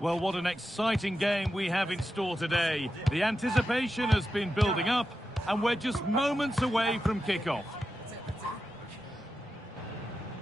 Well, what an exciting game we have in store today. The anticipation has been building up, and we're just moments away from kickoff.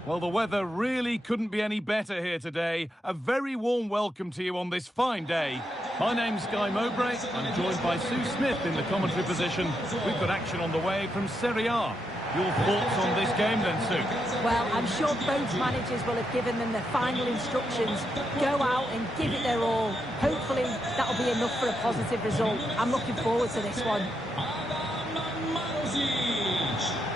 Well, the weather really couldn't be any better here today. A very warm welcome to you on this fine day. My name's Guy Mowbray. I'm joined by Sue Smith in the commentary position. We've got action on the way from Serie A. Your thoughts on this game then, Sue? Well, I'm sure both managers will have given them their final instructions. Go out and give it their all. Hopefully, that'll be enough for a positive result. I'm looking forward to this one.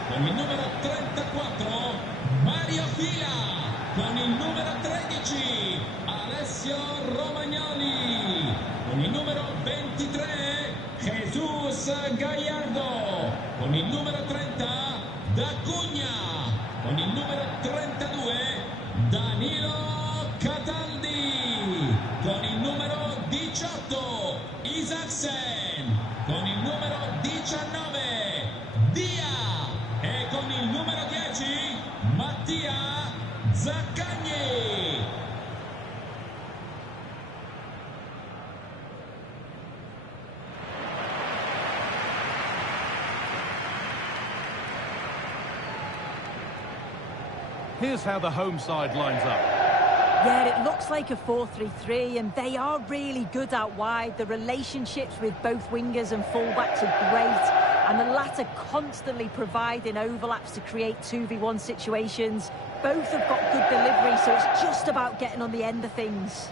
Con il numero 34, Mario Fila. Con il numero 13, Alessio Romagnoli. Con il numero 23, Jesus Gallardo. Con il numero 30, D'Acugna. Con il numero 32, Danilo Cataldi. Con il numero 18, Isaacsen. Con il numero 19, Dia. E con il numero 10, Mattia Zaccagni. Here's how the home side lines up. Yeah, it looks like a 4-3-3, and they are really good out wide. The relationships with both wingers and fullbacks are great, and the latter constantly providing overlaps to create 2v1 situations. Both have got good delivery, so it's just about getting on the end of things.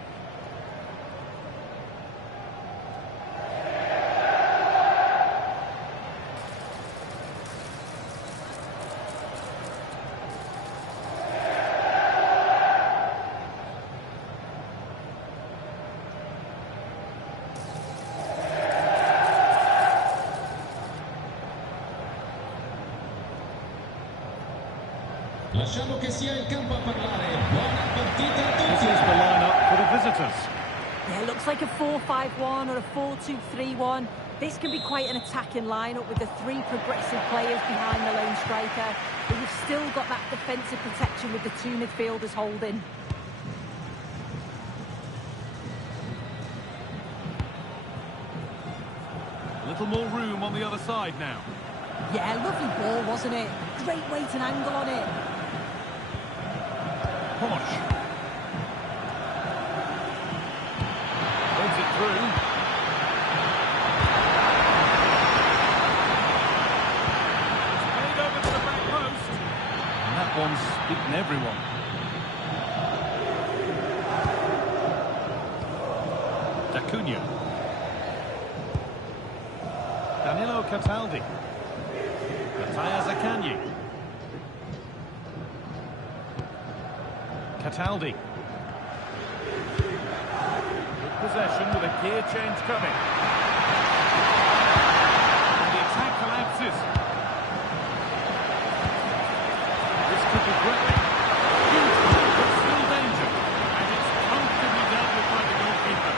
Lasciamo che sia il campo a parlare. Buona partita a tutti. This is the lineup for the visitors. Yeah, it looks like a 4-5-1 or a 4-2-3-1. This can be quite an attacking lineup with the three progressive players behind the lone striker. But you've still got that defensive protection with the two midfielders holding. A little more room on the other side now. Yeah, lovely ball, wasn't it? Great weight and angle on it. Posh. Runs it through. It's made over to the back post. And that one's beaten everyone. D'Acugna. Danilo Cataldi. Mattia Zaccagni. Cataldi. Good possession with a gear change coming. And the attack collapses. This could be great. Beautiful, but still danger. And it's comfortably dealt with by the goalkeeper.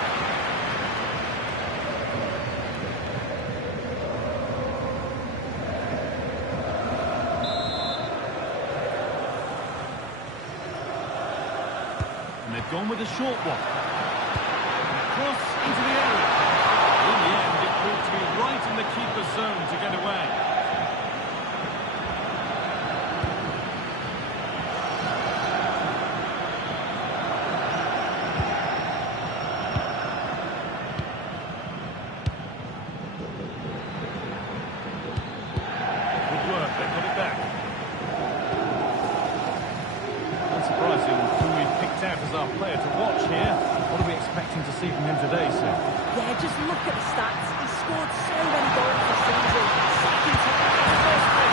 Gone with a short one. Cross into the area. In the end, it proved to be right in the keeper's zone to get away. Good work, they got it back. Unsurprising who we've picked out as our player to watch here. What are we expecting to see from him today, Sue? Yeah, just look at the stats. He's scored so many goals this season. Second to first win.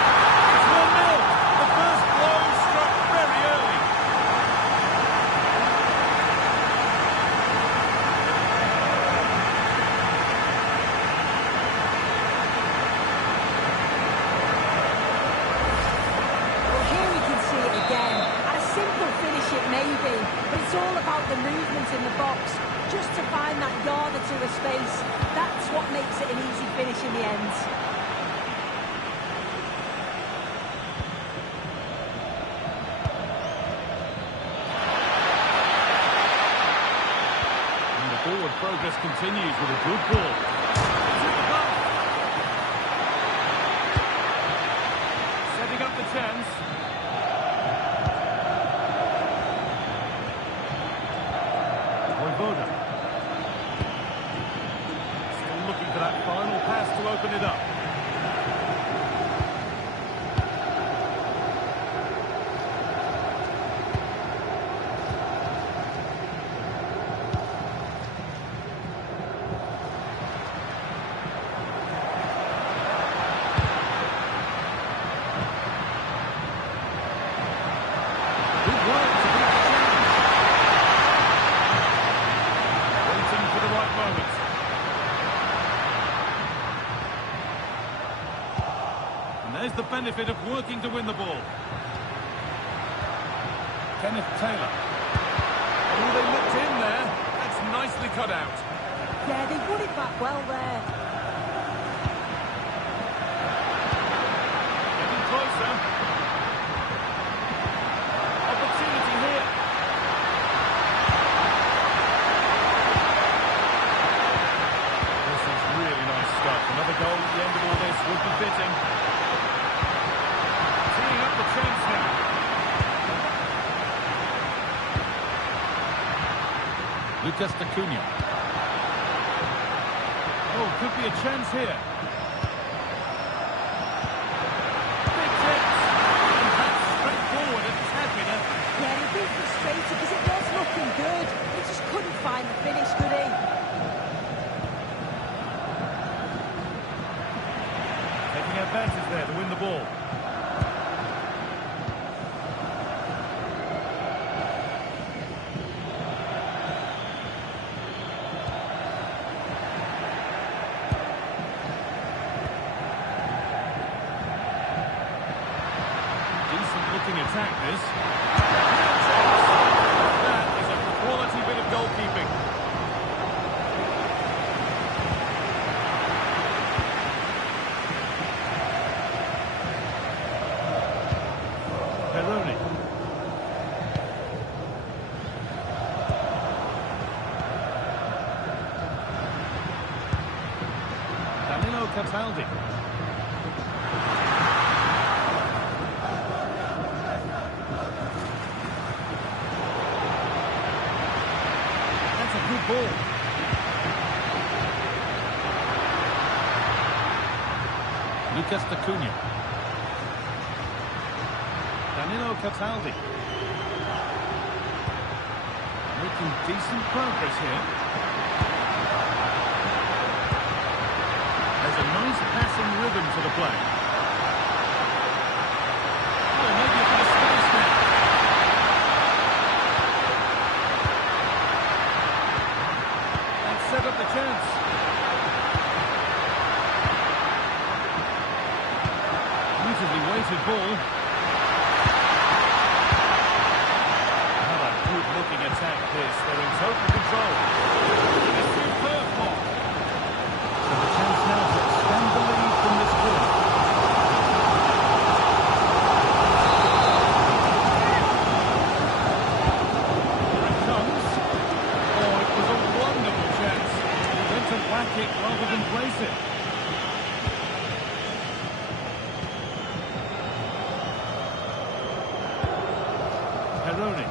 It's 1-0. The first blow struck very early. Well, here we can see it again. At a simple finish it may be, but it's all about the movement in the box. Just to find that yard or two of space. That's what makes it an easy finish in the end. progress continues with a good ball. Setting up the chance. Voda. Still looking for that final pass to open it up. Good work to beat the challenge. For the right moment. And there's the benefit of working to win the ball. Kenneth Taylor. Oh, they looked in there. That's nicely cut out. Yeah, they won it back well there. Getting closer. Opportunity here. Another goal at the end of all this would be fitting. Teeing up the chance now. Lucas Acuna. Oh, could be a chance here. Big chance. And that's straightforward and happiness. Yeah, he'd been frustrated because it was looking good. He just couldn't find the finish, could he? Advantage there to win the ball. Decent looking attack this. That is a quality bit of goalkeeping. Cataldi. That's a good ball. Lucas Acuna. Danilo Cataldi. Making decent progress here. There's a nice passing rhythm to the play. Oh, maybe a bit of space now. And set up the chance. Beautifully weighted ball. Another good-looking attack this. They're in total control. And a superb block. So the chance now to extend the lead from this point. Here it comes. Oh, it was a wonderful chance. He went to whack it rather than place it. Peroni.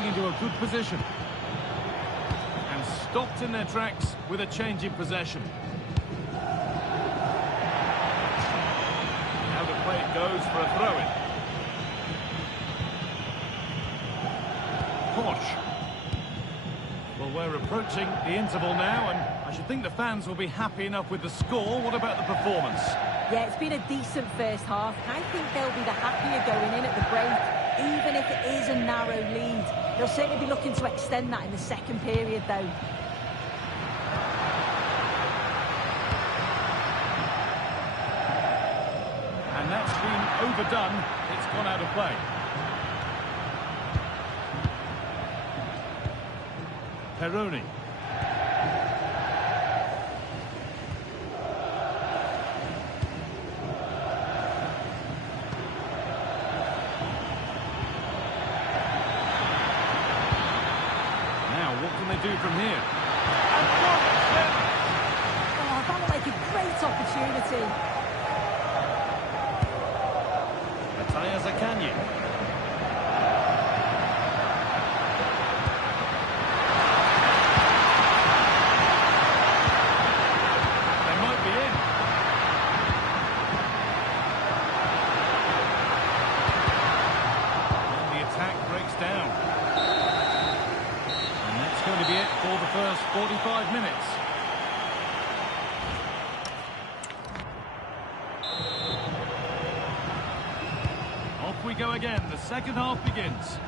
Into a good position and stopped in their tracks with a change in possession. Now the play it goes for a throw-in. Posh. Well, we're approaching the interval now, and I should think the fans will be happy enough with the score. What about the performance? Yeah, it's been a decent first half. I think they'll be the happier going in at the break, even if it is a narrow lead. They'll certainly be looking to extend that in the second period, though. And that's been overdone. It's gone out of play. Peroni. do from here. And what a clever! Oh, that looked like a great opportunity. Matthias Akanji. They might be in. And the attack breaks down. And that's going to be it for the first 45 minutes. Off we go again. The second half begins.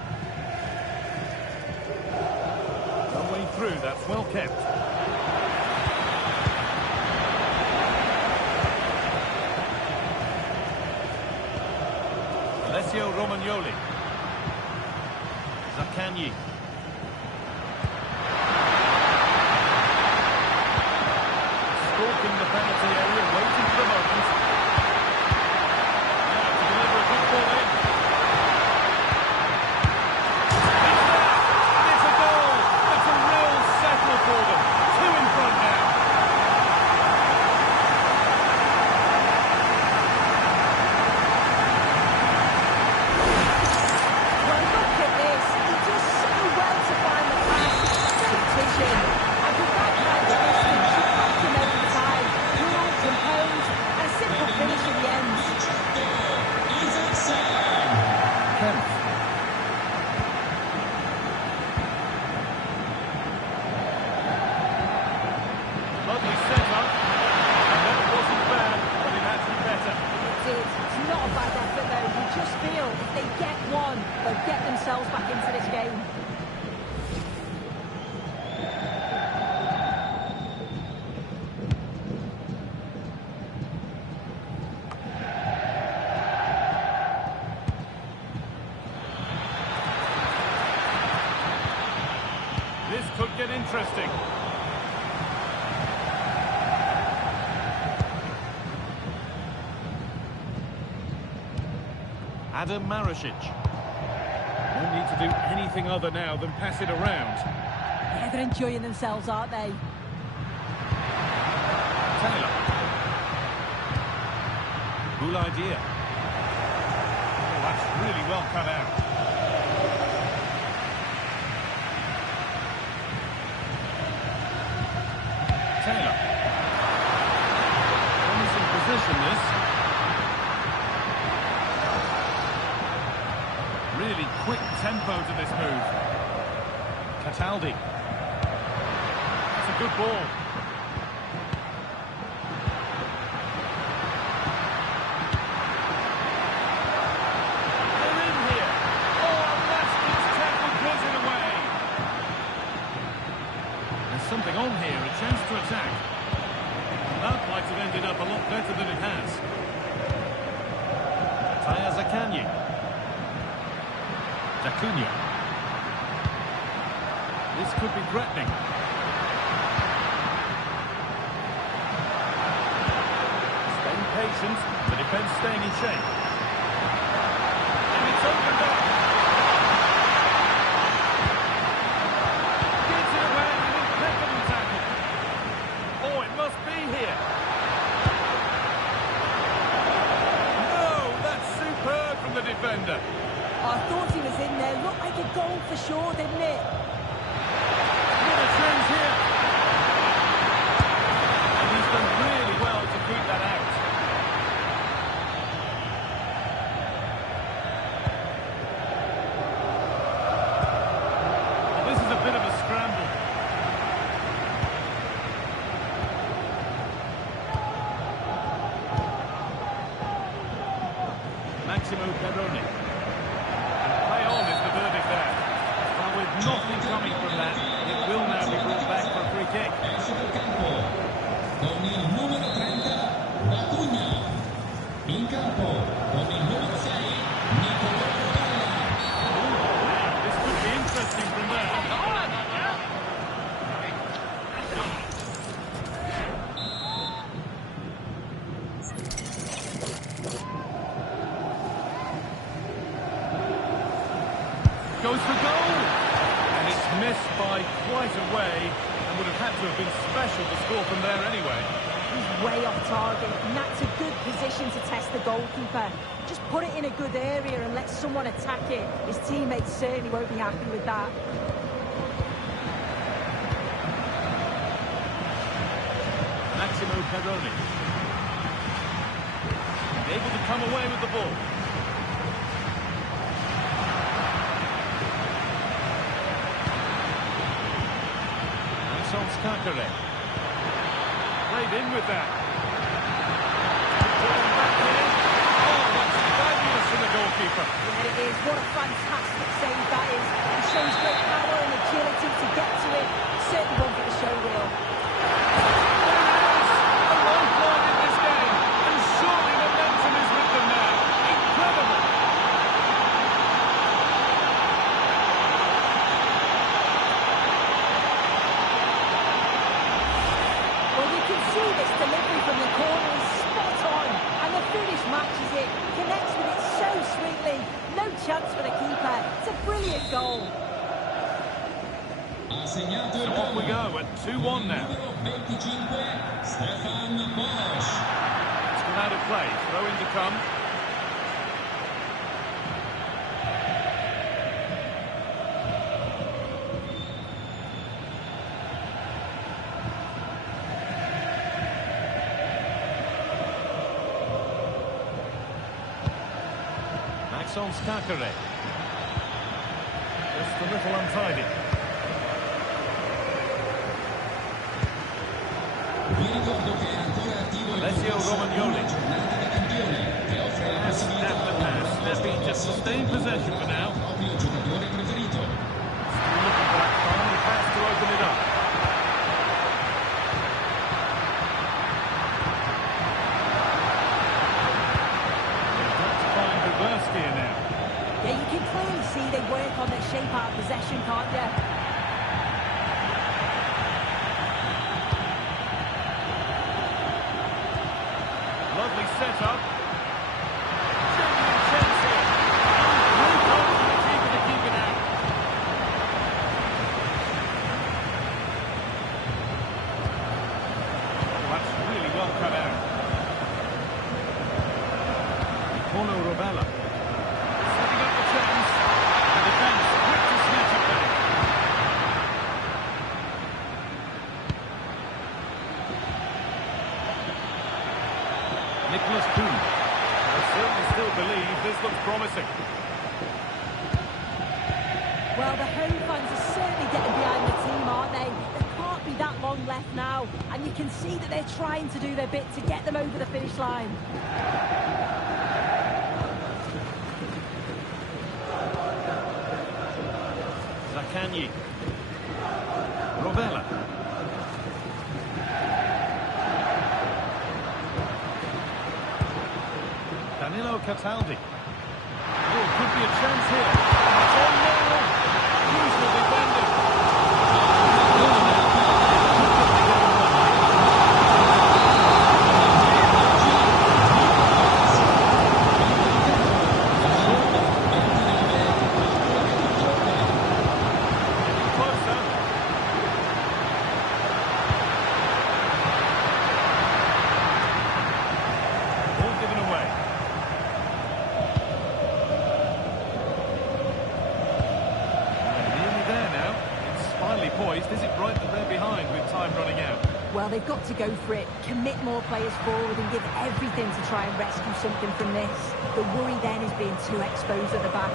No way through. That's well kept. Alessio Romagnoli. Zaccagni. Stalking the penalty area, waiting for the moment. Now to deliver a good ball in. It's there! And it's a goal! It's a real settle for them. Two in front now. Well, look at this. He does so well to find the pass. Great vision. And with that kind of distance, you have to make the time. Cool, composed, and a simple finish in the end. Kempf. Lovely setup. And that wasn't bad, but it had to be better. It is. It's not a bad effort, though. You just feel if they get one, they'll get themselves back into this game. This could get interesting. Adam Marasic. No need to do anything other now than pass it around. Yeah, they're enjoying themselves, aren't they? Taylor. Cool idea. Oh, that's really well cut out. Taylor. Promising position, this. Really quick tempo to this move. Cataldi. That's a good ball. They're in here. Oh, that's just tackle pulls it away. There's something on here, a chance to attack. That might have ended up a lot better than it has. Matthias Akanji. Acuna. This could be threatening. Staying patient, the defence staying in shape. And it's opened up. Gets it away, an impeccable tackle. Oh, it must be here. No, that's superb from the defender. I thought he was in there. Looked like a goal for sure, didn't it? What a change here. And he's done really well to keep that out. Well, this is a bit of a scramble. Maximo Perrone. Play on is the verdict there. Well, with nothing coming from that, it will now be brought back for a free kick. Esce dal campo con il numero 30 Acuna. In campo con il numero 6 Nicolò Dalla. This could be interesting from there. Goes for goal! And it's missed by quite a way and would have had to have been special to score from there anyway. He's way off target, and that's a good position to test the goalkeeper. Just put it in a good area and let someone attack it. His teammates certainly won't be happy with that. Maximo Perroni. Able to come away with the ball. Skakare. Played in with that. Back in. Oh, that's fabulous from the goalkeeper. Yeah, it is. What a fantastic save that is. He shows great power and agility to get to it. Certainly one for the show reel. A lifeline in this game. And surely momentum is with them now. Incredible. See this delivery from the corner is spot on, and the finish matches it, connects with it so sweetly. No chance for the keeper. It's a brilliant goal. So off we go at 2-1 now. It's come out of play. Throw in to come. Skakare. Just a little untidy. Alessio Romagnoli. Pass after pass. Snappy just sustained possession for now. Still looking for that final pass to open it up. Here now. Yeah, you can clearly see they work on their shape out of possession, can't you? Lovely setup. Genuine chance here. Great goal from the keeper to keep it out. Oh, that's really well cut out. Paulo Rovella. Nicholas Kuhn. I certainly still believe this looks promising. Well, the home fans are certainly getting behind the team, aren't they? There can't be that long left now, and you can see that they're trying to do their bit to get them over the finish line. Zaccagni. Rovella. Danilo Cataldi. Oh, could be a chance here. It's on now. Crucial defending. Closer. Ball given away. Poised. Is it right that they're behind with time running out? Well, they've got to go for it, commit more players forward and give everything to try and rescue something from this. The worry then is being too exposed at the back.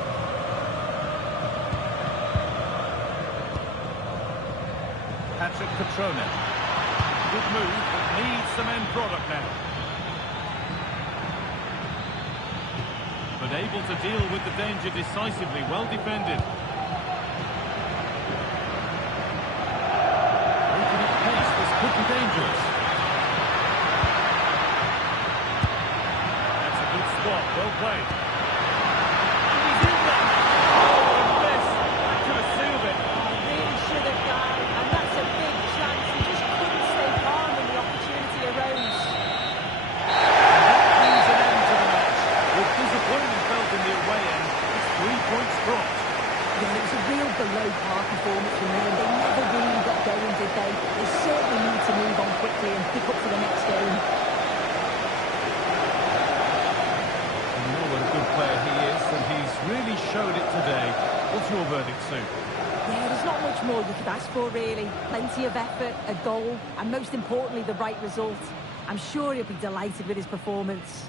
Patrick Petrone. Good move, but needs some end product now. But able to deal with the danger decisively, well defended. Could be dangerous. That's a good spot, well played. And he's in there. Oh, and this, that could have sealed it. Really should have done, and that's a big chance. He just couldn't stay calm when the opportunity arose. And that brings an end to the match. With disappointment felt in the away end, it's 3 points dropped. Yeah, it was a real below-par performance from them. They more you could ask for, really. Plenty of effort, a goal, and most importantly, the right result. I'm sure he'll be delighted with his performance.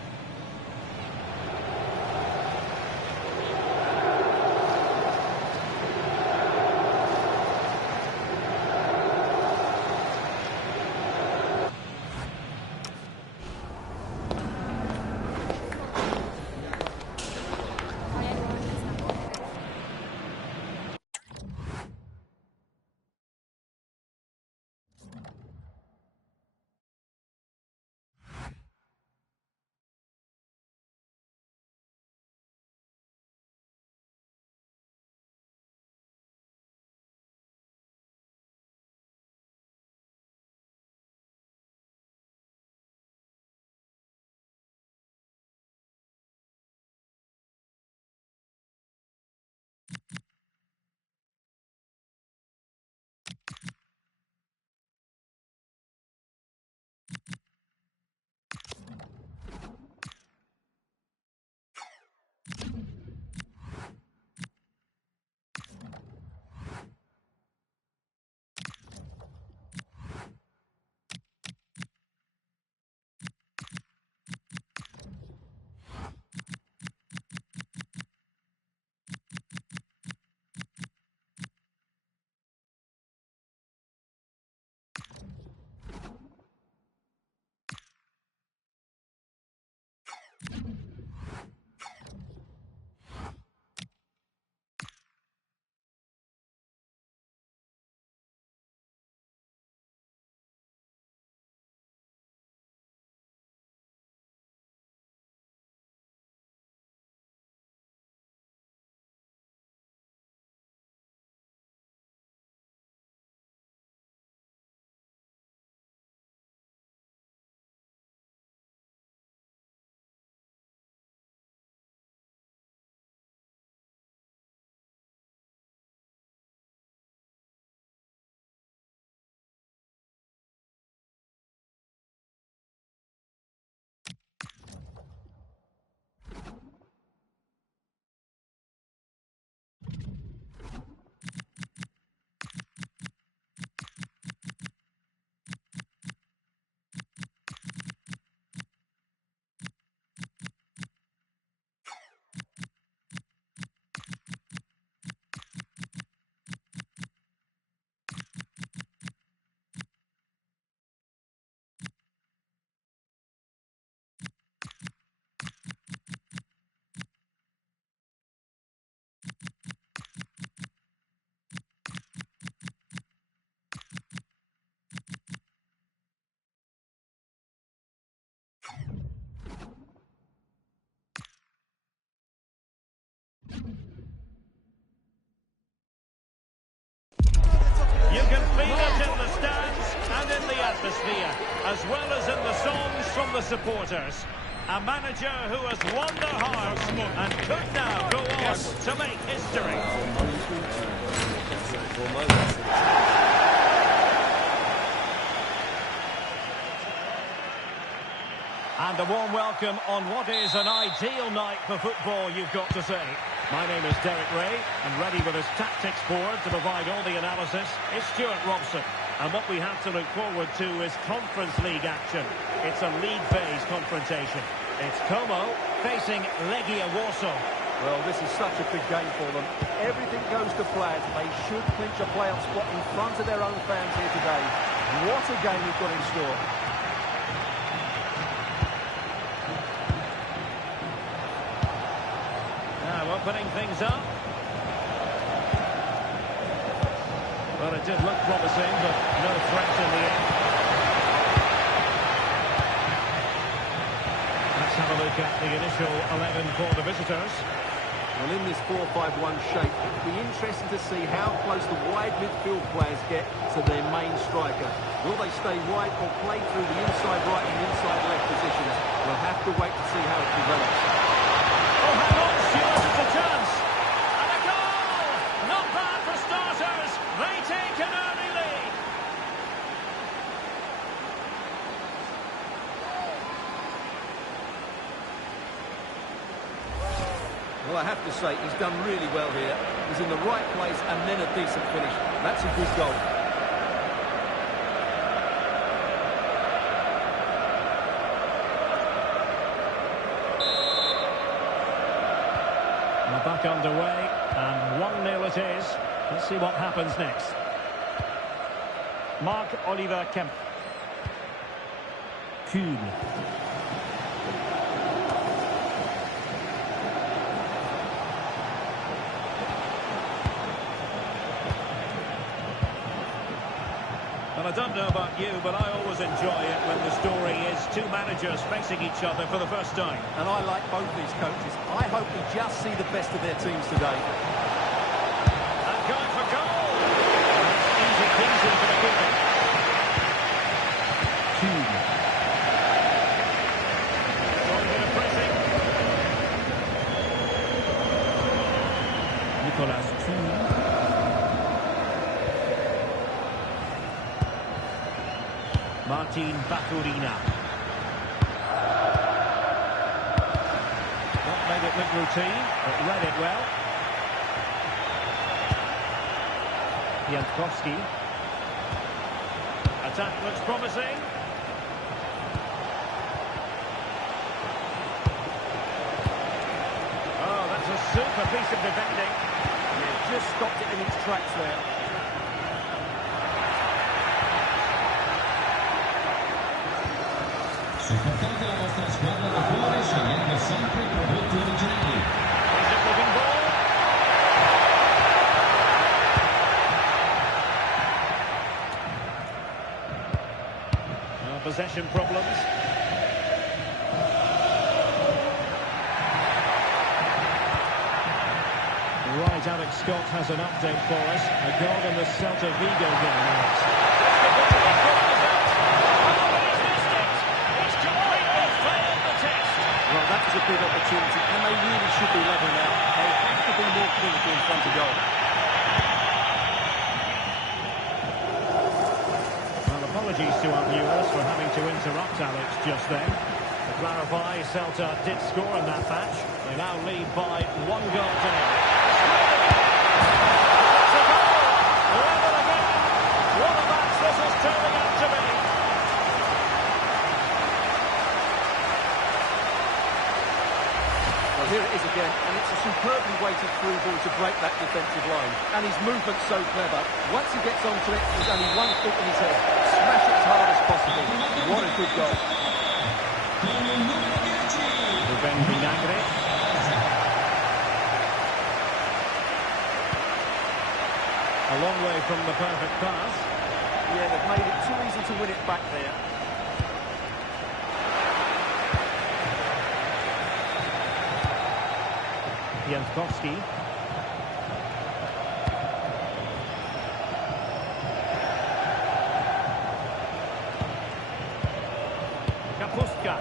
You can feel it in the stands and in the atmosphere, as well as in the songs from the supporters. A manager who has won their hearts and could now go on to make history. And a warm welcome on what is an ideal night for football, you've got to say. My name is Derek Ray, and ready with his tactics board to provide all the analysis is Stuart Robson. And what we have to look forward to is Conference League action. It's a league phase confrontation. It's Como facing Legia Warsaw. Well, this is such a big game for them. Everything goes to plan. They should clinch a playoff spot in front of their own fans here today. What a game we've got in store. Opening things up. Well, it did look promising, but no threat in the end. Let's have a look at the initial 11 for the visitors. Well, in this 4-5-1 shape, it'll be interesting to see how close the wide midfield players get to their main striker. Will they stay wide or play through the inside right and inside left positions? We'll have to wait to see how it develops. Oh, hang on, Stuart, it's a chance. And a goal! Not bad for starters. They take an early lead. Well, I have to say, he's done really well here. He's in the right place and then a decent finish. That's a good goal. We're back underway, and 1-0 it is. Let's see what happens next. Marc-Oliver Kemp. Kuhn. Well, I don't know about you, but I always enjoy it when the story is two managers facing each other for the first time. And I like both these coaches. I hope we just see the best of their teams today. And going for goal! Easy peasy for the keeper. Kuhn. Strong bit of pressing. Nicolas Kuhn. Martin Baturina. Not made it look routine, but read it well. Jankowski. Attack looks promising. Oh, that's a super piece of defending. Yeah, just stopped it in its tracks there. Supportate la vostra squadra da cuore scegliendo sempre i prodotti originali. Is it looking ball? Possession problems. Right, Alex Scott has an update for us. A goal in the Celta Vigo game. Well, that was a big opportunity, and they really should be level now. They have to be more clinical in front of goal. Well, apologies to our viewers for having to interrupt Alex just then. To clarify, Celta did score in that match. They now lead by 1 goal to nil. Level again. What a match this is turning out to be. Well, here it is again, and it's a superbly weighted through ball to break that defensive line. And his movement's so clever. Once he gets onto it, there's only one thought in his head. Smash it as hard as possible. What a good goal. Ruben Vinagre. A long way from the perfect pass. Yeah, they've made it too easy to win it back there. Jankowski. Kapustka.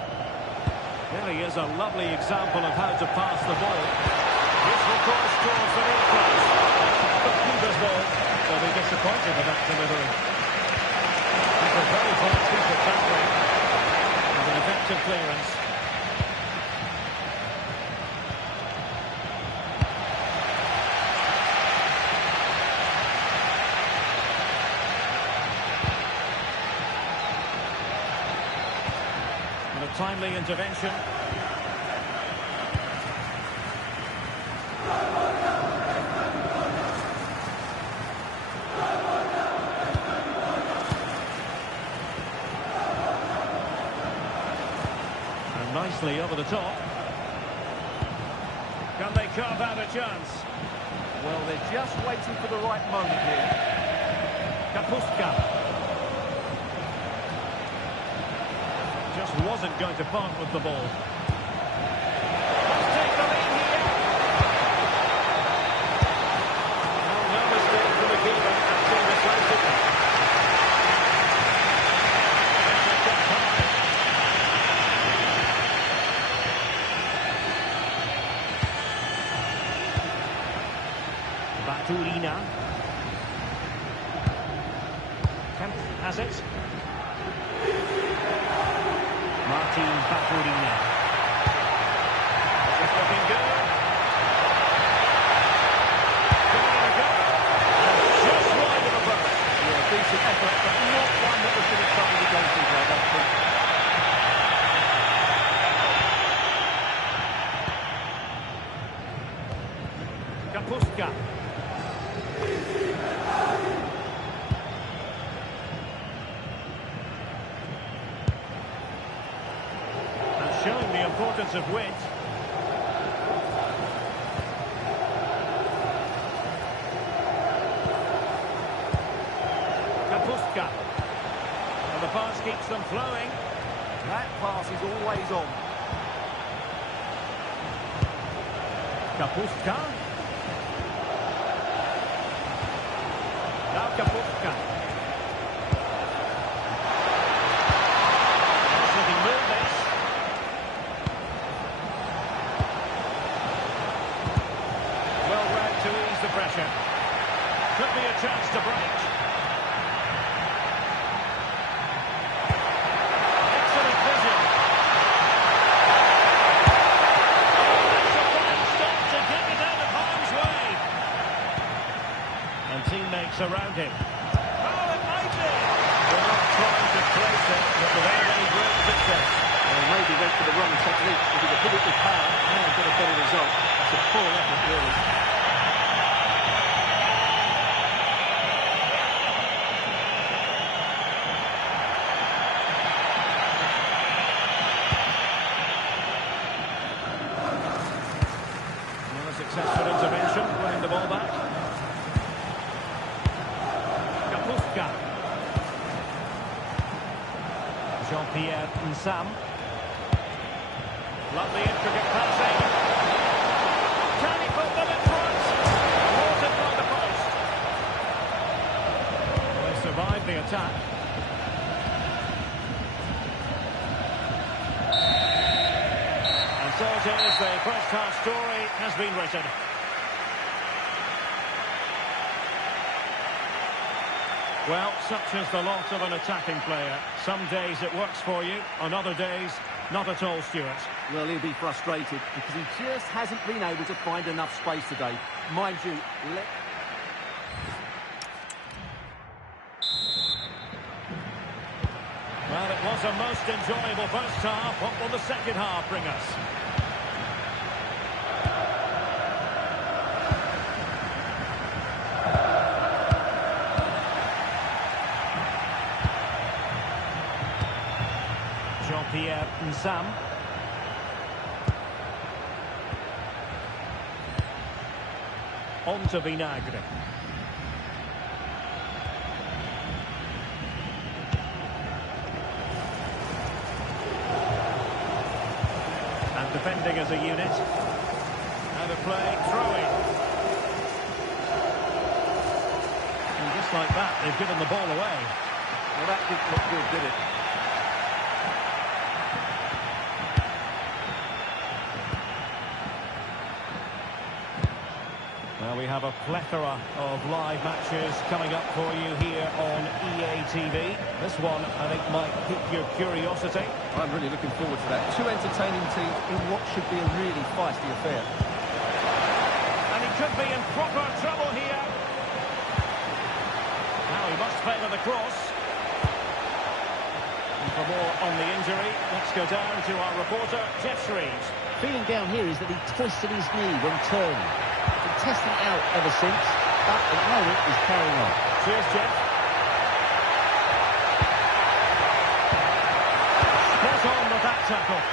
There he is, a lovely example of how to pass the ball. This will cause cause for equals. But keeper's ball. They'll be disappointed with that delivery. He's a very fine piece of tackling. With an effective clearance. And a timely intervention. And nicely over the top. Can they carve out a chance? Well, they're just waiting for the right moment here. Kapustka. Just wasn't going to part with the ball. Let's take the lead here. Oh, no mistake from the keeper. Actually decisive. Baturina. Kemp has it. Martin Baturina. This is looking good. Giving it a go. And just wide of showing the importance of wit. Kapustka. And the pass keeps them flowing. That pass is always on. Kapustka. Now Kapustka. So he moved this. Well read to ease the pressure. Could be a chance to break. Excellent vision. That's a fine stop to get it out of harm's way. And teammates around him. Oh, it might be. They're not trying to place it, but without any great success. Well, maybe went for the wrong technique. If he could hit it with power, now he's got a better result. It's a poor effort, really. A successful intervention, winning the ball back. Kapustka. Jean-Pierre Nsam. Lovely intricate passing. Can he put them in front? Watered by the post. They survived the attack. And so it is, the first half story has been written. Well, such is the lot of an attacking player. Some days it works for you, on other days, not at all, Stuart. Well, he'll be frustrated because he just hasn't been able to find enough space today. Mind you, Well, it was a most enjoyable first half. What will the second half bring us? Jean-Pierre Nsam. On to Vinagre. And defending as a unit. Out of play, throw-in. And just like that, they've given the ball away. well, that didn't look good, did it? Well, we have a plethora of live matches coming up for you here on EA TV. This one, I think, might pique your curiosity. I'm really looking forward to that. Two entertaining teams in what should be a really feisty affair. And he could be in proper trouble here. Now he must favour the cross. And for more on the injury, let's go down to our reporter, Jeff Shreves. Feeling down here is that he twisted his knee when turning. Been testing it out ever since, but at the moment he's carrying on. Cheers, Jeff. Spot on with that tackle.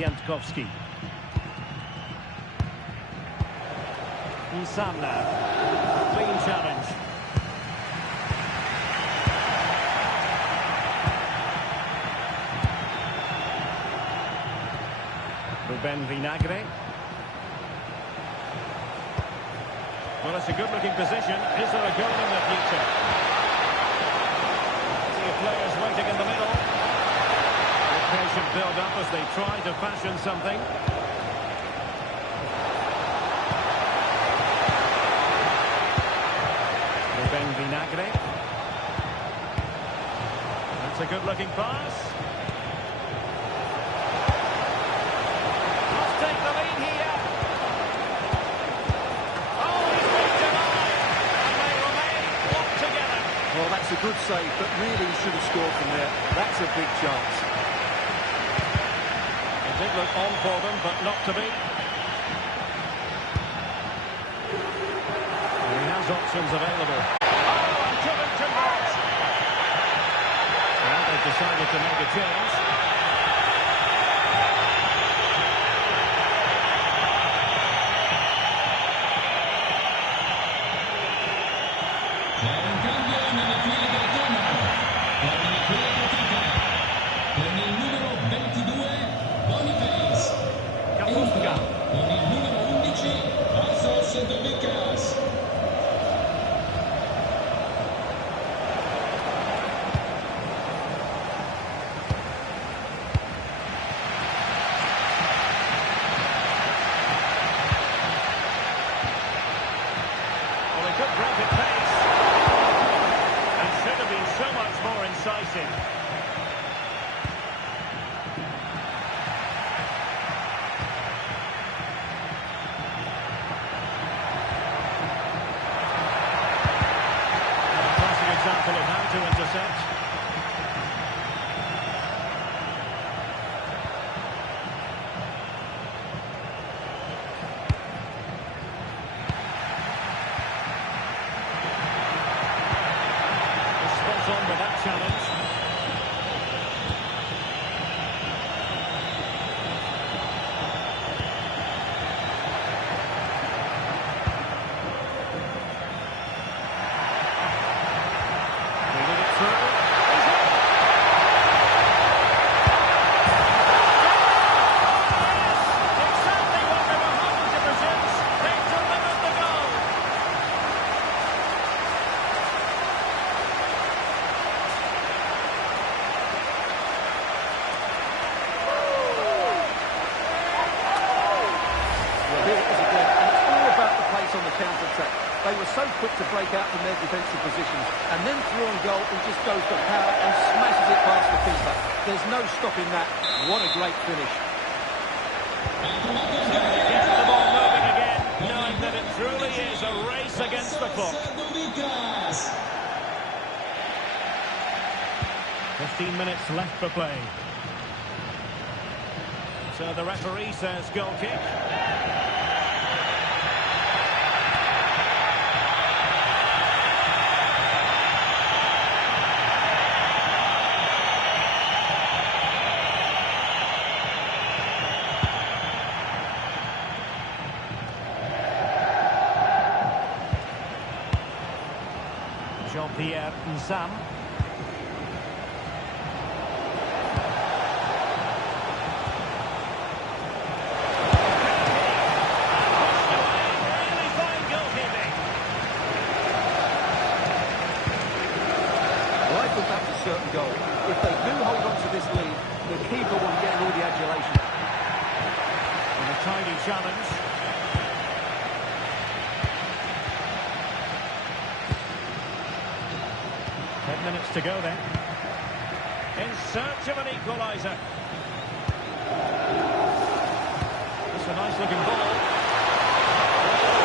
Jankowski. Nsamla. Clean challenge. Ruben Vinagre. Well, it's a good-looking position. Is there a goal in the future? See players waiting in the middle. Patient build-up as they try to fashion something. Ruben Vinagre. That's a good-looking pass. Must take the lead here. Oh, he's been denied. And they remain locked together. Well, that's a good save, but really he should have scored from there. That's a big chance. It did look on for them, but not to be. He has options available. Oh, and couldn't convert. Well, they've decided to make a change. C'è un cambio nelle file del Como. Torna la prima partita. Con il numero 22, Boniface. Kapustka. Con il numero 11, Pasos Domikas. Well, they could break at pace. And should have been so much more incisive. A classic example of how to intercept. Spot on with that challenge. Reading it through. He's in! Exactly what they were hoping to produce. They've delivered the goal. Well, here it is again, and it's all about the pace on the counter-attack. They were so quick to break out from their defensive positions, and then through on goal, he just goes for power and smashes it past the keeper. There's no stopping that. What a great finish. Get the ball moving again, knowing that it truly is a race against the clock. Domikas. 15 minutes left for play. So the referee says goal kick. Jean-Pierre Nsam. Really fine goalkeeping. Well, I thought that was a certain goal. If they do hold on to this lead, the keeper will get all the adulation. And a tidy challenge. Minutes to go then. In search of an equaliser. That's a nice looking ball.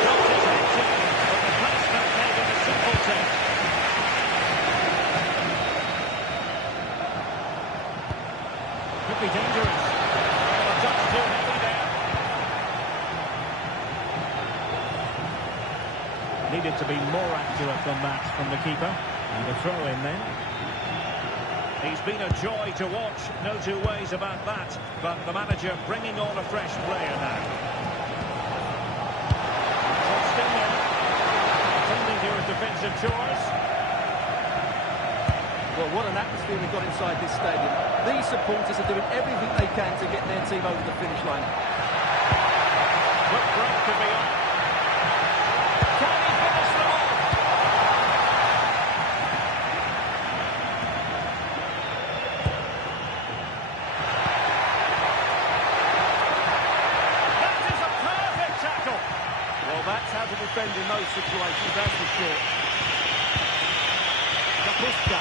Got his head to, but the placement made it a simple take. Could be dangerous. A touch too heavy there. Needed to be more accurate than that from the keeper. And a throw in then. He's been a joy to watch, no two ways about that. But the manager bringing on a fresh player now. Touched in there. Attending to his defensive chores. Well, what an atmosphere we've got inside this stadium. These supporters are doing everything they can to get their team over the finish line. Quick break could be on. Can he finish them off? That is a perfect tackle. Well, that's how to defend in those situations, that's for sure. Kapustka.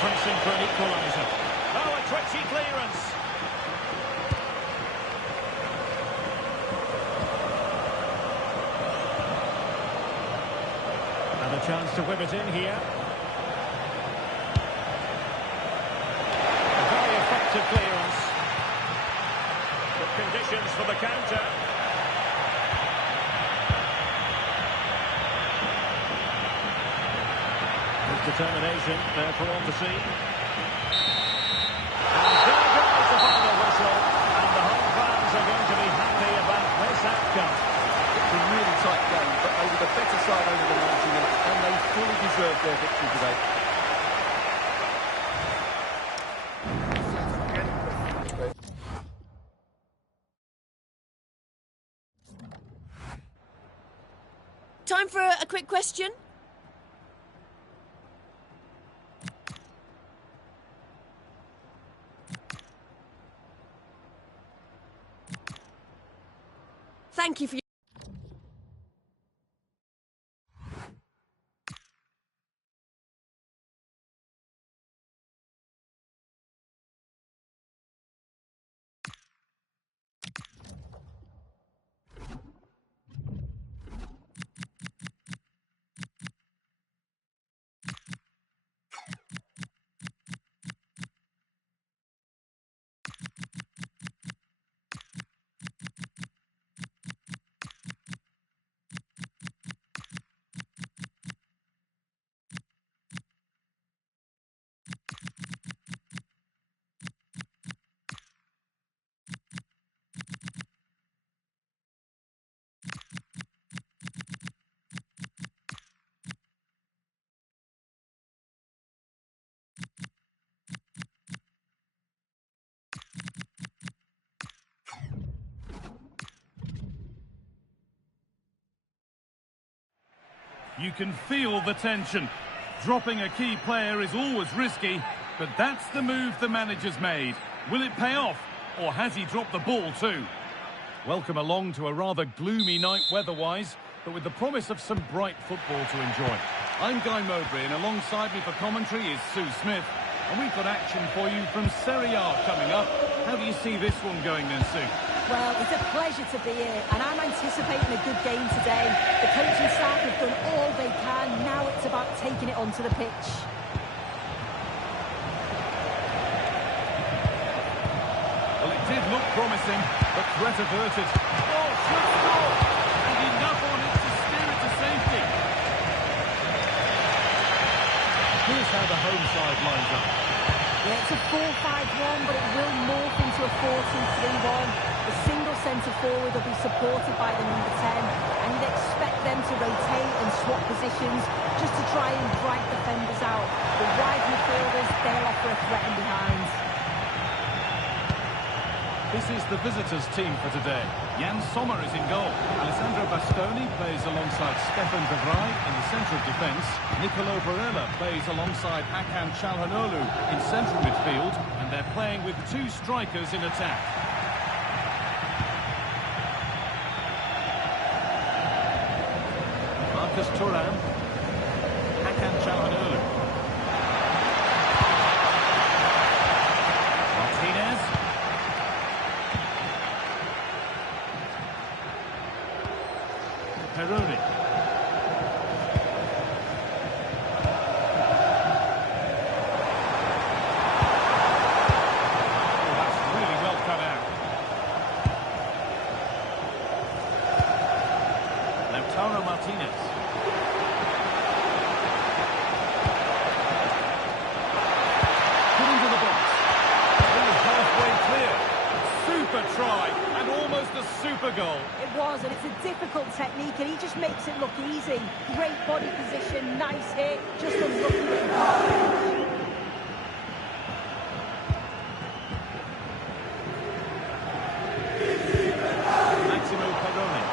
pressing for an equaliser. Oh, a twitchy clearance. And a chance to whip it in here. A very effective clearance. Good conditions for the counter. Determination there for all to see. And there goes the final whistle. And the home fans are going to be happy about this outcome. It's a really tight game, but they were the better side over the 90 minutes, and they fully deserved their victory today. Time for a quick question. Thank you for your... You can feel the tension. Dropping a key player is always risky, but that's the move the manager's made. Will it pay off, or has he dropped the ball too? Welcome along to a rather gloomy night weather-wise, but with the promise of some bright football to enjoy. I'm Guy Mowbray, and alongside me for commentary is Sue Smith, and we've got action for you from Serie A coming up. How do you see this one going then, Sue? Well, it's a pleasure to be here, and I'm anticipating a good game today. The coaching staff have done all they can. Now it's about taking it onto the pitch. Well, it did look promising, but threat averted. Oh, should score! And enough on it to steer it to safety. Here's how the home side lines up. Yeah, it's a 4-5-1, but it will morph into a 4-2-3-1. The single centre forward will be supported by the number 10, and you'd expect them to rotate and swap positions just to try and drag defenders out. The wide midfielders, they'll offer a threat in behind. This is the visitors' team for today. Jan Sommer is in goal. Alessandro Bastoni plays alongside Stefan de Vrij in the centre of defence. Nicolo Barella plays alongside Hakan Çalhanoğlu in central midfield, and they're playing with two strikers in attack. Marcus Thuram, Hakan Çalhanoğlu. Martinez. Peroni. Oh, that's really well cut out. Lautaro Martinez. Put into the box. Oh, halfway clear. Super try and almost a super goal. It was, and it's a difficult technique, and he just makes it look easy. Great body position, nice hit, just unlucky that he can't finish. Maximo Peroni.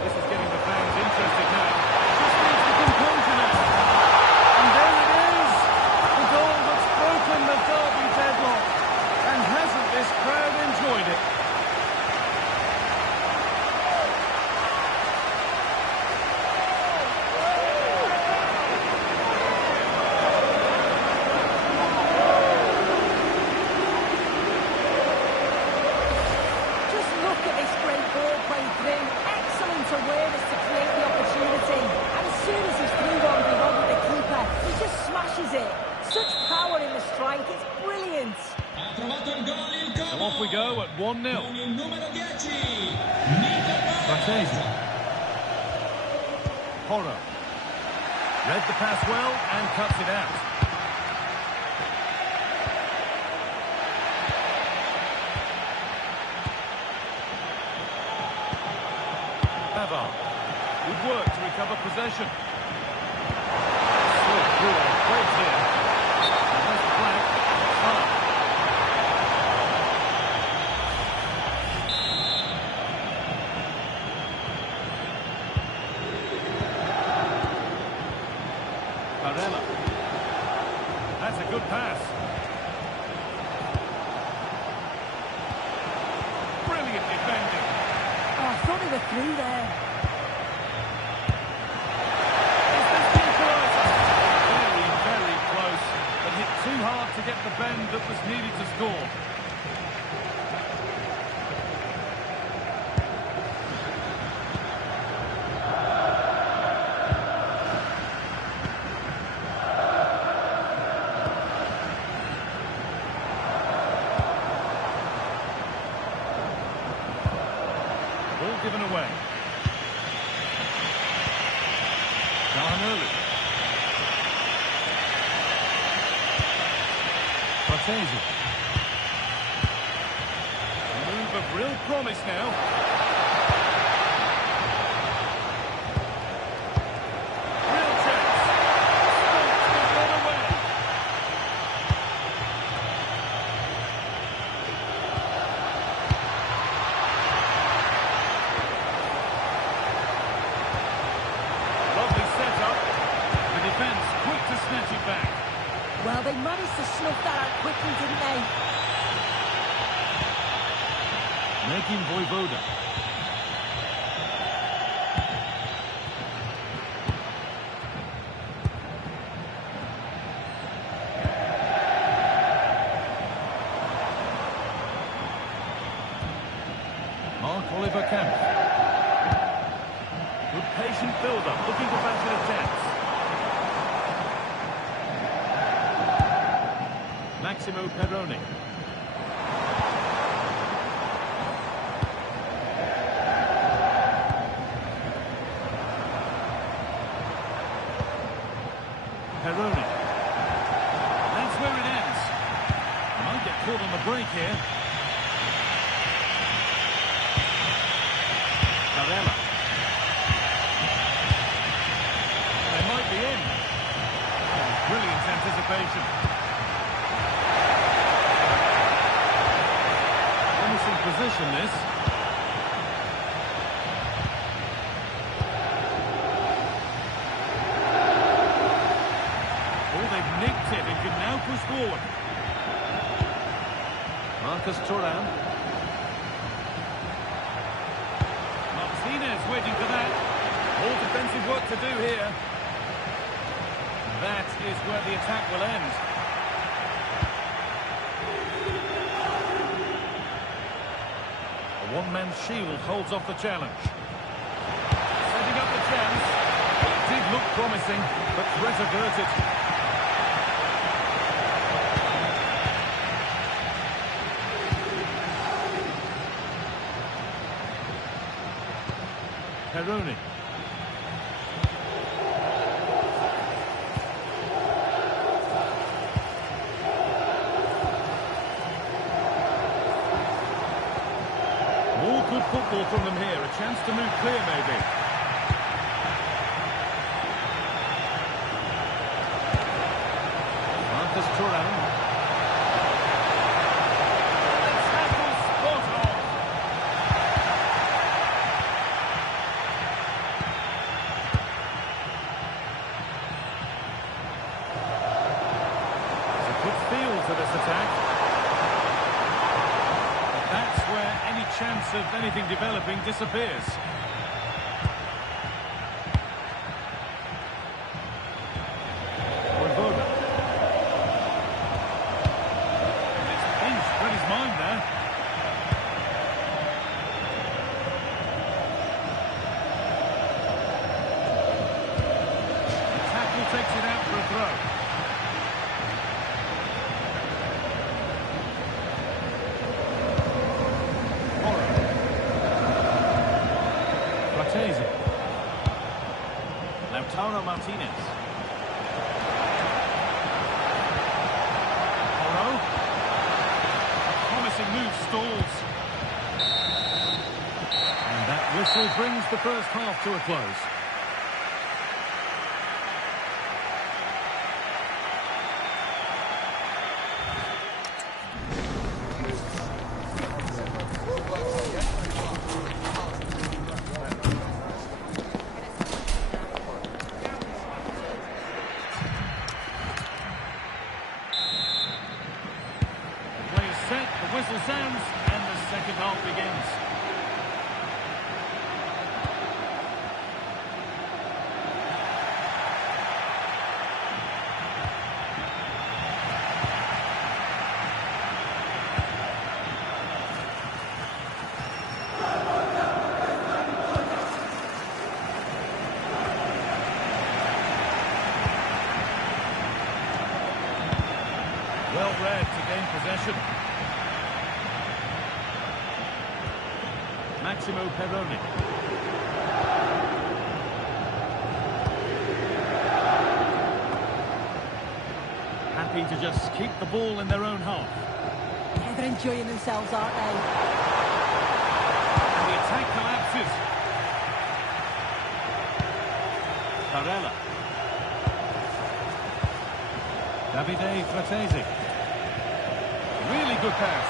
This is getting the fans interested now. Just needs the composure now. And there it is! The goal that's broken the derby deadlock. And hasn't this crowd enjoyed it? 1-0. Con il numero 10, Nico Frattesi. Porro. Read the pass well and cuts it out. Pavard. Good work to recover possession. Slipped through on plays here. There's the flag. Fine. Barella. That's a good pass. Brilliant defending. Oh, I thought they were through there. Is this the equaliser? Very, very close. But hit too hard to get the bend that was needed to score. Ball given away. Gahanolu. Frattesi. A move of real promise now. Real chance. Sports will run away. Lovely setup. The defence quick to snatch it back. Well, they managed to snuff that out quickly, didn't they? Making Voivoda. Mark-Oliver Kemp. Good patient build-up, looking for better attempts. Maximo Perrone. Perrone. That's where it ends. Might get caught on the break here. Barella. They might be in. Oh, brilliant anticipation. Promising position, this. Oh, they've nicked it and can now push forward. Marcus Thuram. Martinez waiting for that. All defensive work to do here. That is where the attack will end. A one-man shield holds off the challenge. Setting up the chance. It did look promising, but threat averted. Perrone. More good football from them here. A chance to move clear, maybe. Marcus Thuram. Tackle spot on. There's a good feel to this attack. That's where any chance of anything developing disappears. Voivoda. He's spread his mind there. The tackle takes it out for a throw. Fratesi. Lautaro Martinez. Oro. Promising move stalls. And that whistle brings the first half to a close. Set, the whistle sounds, and the second half begins. Well read to gain possession. Maximo Perrone. Happy to just keep the ball in their own half. Yeah, they're enjoying themselves, aren't they? And the attack collapses. Barella. Davide Fratesi. Really good pass.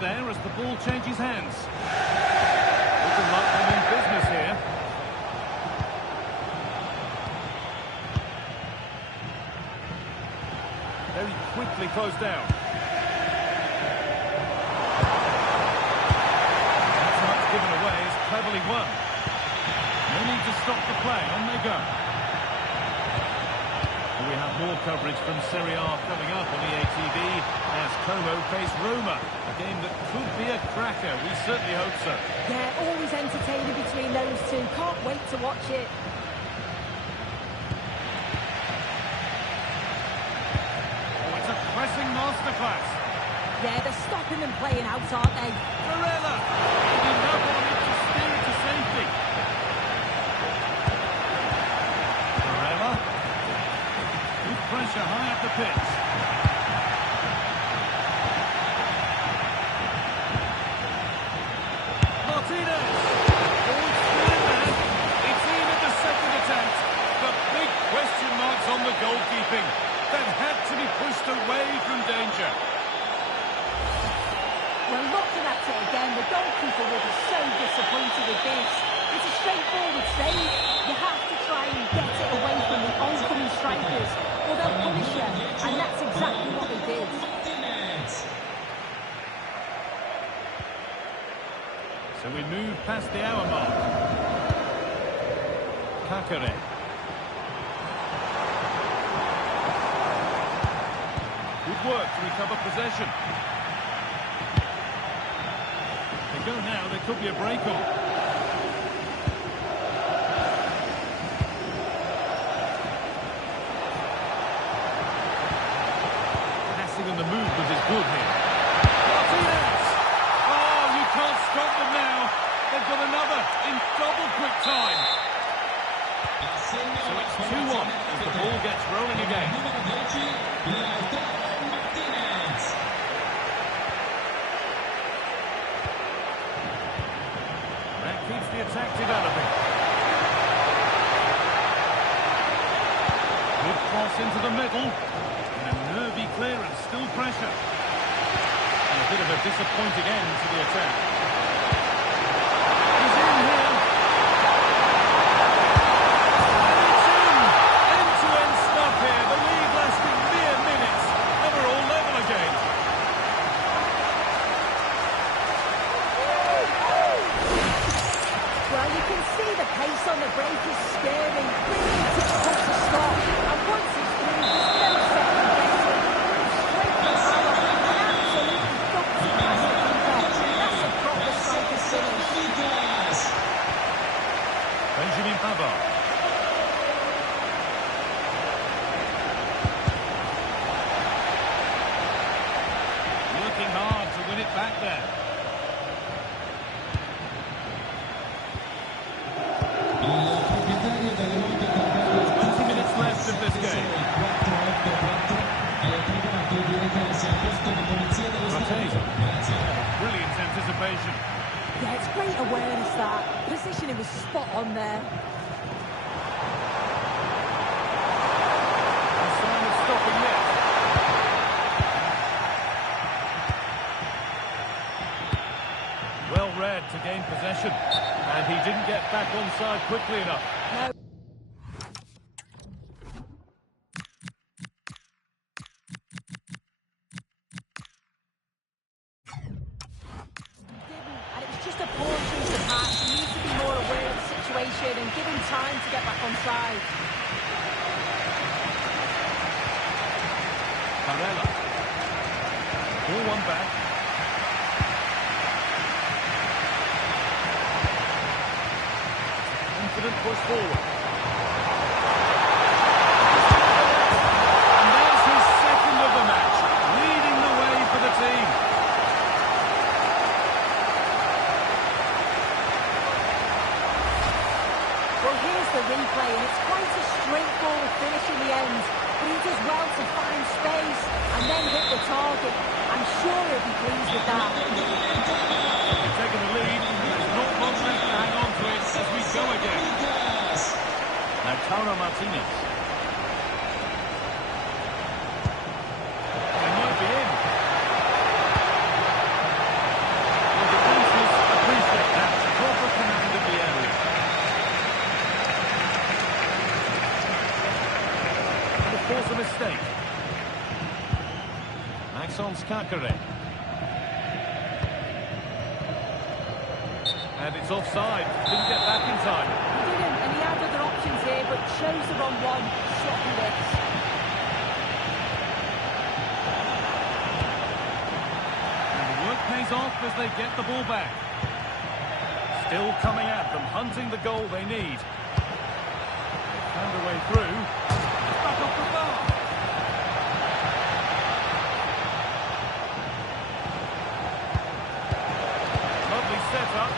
There as the ball changes hands. Looking like they mean business here. Very quickly closed down. That's much given away is cleverly won. No need to stop the play. On they go. We have more coverage from Serie A coming up on EA TV as Como face Roma. A game that could be a cracker. We certainly hope so. Yeah, always entertaining between those two. Can't wait to watch it. Oh, it's a pressing masterclass. Yeah, they're stopping them playing out, aren't they? Barella! Maybe no one to steer it to safety. Barella. Good pressure high up the pitch. Martinez! Oh, it's still in there. It's even the second attempt. The big question marks on the goalkeeping. That had to be pushed away from danger. Well, looking at it again, the goalkeeper will be so disappointed with this. It's a straightforward save. You have to try and get it away from the oncoming strikers, or they'll punish you, and that's exactly what they did. So we move past the hour mark. Kakare. Good work to recover possession. They go now, there could be a break on. Passing and the movement is good here. Martinez! Oh, you can't stop them now. They've got another in double quick time. So it's 2-1 as the ball gets rolling again. That keeps the attack developing. Good cross into the middle. And a nervy clearance, still pressure. And a bit of a disappointing end to the attack. He's in here. And it's in. End-to-end stuff here. The lead lasting mere minutes. And we're all level again. Well, you can see the pace on the break is scary. Really difficult to stop. And once it's through, there's no second guessing. Straight to power. And absolutely dumped it past the keeper. That's a proper awareness that. The positioning was spot on there. No sign of stopping yet. Well read to gain possession. And he didn't get back onside quickly enough. No. And it was just a poor choice of pass. He needs to be more aware of the situation and give him time to get back onside. Barella. Ball one back. Confident push forward. And there's his second of the match, leading the way for the team. Well, here's the replay, and it's quite a straightforward finish in the end. But he does well to find space and then hit the target. I'm sure he'll be pleased with that. They've taken the lead. There's not much left to hang on to it as we go again. Now, Tara Martinez. They might be in. Well, the defences appreciate that. Proper command of the area. To force a mistake. Maxence Kakare. And it's offside. Didn't get back in time. He didn't, and he had other options here, but chose the wrong one. Sloppy this. And the work pays off as they get the ball back. Still coming at them, hunting the goal they need. They found a way through. It's back off the bar. Lovely setup.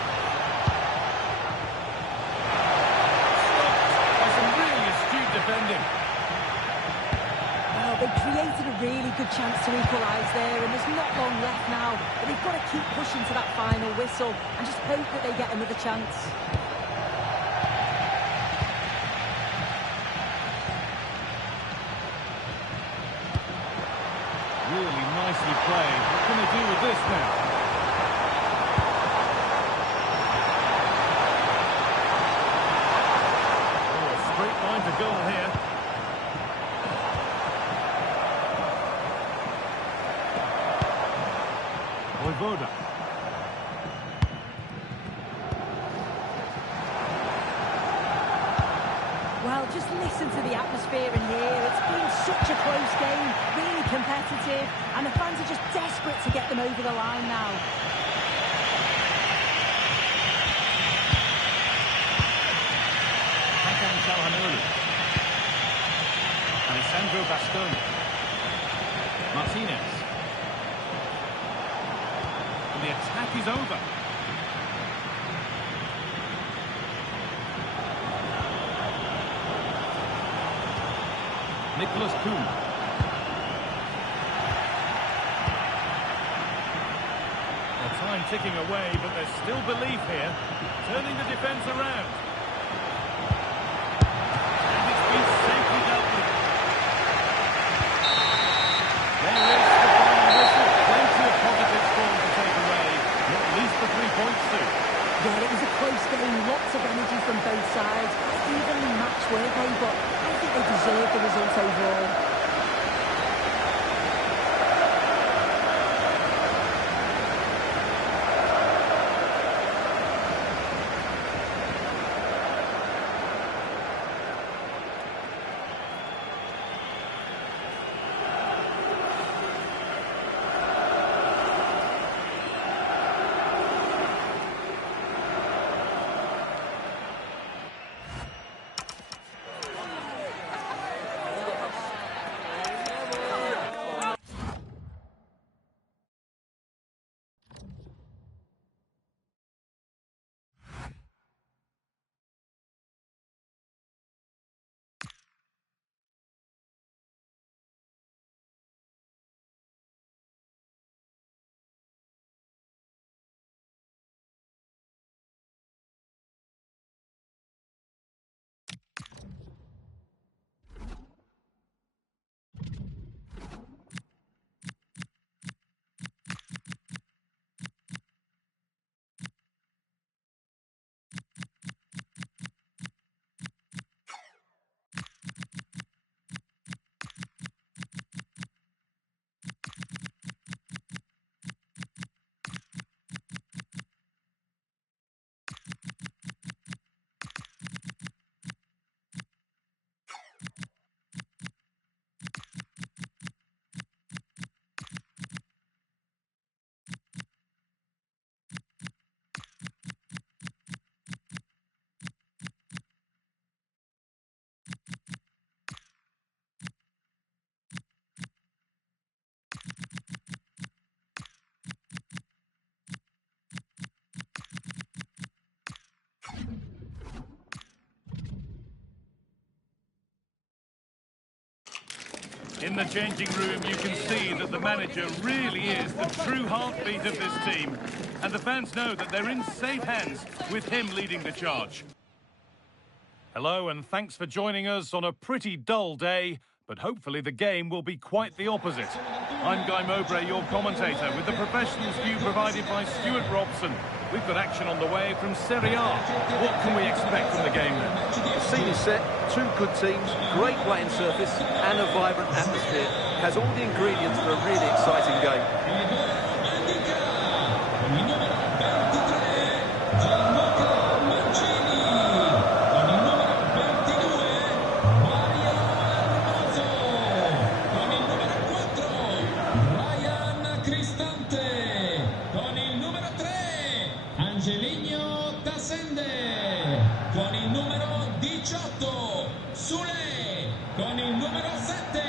Stopped by some really astute defending. Well, they created a really good chance to equalise there, and there's not long left now. But they've got to keep pushing to that final whistle and just hope that they get another chance. Really nicely played. What can they do with this now? Oh, a straight line to goal here. Voda. Well, just listen to the atmosphere in here. It's been such a close game, really competitive, and the fans are just desperate to get them over the line now. Hakan Çalhanoğlu. Alessandro Bastoni. Martinez. And the attack is over. Nicholas Kuhn. The time ticking away, but there's still belief here. Turning the defence around. And it's been safely dealt with. There is the final whistle. Plenty of positive form to take away. Not least the 3 points too. Yeah, it was a close game, lots of energy from both sides. Evenly matched, weren't they? But I think they deserved the result overall. In the changing room, you can see that the manager really is the true heartbeat of this team. And the fans know that they're in safe hands with him leading the charge. Hello, and thanks for joining us on a pretty dull day, but hopefully the game will be quite the opposite. I'm Guy Mowbray, your commentator, with the professionals view provided by Stuart Robson. We've got action on the way from Serie A. What can we expect from the game then? The scene is set, two good teams, great playing surface and a vibrant atmosphere. Has all the ingredients for a really exciting game. Con il numero 18 Sule, con il numero 7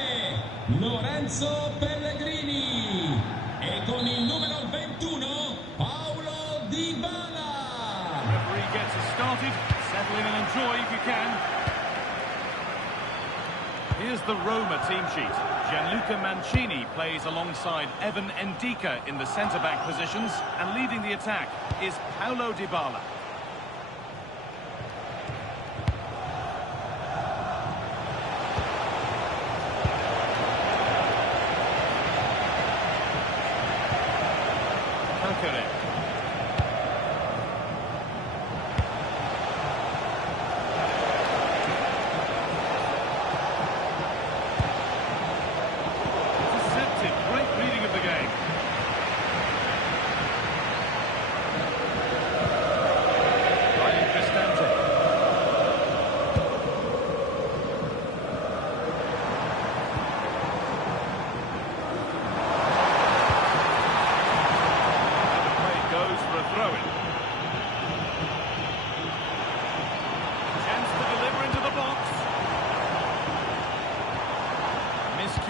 Lorenzo Pellegrini e con il numero 21 Paulo Dybala. Referee gets us started. Settle in and enjoy if you can. Here's the Roma team sheet. Gianluca Mancini plays alongside Evan Ndika in the centre-back positions, and leading the attack is Paulo Dybala.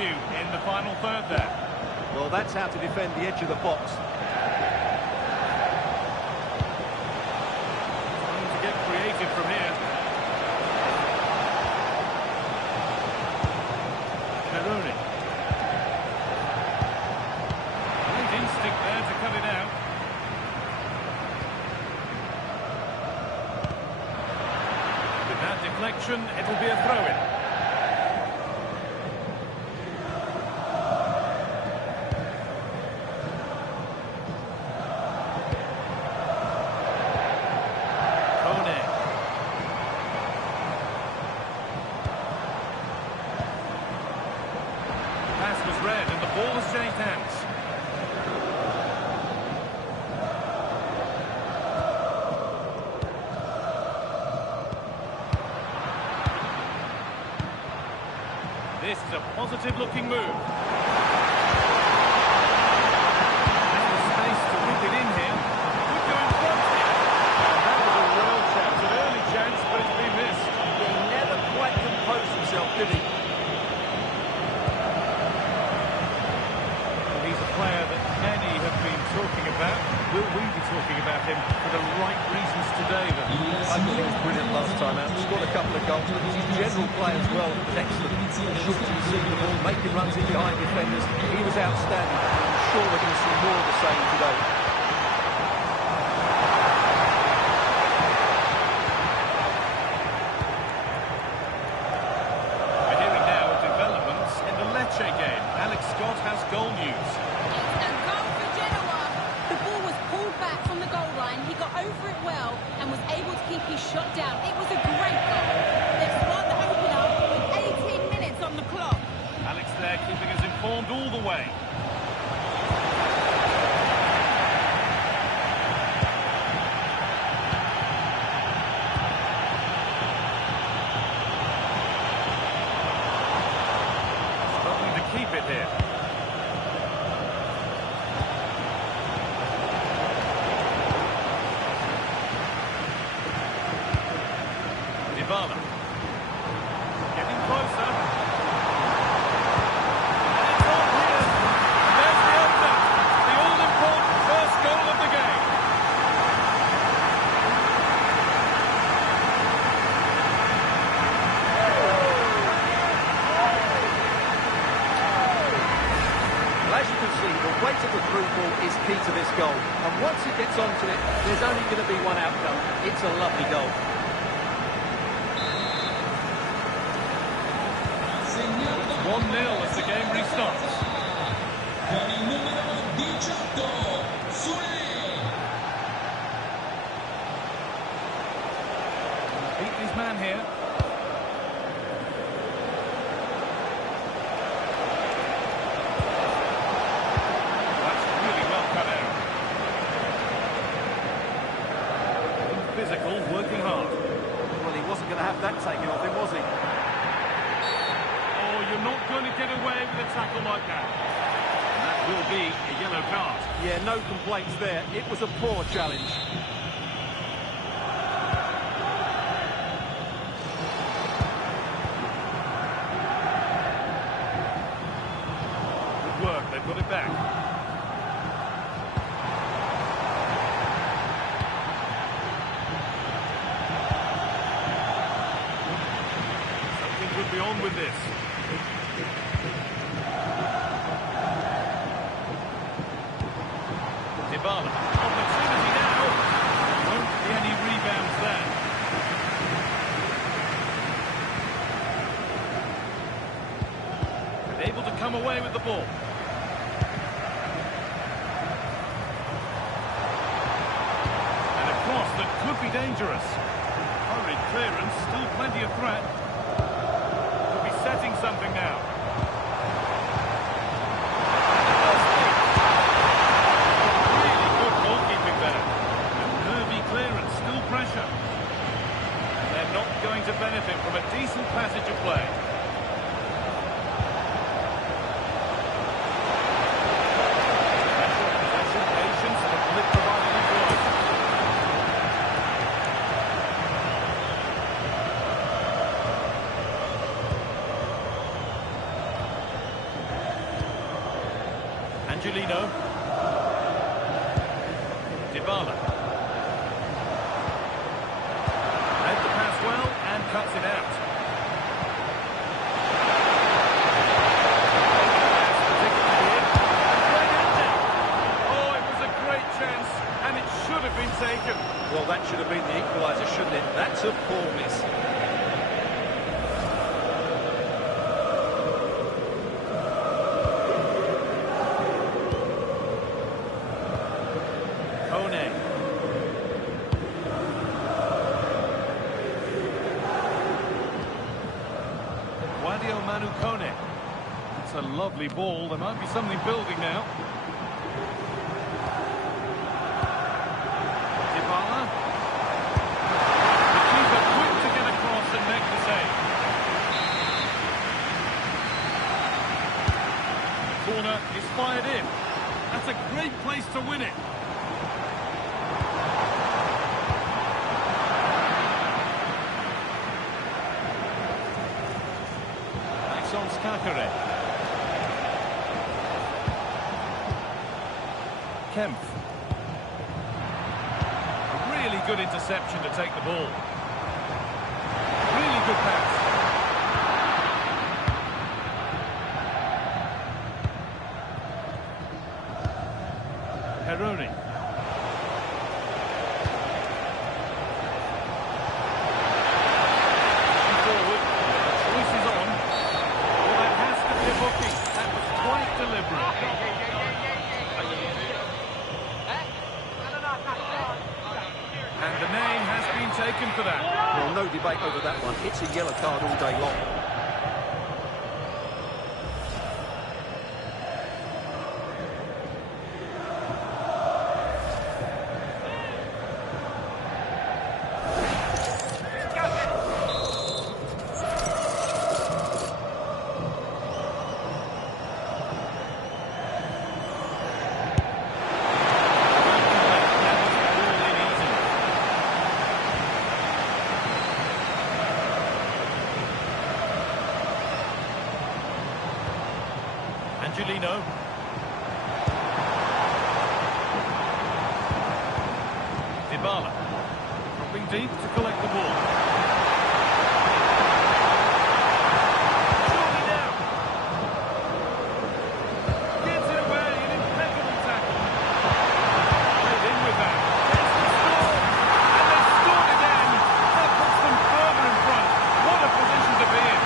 In the final third there. Well, that's how to defend the edge of the box. Trying to get creative from here. Peroni. Great instinct there to cut it out. With that deflection, it'll be a throw-in. Red and the ball has changed hands. This is a positive looking move. Has the space to whip it in here. Could go in front here. And that was a real chance, an early chance, but it's been missed. He never quite composed himself, did he? Player that many have been talking about. Will we be talking about him for the right reasons today? Then? I thought he was brilliant last time out. Scored a couple of goals, but his general play as well was excellent. Short to receive the ball, making runs in behind defenders. He was outstanding. I'm sure we're going to see more of the same today. game. Alex Scott has goal news. It's a goal for Genoa. The ball was pulled back from the goal line. He got over it well and was able to keep his shot down. It was a great goal. They've scored the opener with 18 minutes on the clock. Alex there keeping us informed all the way. Struggling to keep it here. Dybala. Getting closer. And it's on here. There's the opener. The all-important first goal of the game. Well, as you can see, the weight of the through ball is key to this goal. And once it gets onto it, there's only going to be one outcome. It's a lovely goal. Segnato 1-0 as the game restarts. con il numero 18, Sule. Beat his man here. That's really well cut out. Physical, working hard. Well, he wasn't going to have that taken off him, was he? Oh, you're not going to get away with a tackle like that. And that will be a yellow card. Yeah, no complaints there. It was a poor challenge. Good work, they've got it back. Something could be on with this. Dybala. Opportunity now. Won't be any rebounds there. And able to come away with the ball. And a cross that could be dangerous. Hurried clearance, still plenty of threat. Could be setting something now. Really good goalkeeping there. And nervy clearance, still pressure. And they're not going to benefit from a decent passage of play. Possession, patience, and flip providing equaliser. Angelino. Dybala. Read the pass well and cuts it out. Oh, it was a great chance, and it should have been taken. Well, that should have been the equaliser, shouldn't it? That's a poor miss. Kone. Wadio Manu Kone. It's a lovely ball. There might be something building now. Dybala. The keeper quick to get across and make the save. The corner is fired in. That's a great place to win it. Maxence Kakare. Kempf. A really good interception to take the ball. Really good pass. Peroni. Forward. The choice is on. Well, that has to be a booking. screen. And the name has been taken for that. Well, no debate over that one. It's a yellow card all day long. Angelino. Dybala. Dropping deep to collect the ball. Surely now. Gets it away. An impeccable tackle. Played in with that. Chance to score. And they scored again. That puts them further in front. What a position to be in.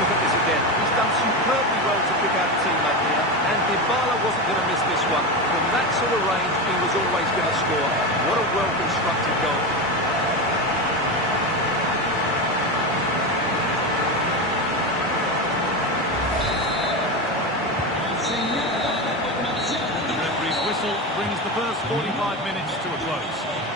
Look at this again. He's done superbly well to pick out a teammate here, and Dybala wasn't going to miss this one. From that sort of range, he was always going to score. What a well-constructed goal. The referee's whistle brings the first 45 minutes to a close.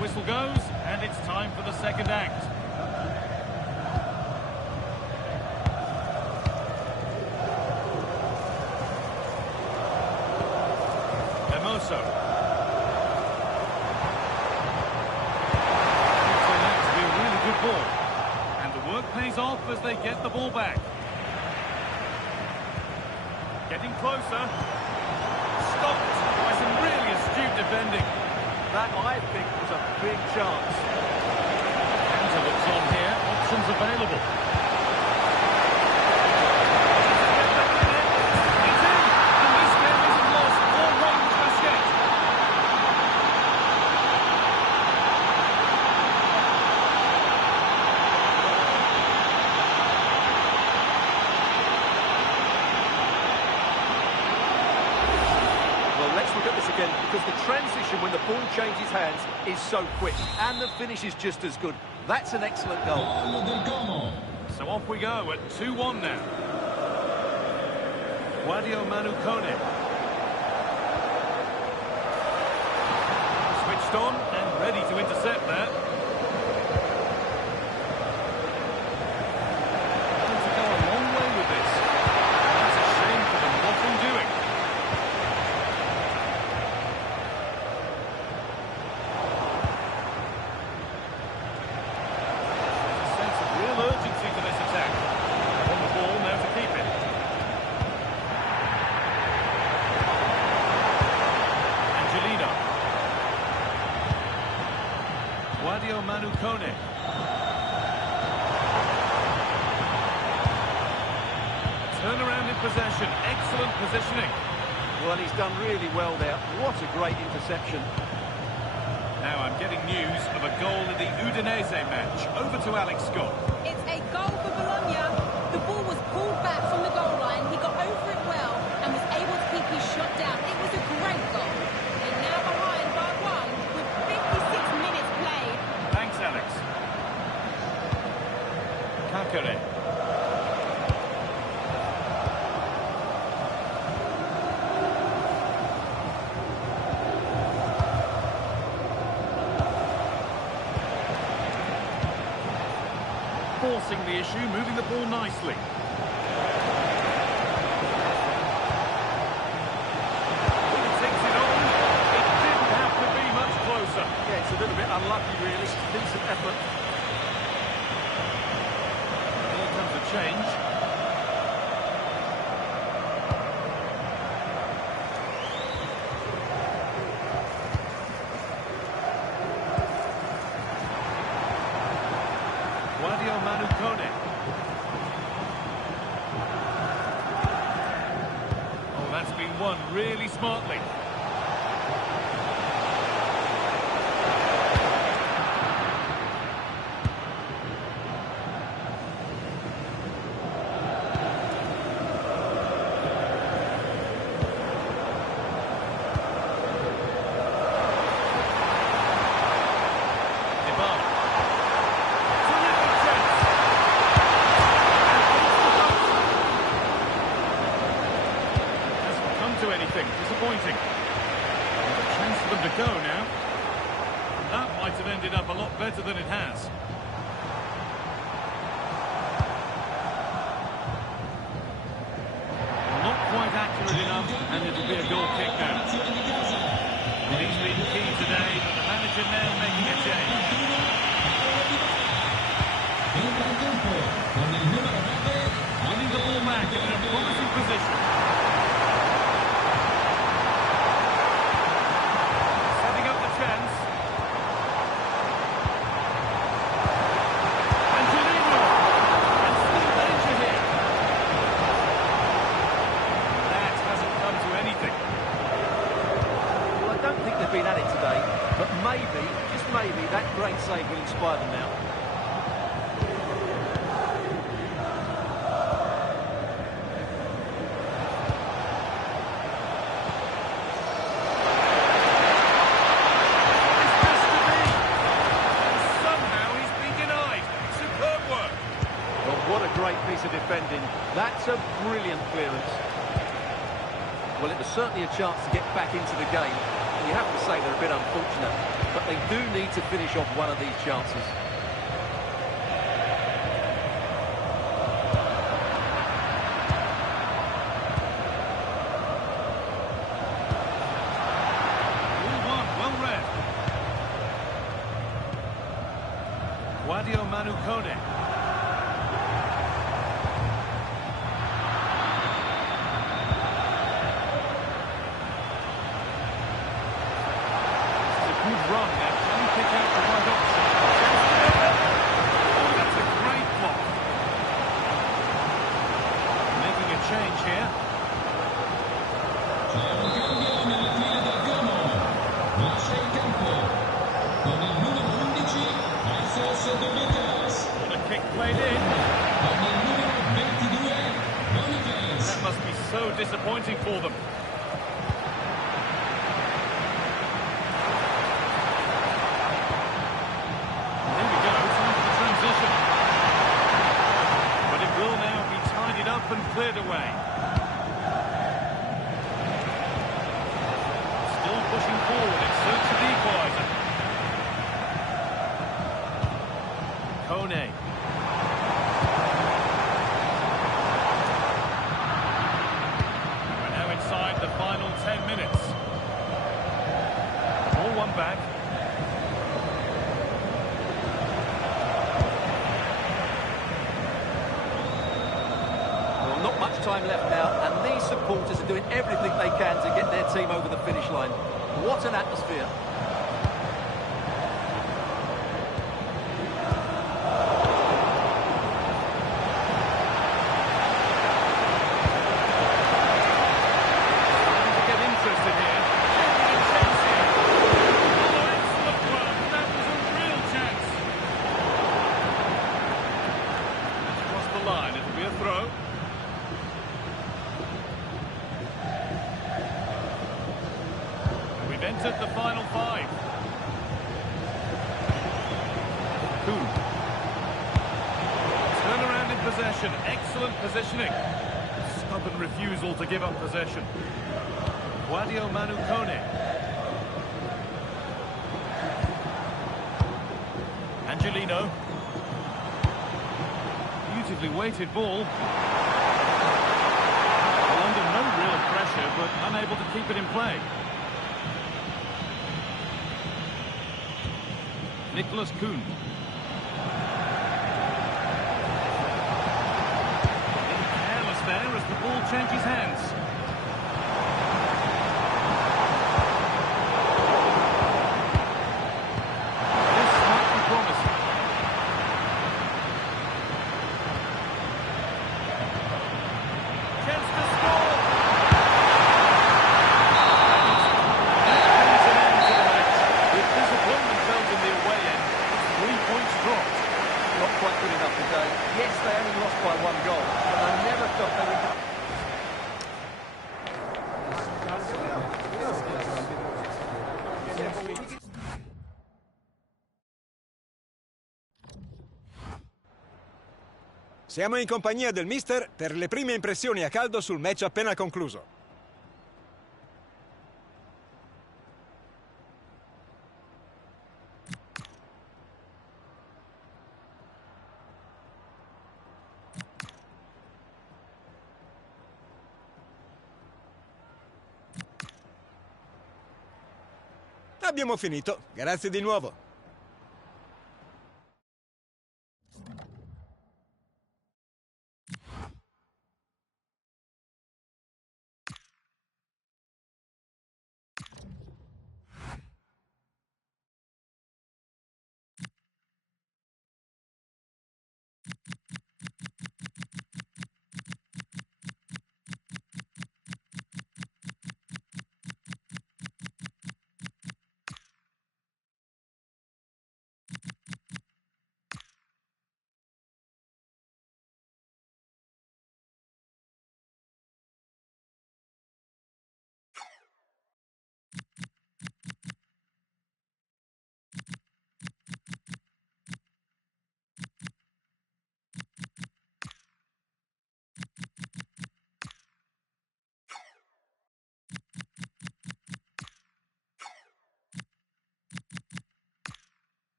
Whistle goes, and it's time for the second act. Hermoso. Turned out to be a really good ball. And the work pays off as they get the ball back. Getting closer. Stopped by some really astute defending. That, I think, was a big chance. Counter looks on here. Options available. It's in! And this game isn't lost or won just yet. Well, let's look at this again, because the transition when the ball changes hands is so quick, and the finish is just as good. That's an excellent goal. So off we go at 2-1 now. Wadio Manu Kone. Switched on and ready to intercept that. Going to go a long way with this. That's a shame for them. Nothing doing. Urgency to this attack. On the ball, now to keep it. Angelino. Wadio Manu Kone. Turnaround in possession. Excellent positioning. Well, he's done really well there. What a great interception. Now I'm getting news of a goal in the Udinese match. Over to Alex Scott. It's a goal for Bologna. The ball was pulled back from the goal line. He got over it well and was able to keep his shot down. It was a great goal. They're now behind by 1 with 56 minutes played. Thanks, Alex. Kakare. Forcing the issue, moving the ball nicely. He takes it on. It didn't have to be much closer. Yeah, it's a little bit unlucky, really. Decent effort. Here comes a change. Wadio Manu Kone. won really smartly. Disappointing. There's a chance for them to go now. That might have ended up a lot better than it has. Not quite accurate enough, and it'll be a goal kick now. Well, he's been key today, but the manager now making a change. Winning the ball back in a promising position. Been at it today, but maybe, just maybe, that great save will inspire them now. This has to be, and somehow he's been denied. Superb work. Well, what a great piece of defending. That's a brilliant clearance. Well, it was certainly a chance to get back into the game. You have to say they're a bit unfortunate, but they do need to finish off one of these chances. Well read. Guadio Manu Kone. Run now. Can he pick out the right option? Oh, that's a great block. Making a change here. C'è un cambio nella fila del Como. Lascia il campo. Con il numero 11, Jesus Dominguez. What a kick played in. Con il numero 22, Dominguez. That must be so disappointing for them. Up and cleared away. Still pushing forward in search of the equaliser. Kone. We're now inside the final 10 minutes. All one back. Not much time left now, and these supporters are doing everything they can to get their team over the finish line. What an atmosphere. Starting to get interested here. Taking a chance here. Oh, excellent work. That was a real chance. Across the line, it'll be a throw. Entered the final five. Kuhn. Turn around in possession. Excellent positioning. Stubborn refusal to give up possession. Guadio Manu Kone. Angelino. Beautifully weighted ball. Well, under no real pressure, but unable to keep it in play. Nicholas Kuhn. Being careless there as the ball changes hands. This might be promising. Chance to score! Siamo in compagnia del mister per le prime impressioni a caldo sul match appena concluso. Abbiamo finito. Grazie di nuovo.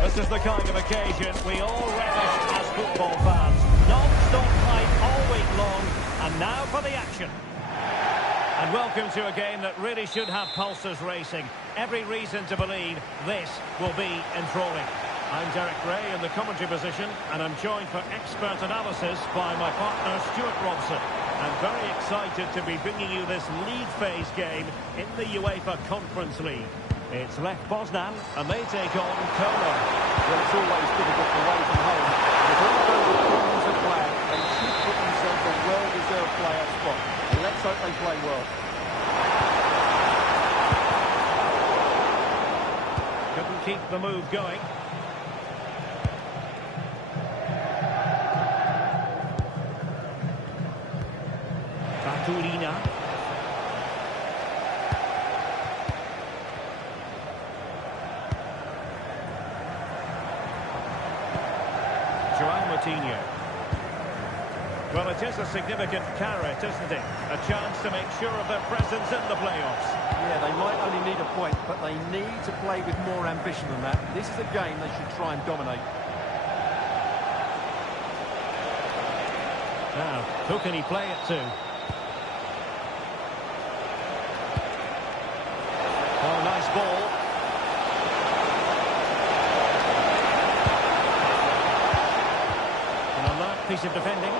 This is the kind of occasion we all relish as football fans. Non-stop fight all week long, and now for the action. And welcome to a game that really should have pulses racing. Every reason to believe this will be enthralling. I'm Derek Ray in the commentary position, and I'm joined for expert analysis by my partner Stuart Robson. I'm very excited to be bringing you this league phase game in the UEFA Conference League. It's Lech Poznan, and they take on Cologne. Well, it's always difficult away from home. If all those problems are flagged, they should put themselves a well-deserved playoff spot. And let's hope they play well. Couldn't keep the move going. Faturina. Well, it is a significant carrot, isn't it? A chance to make sure of their presence in the playoffs. Yeah, they might only need a point, but they need to play with more ambition than that. This is a game they should try and dominate. Now, who can he play it to? Oh, nice ball. An alert piece of defending.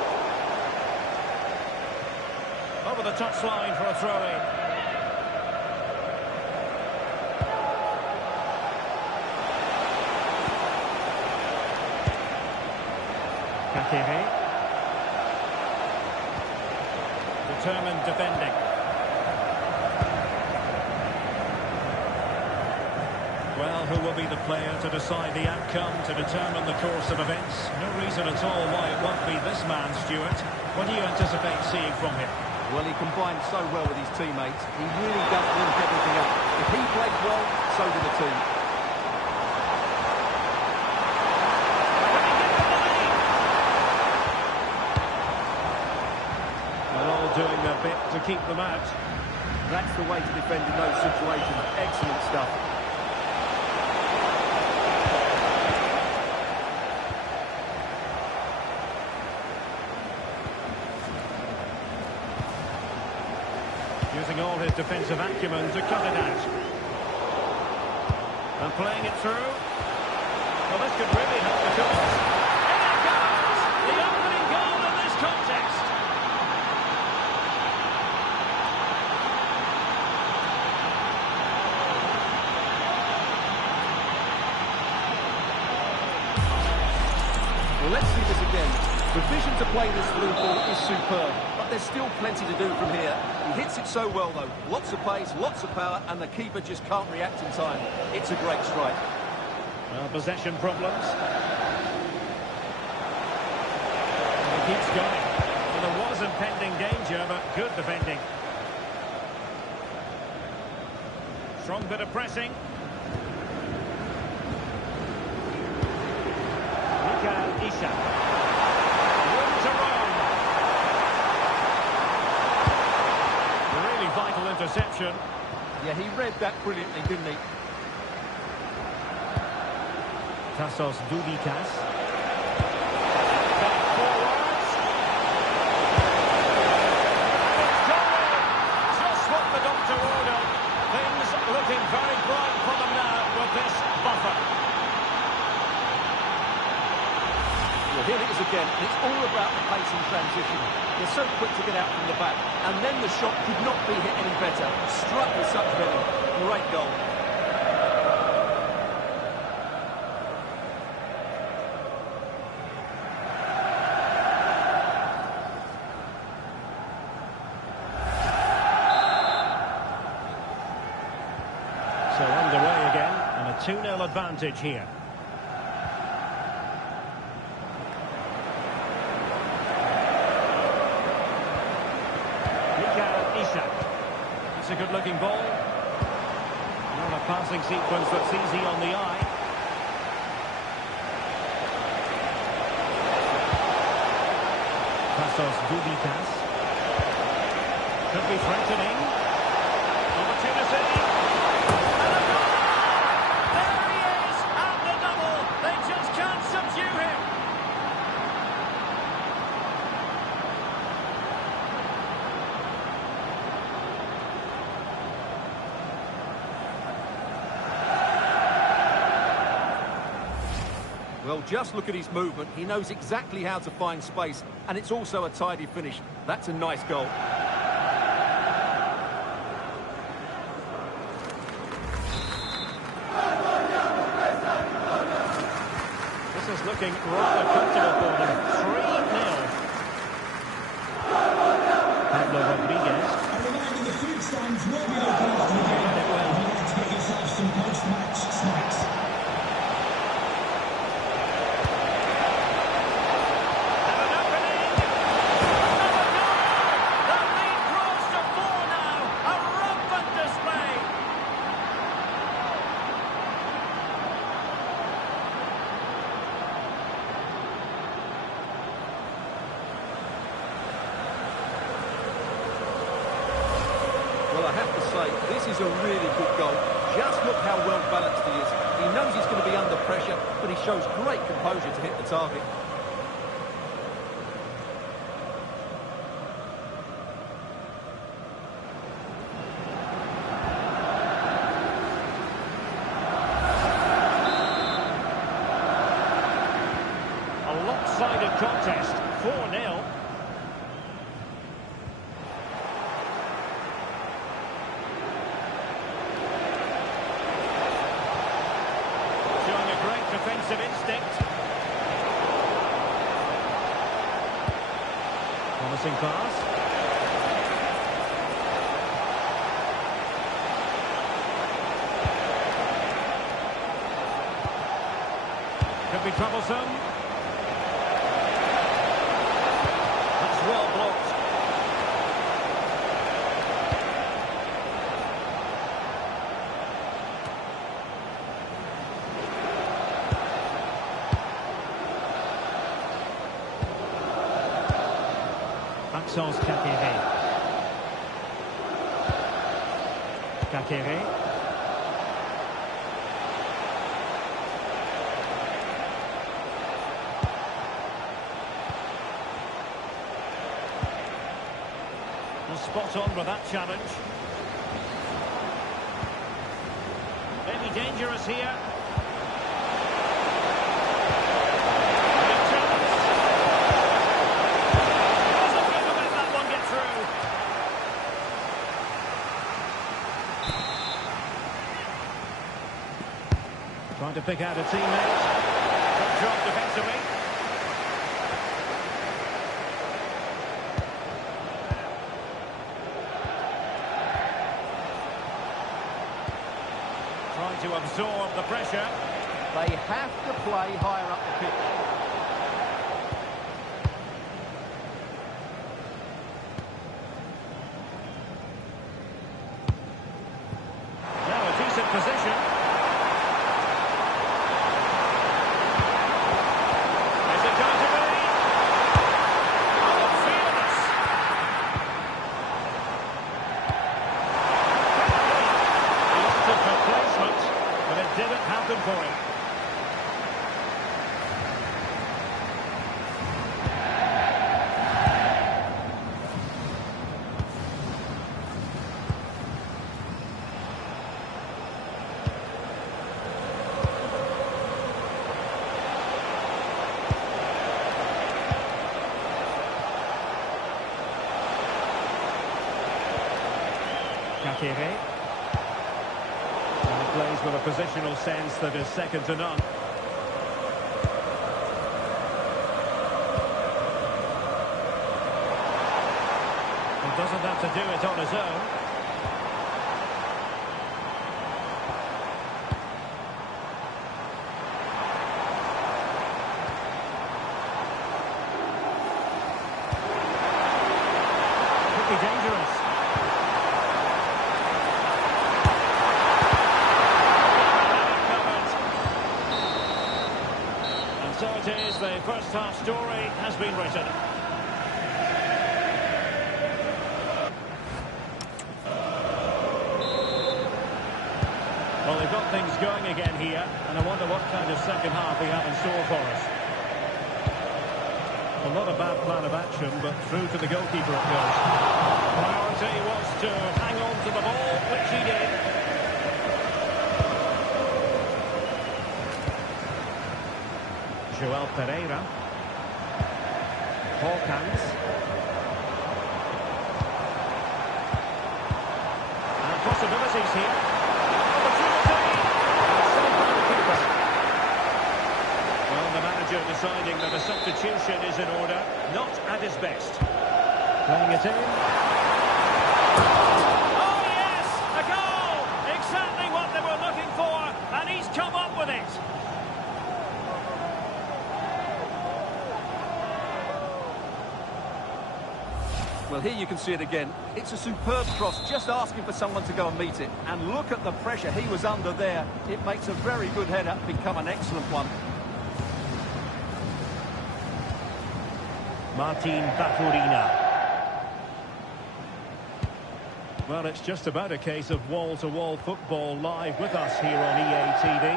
Over the touchline for a throw-in. Kakere. Determined defending. Well, who will be the player to decide the outcome, to determine the course of events? No reason at all why it won't be this man, Stuart. What do you anticipate seeing from him? Well, he combines so well with his teammates. He really does link everything up. If he plays well, so do the team. They're all doing their bit to keep them out. That's the way to defend in those situations. Excellent stuff. Using all his defensive acumen to cut it out. And playing it through. Well, this could really help the cause. And it goes! The opening goal in this contest. Well, let's see this again. The vision to play this through ball is superb, but there's still plenty to do from here. He hits it so well, though. Lots of pace, lots of power, and the keeper just can't react in time. It's a great strike. Well, possession problems. And he keeps going. Well, there was impending danger, but good defending. Strong bit of pressing. Isha. Room to roam. A really vital interception. Yeah, he read that brilliantly, didn't he? Tassos Dudikas. Back forwards. And it's going! Just what the doctor ordered. Things looking very bright for them now with this buffer. Well, here it is again, and it's all about the pace and transition. They're so quick to get out from the back, and then the shot could not be hit any better. Struck with such venom. Great goal. So underway again, and a 2-0 advantage here. It's a good-looking ball. Not a passing sequence that's easy on the eye. Tassos Dudikas. Could be threatening. Opportunity. And a goal! There he is at the double. They just can't subdue him. Well, just look at his movement. He knows exactly how to find space, and it's also a tidy finish. That's a nice goal. This is looking rather comfortable for them. 3-0. Pablo Rodriguez. A reminder, the food stands will be open after the game. If you'd like to get yourself some post-match snacks. Well, I have to say, this is a really good goal. Just look how well balanced he is. He knows he's going to be under pressure, but he shows great composure to hit the target. 4-0. Showing a great defensive instinct. Promising pass. Could be troublesome. That's well blocked. Maxence Kakere. Kakere. Spot on with that challenge. Maybe dangerous here. Doesn't think to let that one get through. Trying to pick out a teammate. Good job defensively. Trying to absorb the pressure. They have to play higher up the pitch. Now a decent position. Is it going to be? Oh, fearless. He opted for placement, but it didn't happen for him. Kakere. And he plays with a positional sense that is second to none. He doesn't have to do it on his own. Could be dangerous. So it is, the first half story has been written. Well, they've got things going again here, and I wonder what kind of second half we have in store for us. Well, not a bad plan of action, but through to the goalkeeper it goes. Priority was to hang on to the ball, which he did. Joel Pereira. Hawkins. And possibilities here. Opportunity. Saved by the keeper. Well, the manager deciding that a substitution is in order. Not at his best. Playing it in. Oh, yes! A goal! Exactly what they were looking for, and he's come up with it. Well, here you can see it again. It's a superb cross, just asking for someone to go and meet it. And look at the pressure he was under there. It makes a very good header become an excellent one. Martin Baturina. Well, it's just about a case of wall-to-wall football live with us here on EA TV.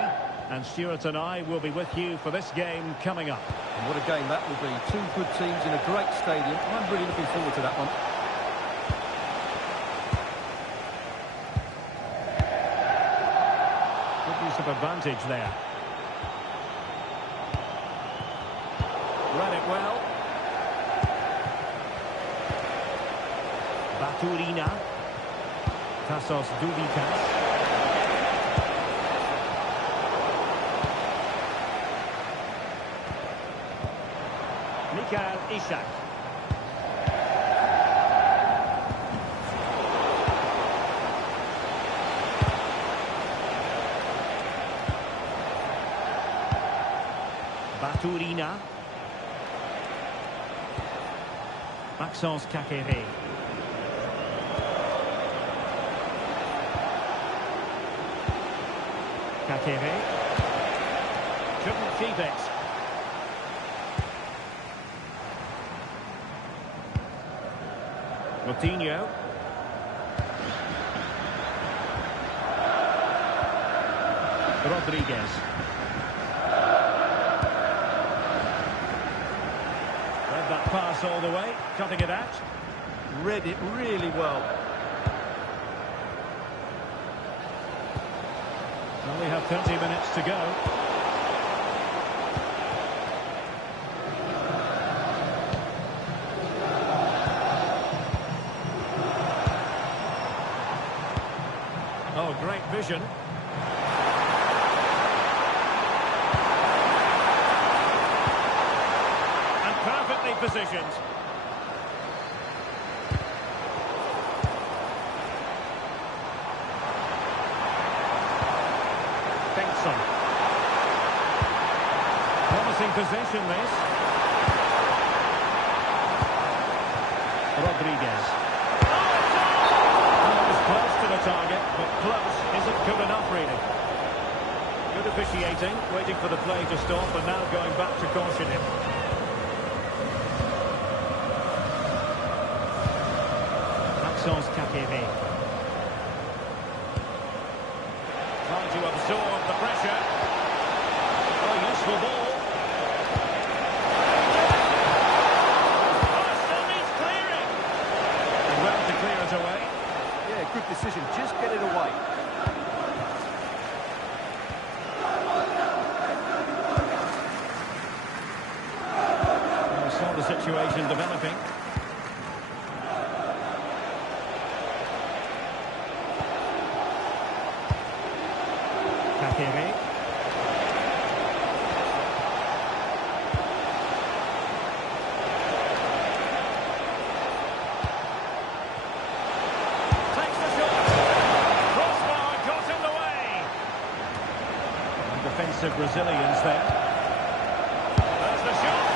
And Stuart and I will be with you for this game coming up. And what a game that will be. Two good teams in a great stadium. I'm really looking forward to that one. Good use of advantage there. Read it well. Baturina. Tassos Dubikas. Mikael Ishak. Baturina. Maxence Kakere. Kakere. Shouldn't keep it. Coutinho. Rodriguez. Read that pass all the way, cutting it out. Read it really well. Only have 30 minutes to go. Oh, great vision. And perfectly positioned. Benson. Promising possession, this. Rodriguez. Close to the target, but close isn't good enough, really. Good officiating, waiting for the play to stop, and now going back to caution him. Maxence Kakere. Trying to absorb the pressure. Oh, useful ball. Oh, still needs clearing. And well to clear it away. Good decision, just get it away. We saw the situation developing. Kakere. Defensive Brazilians there. There's the shot.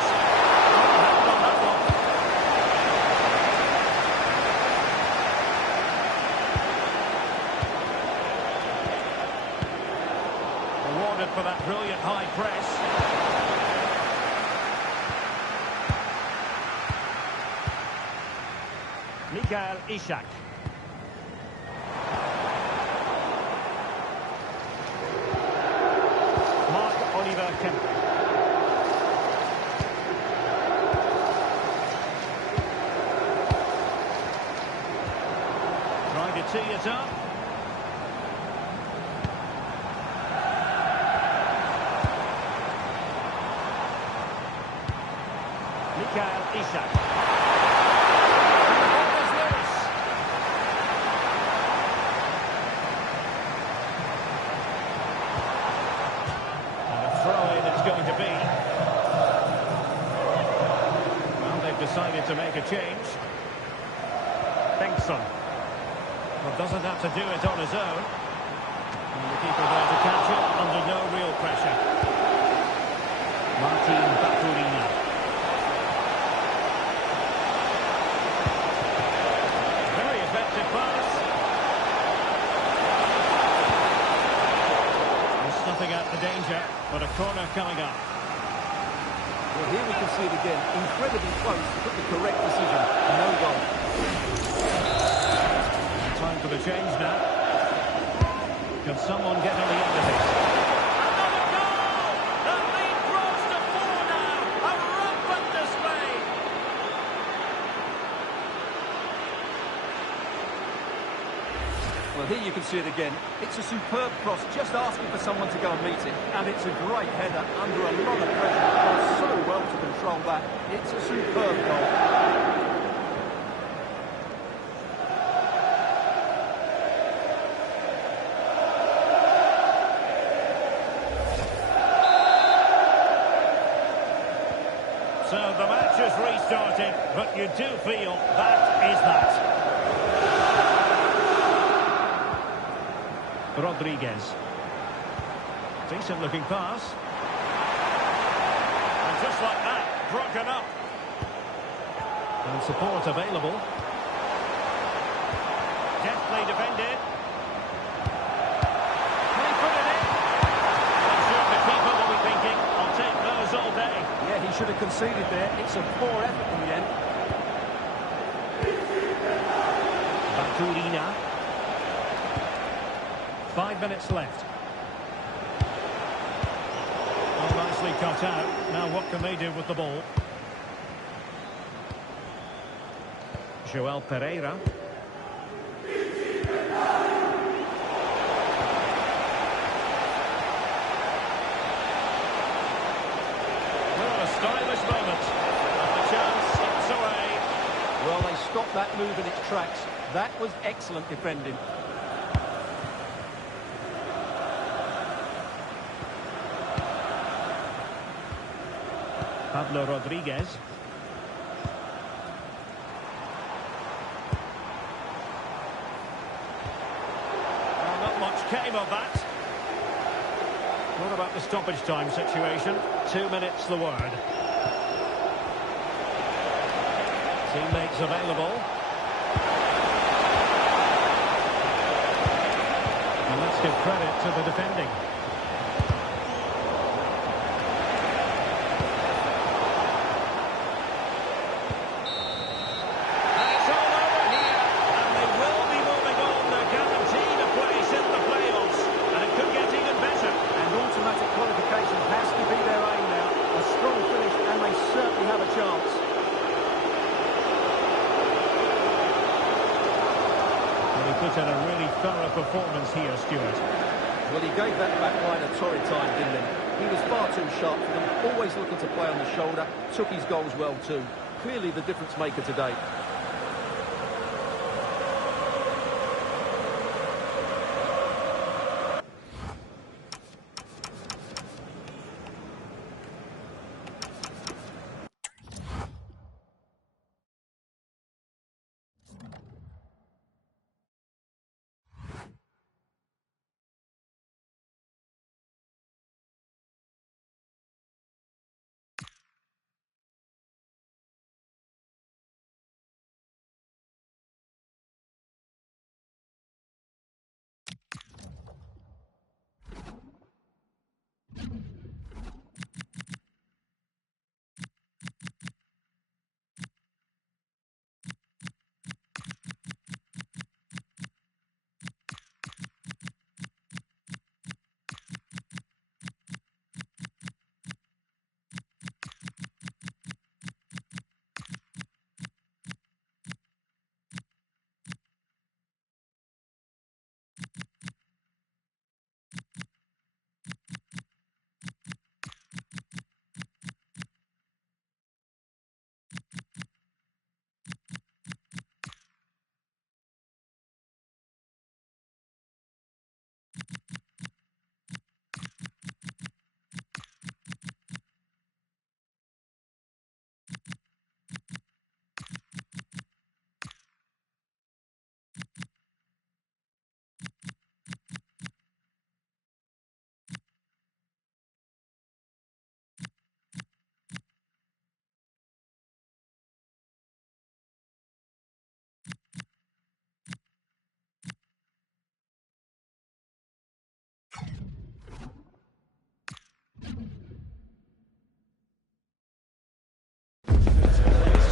Rewarded for that brilliant high press. Mikael Ishak. Trying to tee it up. Mikael Ishak. And the ball is loose. And a throw-in it's going to be. Well, they've decided to make a change. Benson. Well, doesn't have to do it on his own. And the keeper there to catch it under no real pressure. Martin Baturina. Very effective pass. And snuffing out the danger, but a corner coming up. Well, here we can see it again. Incredibly close to put the correct decision. No goal. Time for the change now. Can someone get on the end of this? Another goal! The lead grows to 4 now. A rampant display. Well, here you can see it again. It's a superb cross, just asking for someone to go and meet it. And it's a great header under a lot of pressure. Does so well to control that. It's a superb goal. has restarted, but you do feel that is that. Rodriguez. Decent looking pass. And just like that, broken up. And support available. Deftly defended. Can he put it in? I'm sure the keeper will be thinking, I'll take those all day. Yeah, he should have conceded there. It's a poor effort in the end. Baturina. 5 minutes left. Oh, nicely cut out. Now what can they do with the ball? Joel Pereira. Well, a stylish moment. And the chance slips away. Well, they stopped that move in its tracks. That was excellent defending. Pablo Rodriguez. Well, not much came of that. What about the stoppage time situation? 2 minutes the word. Teammates available. And let's give credit to the defending. Put in a really thorough performance here, Stuart. Well, he gave that back line a torrid time, didn't he? He was far too sharp for them, always looking to play on the shoulder, took his goals well too. Clearly the difference maker today.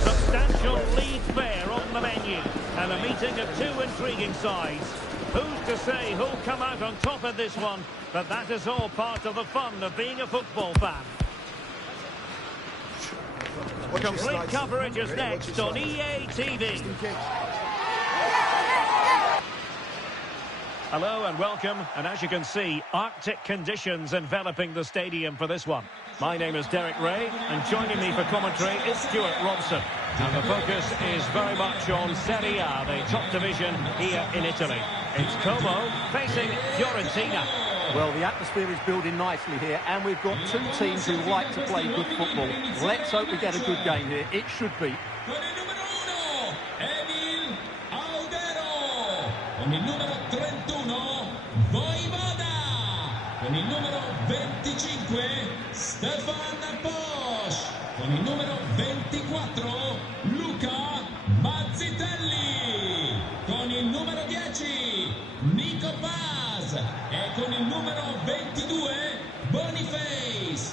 Substantial lead pair on the menu, and a meeting of two intriguing sides. Who's to say who'll come out on top of this one? But that is all part of the fun of being a football fan. Complete coverage is next on EA TV. Hello and welcome, and as you can see, Arctic conditions enveloping the stadium for this one. My name is Derek Ray, and joining me for commentary is Stuart Robson. And the focus is very much on Serie A, the top division here in Italy. It's Como facing Fiorentina. Well, the atmosphere is building nicely here, and we've got two teams who like to play good football. Let's hope we get a good game here. It should be. Con il numero 1, Emil Audero. Con il numero 31, Voivoda. Con il numero 25, Stefan Bosch. Con il numero 24, Luca Mazzitelli. Con il numero 10, Nico Paz. E con il numero 22, Boniface.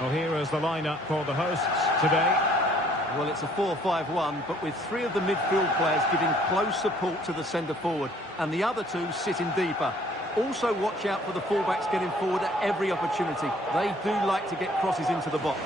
Well, here is the lineup for the hosts today. Well, it's a 4-5-1, but with three of the midfield players giving close support to the centre-forward, and the other two sitting deeper. Also watch out for the fullbacks getting forward at every opportunity. They do like to get crosses into the box.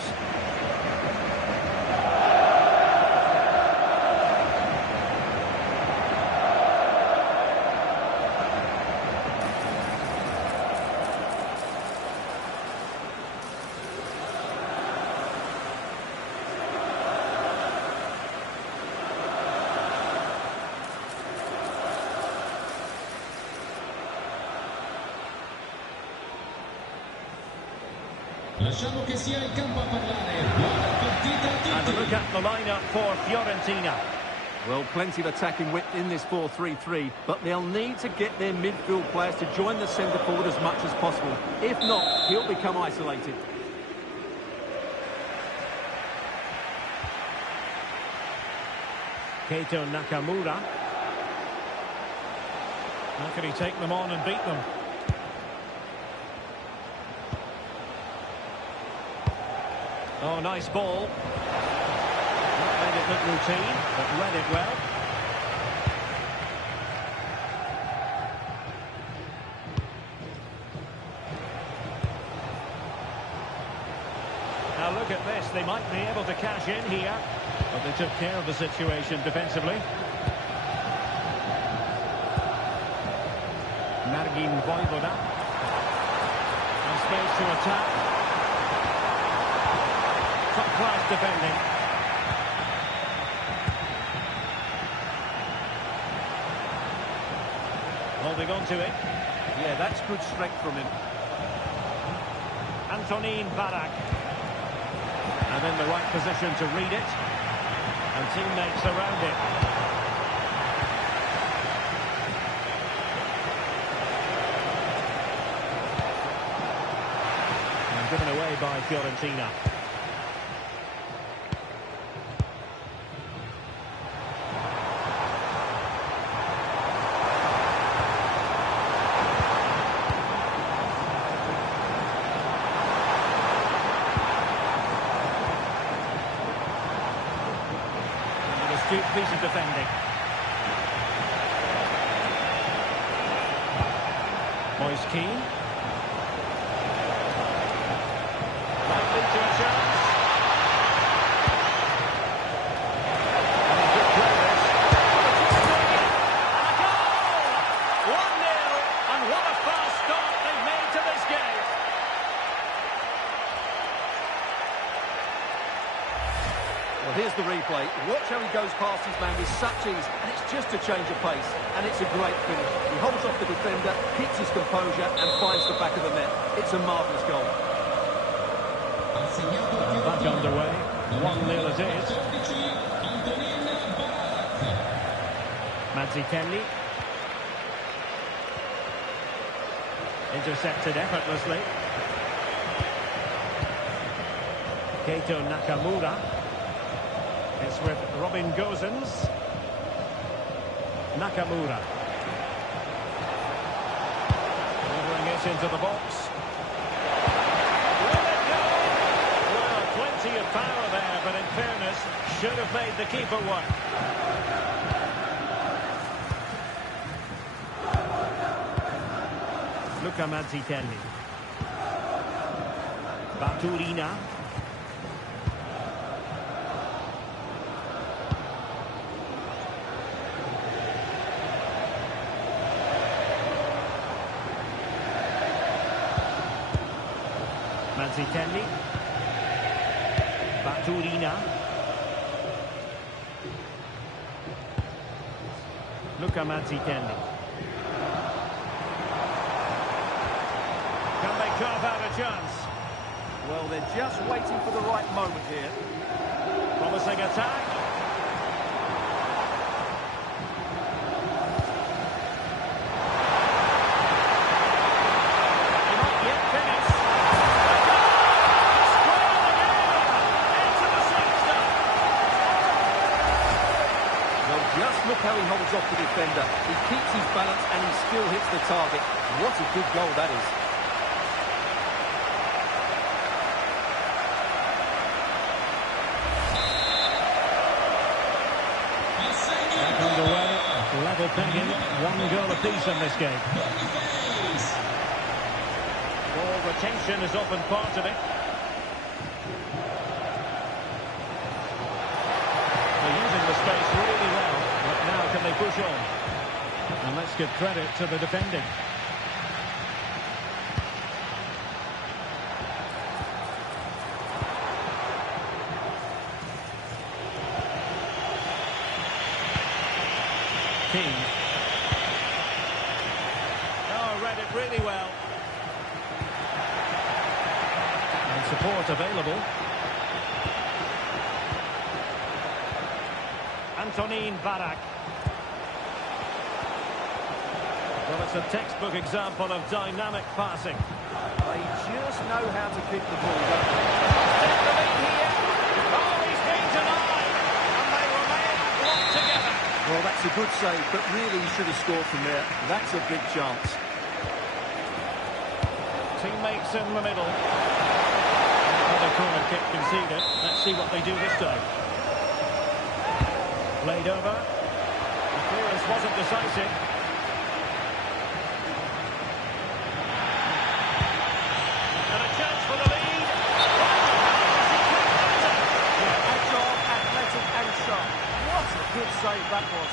Lasciamo che sia il campo a parlare. Buona partita a tutti. And a look at the lineup for Fiorentina. Well, plenty of attacking width in this 4-3-3, but they'll need to get their midfield players to join the centre-forward as much as possible. If not, he'll become isolated. Keito Nakamura. How can he take them on and beat them? Oh, nice ball. Not made it look routine, but read it well. Now look at this, they might be able to cash in here, but they took care of the situation defensively. Margin Voivoda. And space to attack. Top-class defending. Holding on to it. Yeah, that's good strength from him. Antonin Barak. And in the right position to read it. And teammates around it. And given away by Fiorentina. Piece of defending. Moise Keane. Likely to a chance. And he could play this. And a goal! 1-0, and what a fast start they've made to this game. Well, here's the replay. Watch how he goes past his man with such ease, and it's just a change of pace, and it's a great finish. He holds off the defender, keeps his composure, and finds the back of the net. It's a marvellous goal. And back underway. 1-0 it is. Mazzitelli. Intercepted effortlessly. Keito Nakamura. It's with Robin Gosens. Nakamura. Delivering it into the box. Will it go? Well, plenty of power there, but in fairness, should have made the keeper work. Luca Mazzitelli. Manzi-Kendi. Baturina. Luka Manzi-Kendi. Can they carve out a chance? Well, they're just waiting for the right moment here. Promising attack. He might yet finish. Square again. Into the sixth. Well, just look how he holds off the defender. He keeps his balance and he still hits the target. What a good goal that is. Level pegging, 1 goal apiece in this game. Ball retention is often part of it. They're using the space really well, but now can they push on? And let's give credit to the defending. Oh, read it really well. And support available. Antonin Barak. Well, it's a textbook example of dynamic passing. They just know how to kick the ball, don't they? Take the lead here. Oh, he's been denied. And they remain locked together. Well, that's a good save, but really he should have scored from there. That's a big chance. Teammates in the middle. Another corner kick conceded. Let's see what they do this time. Played over. The clearance wasn't decisive. And a chance for the lead. Agile, athletic and sharp. What a good save that was.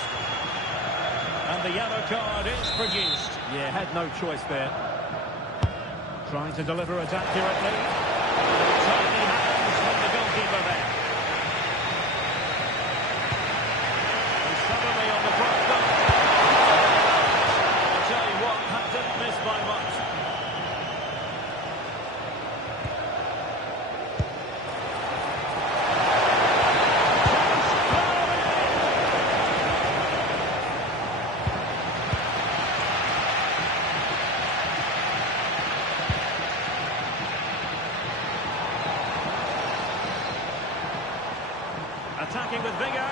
And the yellow card is produced. Yeah, had no choice there. Trying to deliver it accurately. Tiny hands from the goalkeeper there. And suddenly on the front foot. I'll tell you what, that didn't miss by much. Attacking with vigour.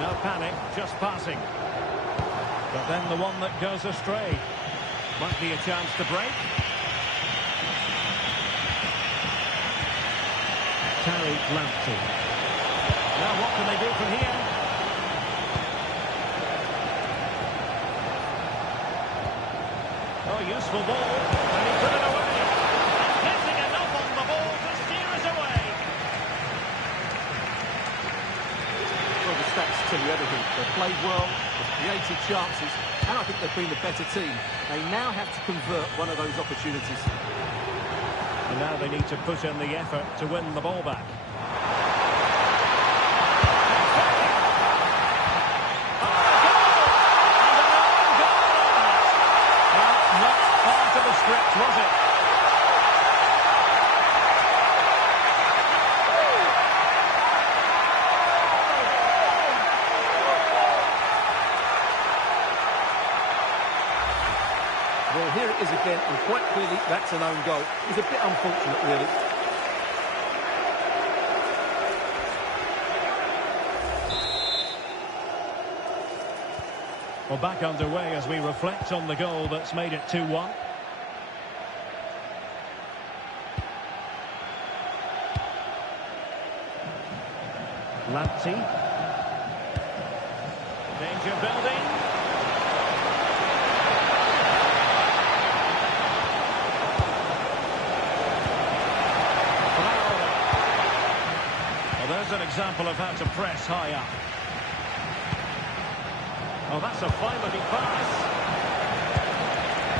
No panic, just passing. But then the one that goes astray. Might be a chance to break. Tariq Lamptey. Now what can they do from here? Oh, useful ball. And he put it away. And getting enough on the ball to steer it away. Well, the stats tell you everything. They've played well, they've created chances, and I think they've been the better team. They now have to convert one of those opportunities. And now they need to put in the effort to win the ball back. Script, was it? Well, here it is again, and quite clearly that's an own goal. It's a bit unfortunate, really. Well, back underway as we reflect on the goal that's made it 2-1. Lamptey. Danger building. Well, there's an example of how to press high up. Oh, that's a fine-looking pass.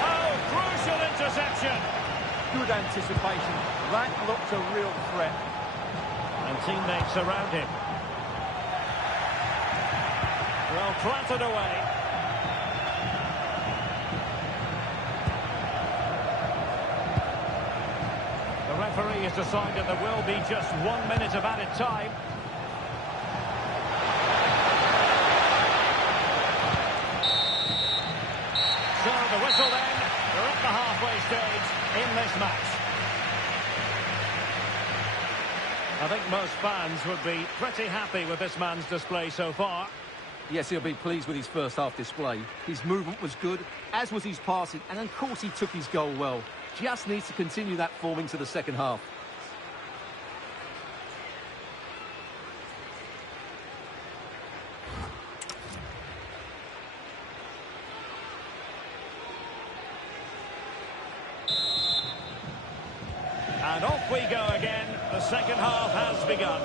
Oh, crucial interception. Good anticipation. That looked a real threat. And teammates around him. Well, clattered away. The referee has decided there will be just 1 minute of added time. So the whistle then. We're at the halfway stage in this match. I think most fans would be pretty happy with this man's display so far. Yes, he'll be pleased with his first half display. His movement was good, as was his passing, and of course he took his goal well. Just needs to continue that form into the second half. And off we go again. The second half has begun.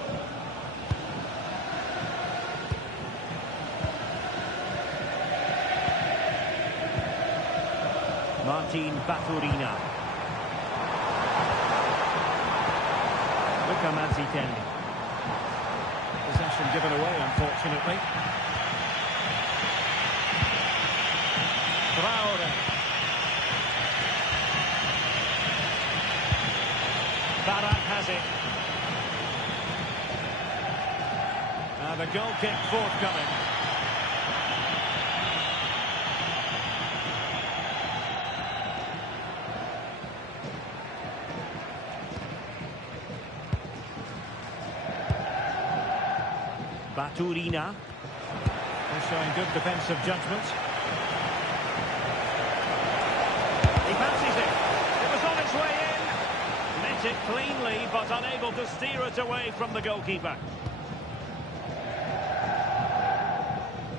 Martin Baturina. Luca Mazzitelli. Possession given away, unfortunately. Traore. Barak has it. And the goal kick forthcoming. Baturina. They're showing good defensive judgment. He passes it. It was on its way in. Met it cleanly, but unable to steer it away from the goalkeeper.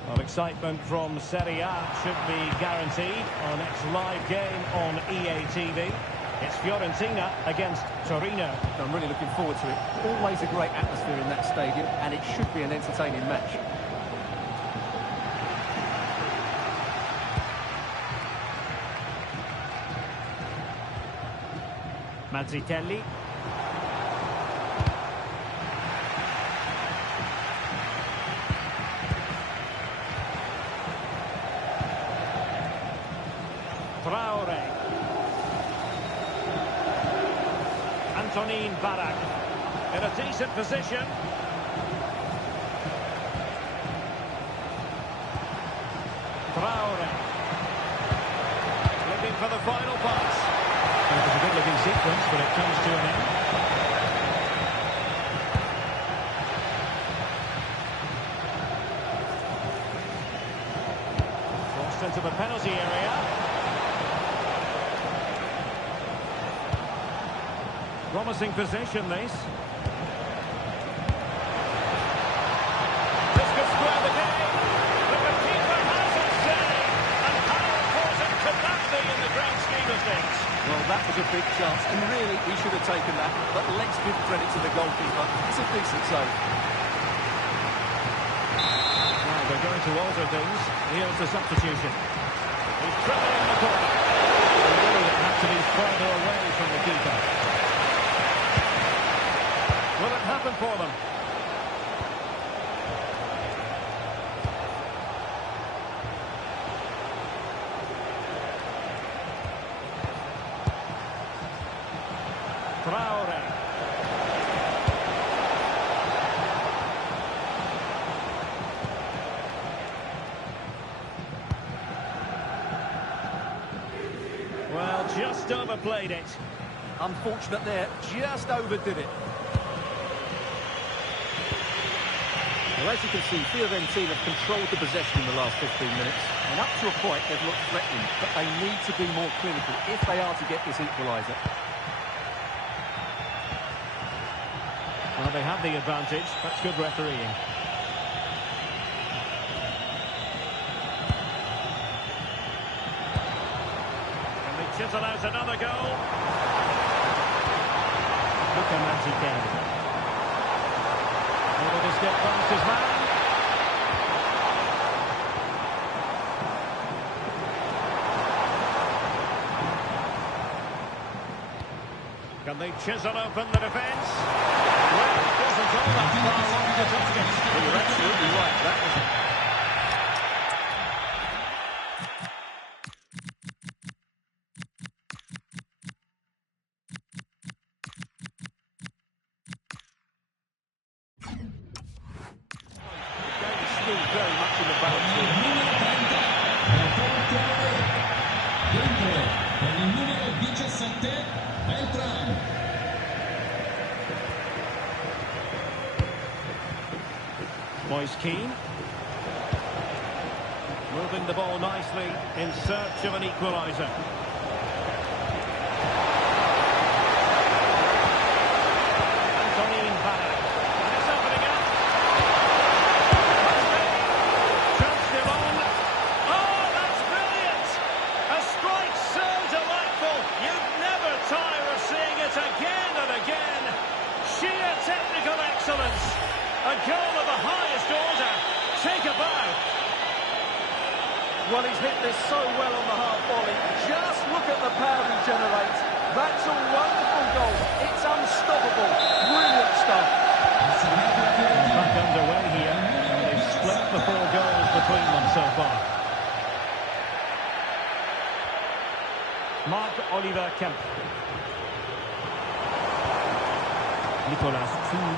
Well, excitement from Serie A should be guaranteed. Our next live game on EA TV. It's Fiorentina against Torino. I'm really looking forward to it. Always a great atmosphere in that stadium, and it should be an entertaining match. Mazzitelli. Traore. Antonin Barak in a decent position. Traore looking for the final pass. It was a good-looking sequence, but it comes to an end. Crossed into the penalty area. Promising position, this. This could square the game. But the keeper has it saved. And how important could that be in the grand scheme of things? Well, that was a big chance, and really, he should have taken that. But let's give credit to the goalkeeper. It's a decent save. Now they're going to alter things. Here's the substitution. He's driven in the corner. Really, it had to be further away from the keeper. Will it happen for them? Traore. Well, just overplayed it. Unfortunate there, just overdid it. Well, as you can see, Fiorentina have controlled the possession in the last 15 minutes. And up to a point, they've looked threatening. But they need to be more clinical if they are to get this equaliser. Well, they have the advantage. That's good refereeing. Can they chisel out another goal? Luca Mazzitelli. Able to step past his man. Can they chisel open the defence? Well, it wasn't all that far off the target. Well, you're absolutely right. That was... Still very much in the balance here. Dentro, con il numero 17, Beltran. Moise Keane. Moving the ball nicely in search of an equaliser. Antonin Barak. And it's opening up. Chance still on. Oh, that's brilliant! A strike so delightful. You'd never tire of seeing it again and again. Sheer technical excellence. A goal of the highest order. Take a bow. Well, he's hit this so well on the half volley. Just look at the power he generates. That's a wonderful goal. It's unstoppable. Brilliant stuff. Back underway here, and they've split the 4 goals between them so far. Marc-Oliver Kemp. Nicolas Thun.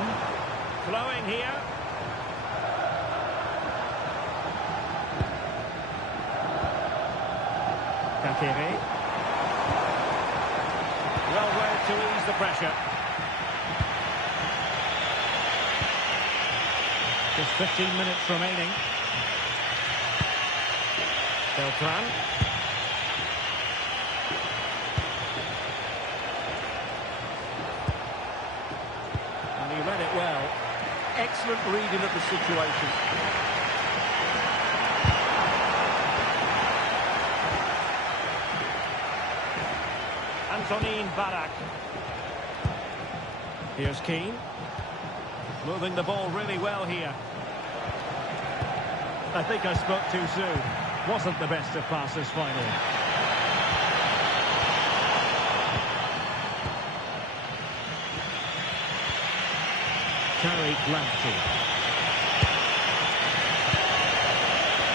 Flowing here. Kakere. Well read to ease the pressure. Just 15 minutes remaining. Beltran. And he read it well. Excellent reading of the situation. Antonin Barak. Here's Keane. Moving the ball really well here. I think I spoke too soon. Wasn't the best of passes finally. Tariq Lamptey.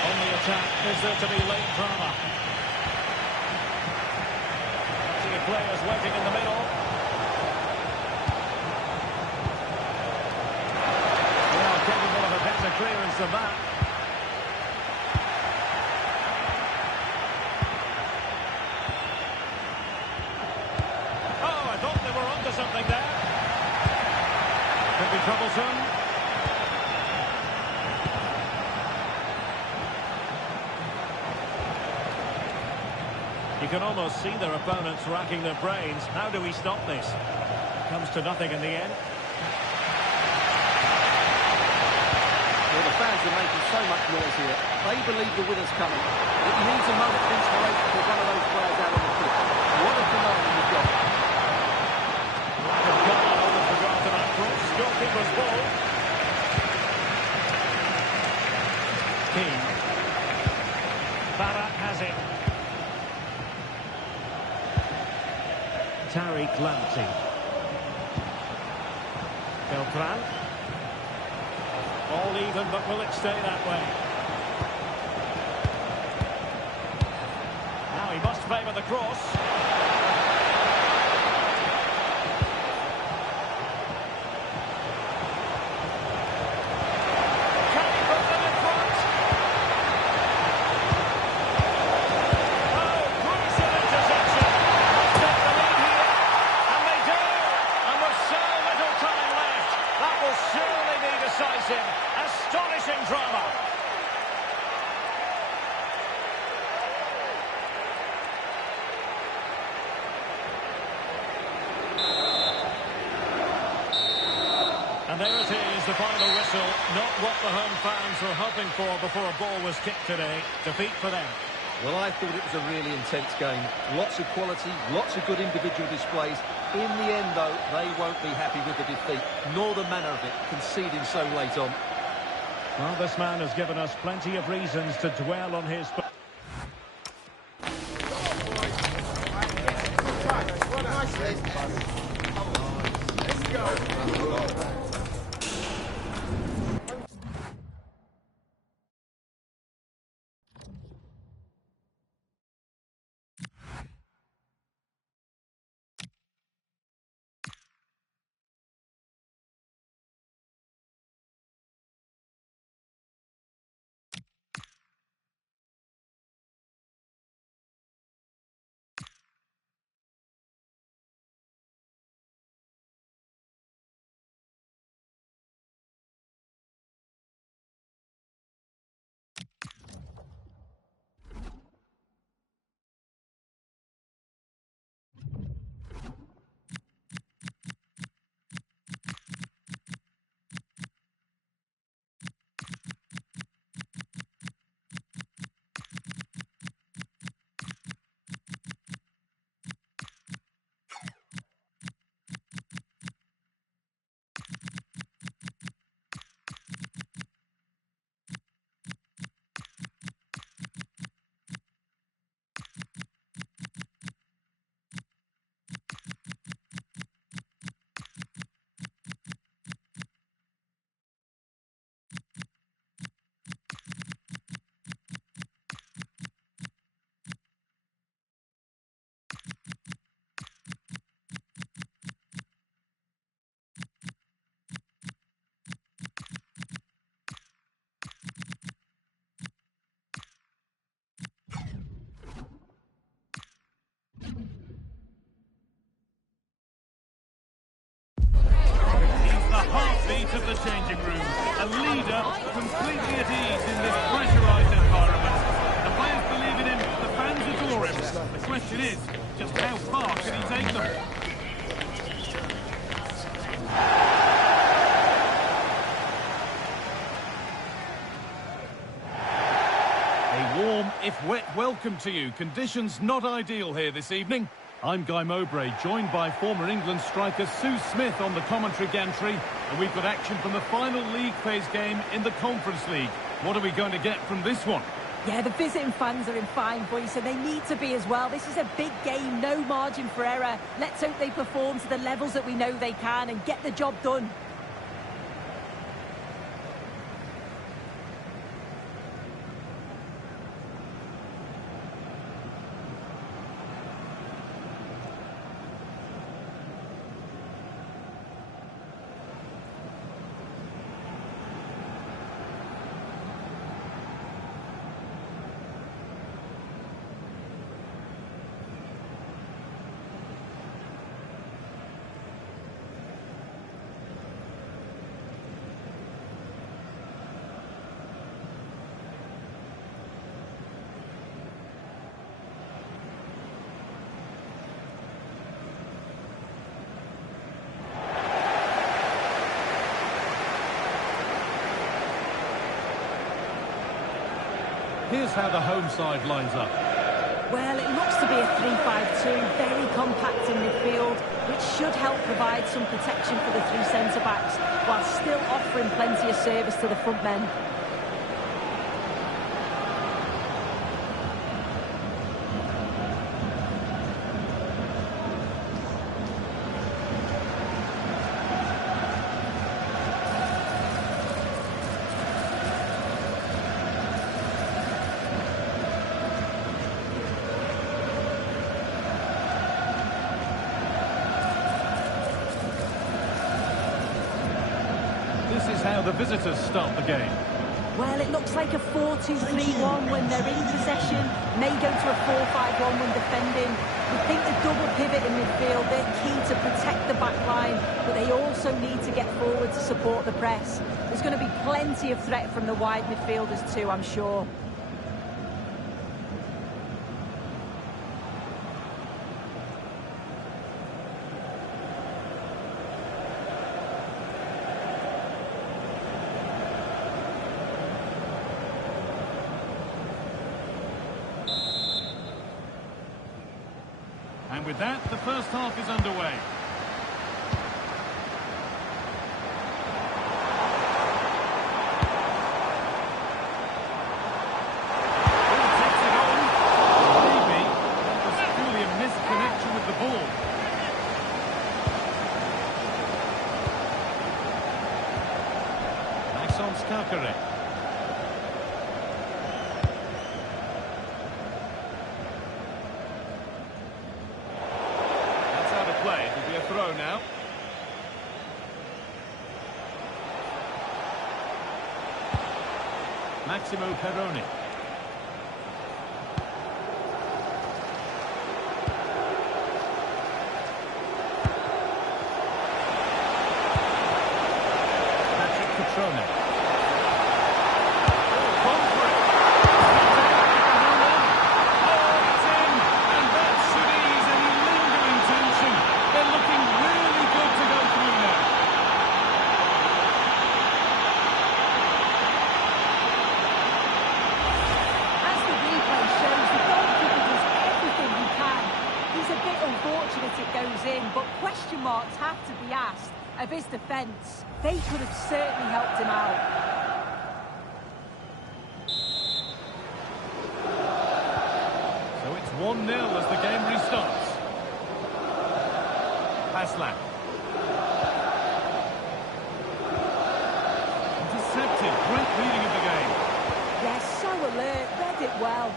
On the attack, is there to be late drama? See players waiting in the middle. Well, capable of a better clearance than that. Oh, I thought they were onto something there. Could be troublesome. You can almost see their opponents racking their brains. How do we stop this? Comes to nothing in the end. Well, the fans are making so much noise here. They believe the winner's coming. It needs a moment of inspiration for one of those players out on the pitch. What a phenomenon we've got. Lack of guile with regard to that cross. Goalkeeper's ball. King. Barak has it. Tariq Lamptey. Beltran. All even, but will it stay that way? Now he must favour the cross. Can he put them in front? Oh, gruesome interception. Take the lead here, and they do. And with so little time left, that will surely be decisive. Astonishing drama. And there it is, the final whistle. Not what the home fans were hoping for before a ball was kicked today. Defeat for them. Well, I thought it was a really intense game. Lots of quality, lots of good individual displays. In the end, though, they won't be happy with the defeat, nor the manner of it, conceding so late on. Well, this man has given us plenty of reasons to dwell on his... A warm, if wet, welcome to you. Conditions not ideal here this evening. I'm Guy Mowbray, joined by former England striker Sue Smith on the commentary gantry. And we've got action from the final league phase game in the Conference League. What are we going to get from this one? Yeah, the visiting fans are in fine voice, and they need to be as well. This is a big game, no margin for error. Let's hope they perform to the levels that we know they can and get the job done. Here's how the home side lines up. Well, it looks to be a 3-5-2, very compact in midfield, which should help provide some protection for the three centre-backs, while still offering plenty of service to the front men. This is how the visitors start the game. Well, it looks like a 4-2-3-1 when they're in possession. May go to a 4-5-1 when defending. We think the double pivot in midfield, they're key to protect the back line, but they also need to get forward to support the press. There's going to be plenty of threat from the wide midfielders too, I'm sure. And with that, the first half is underway. Ball takes it on. Maybe that was purely a misconnection with the ball. Maxence Kakare. Play. It'll be a throw now. Maximo Perrone. Patrick Cutrone. It goes in, but question marks have to be asked of his defence. They could have certainly helped him out. So it's 1-0 as the game restarts. Paslak. Intercepted. Great reading of the game. Yes, so alert. Read it well.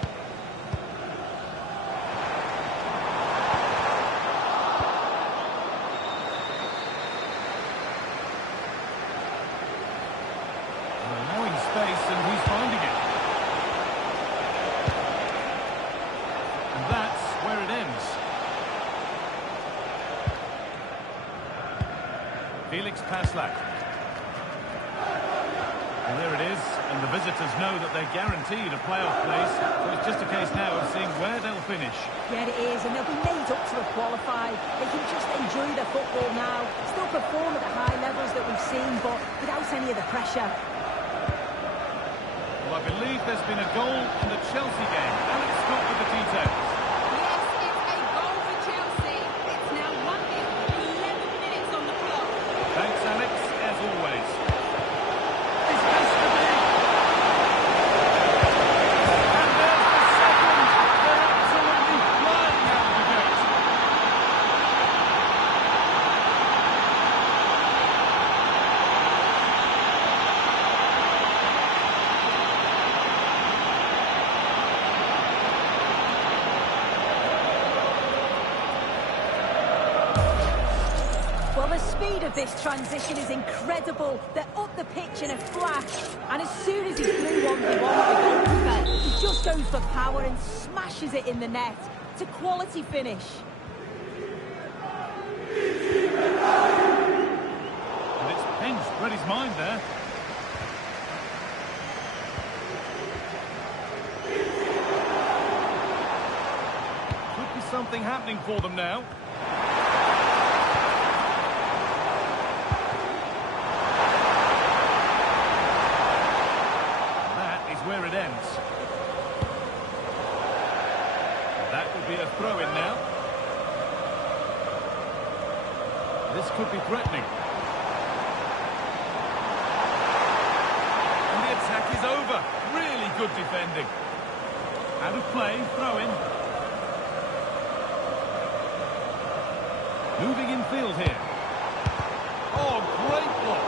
Space, and he's finding it. And that's where it ends. Felix Paslak. And there it is, and the visitors know that they're guaranteed a playoff place, so it's just a case now of seeing where they'll finish. Yeah, it is, and they'll be made up to have qualified. They can just enjoy their football now, still perform at the high levels that we've seen, but without any of the pressure. Well, I believe there's been a goal in the Chelsea game. Alex Scott with the details. Yes, it's a goal for Chelsea. It's now 1-0 with 11 minutes on the clock. Thanks, Alex, as always. This has to be. And there's the second. They're absolutely flying out of the gate. Well, the speed of this transition is incredible. They're up the pitch in a flash. And as soon as he flew 1v1 with the goalkeeper, he just goes for power and smashes it in the net. It's a quality finish. And it's pinched Freddie's mind there. Could be something happening for them now. Where it ends. That will be a throw-in now. This could be threatening. And the attack is over. Really good defending. Out of play, throw-in. Moving in field here. Oh, great block.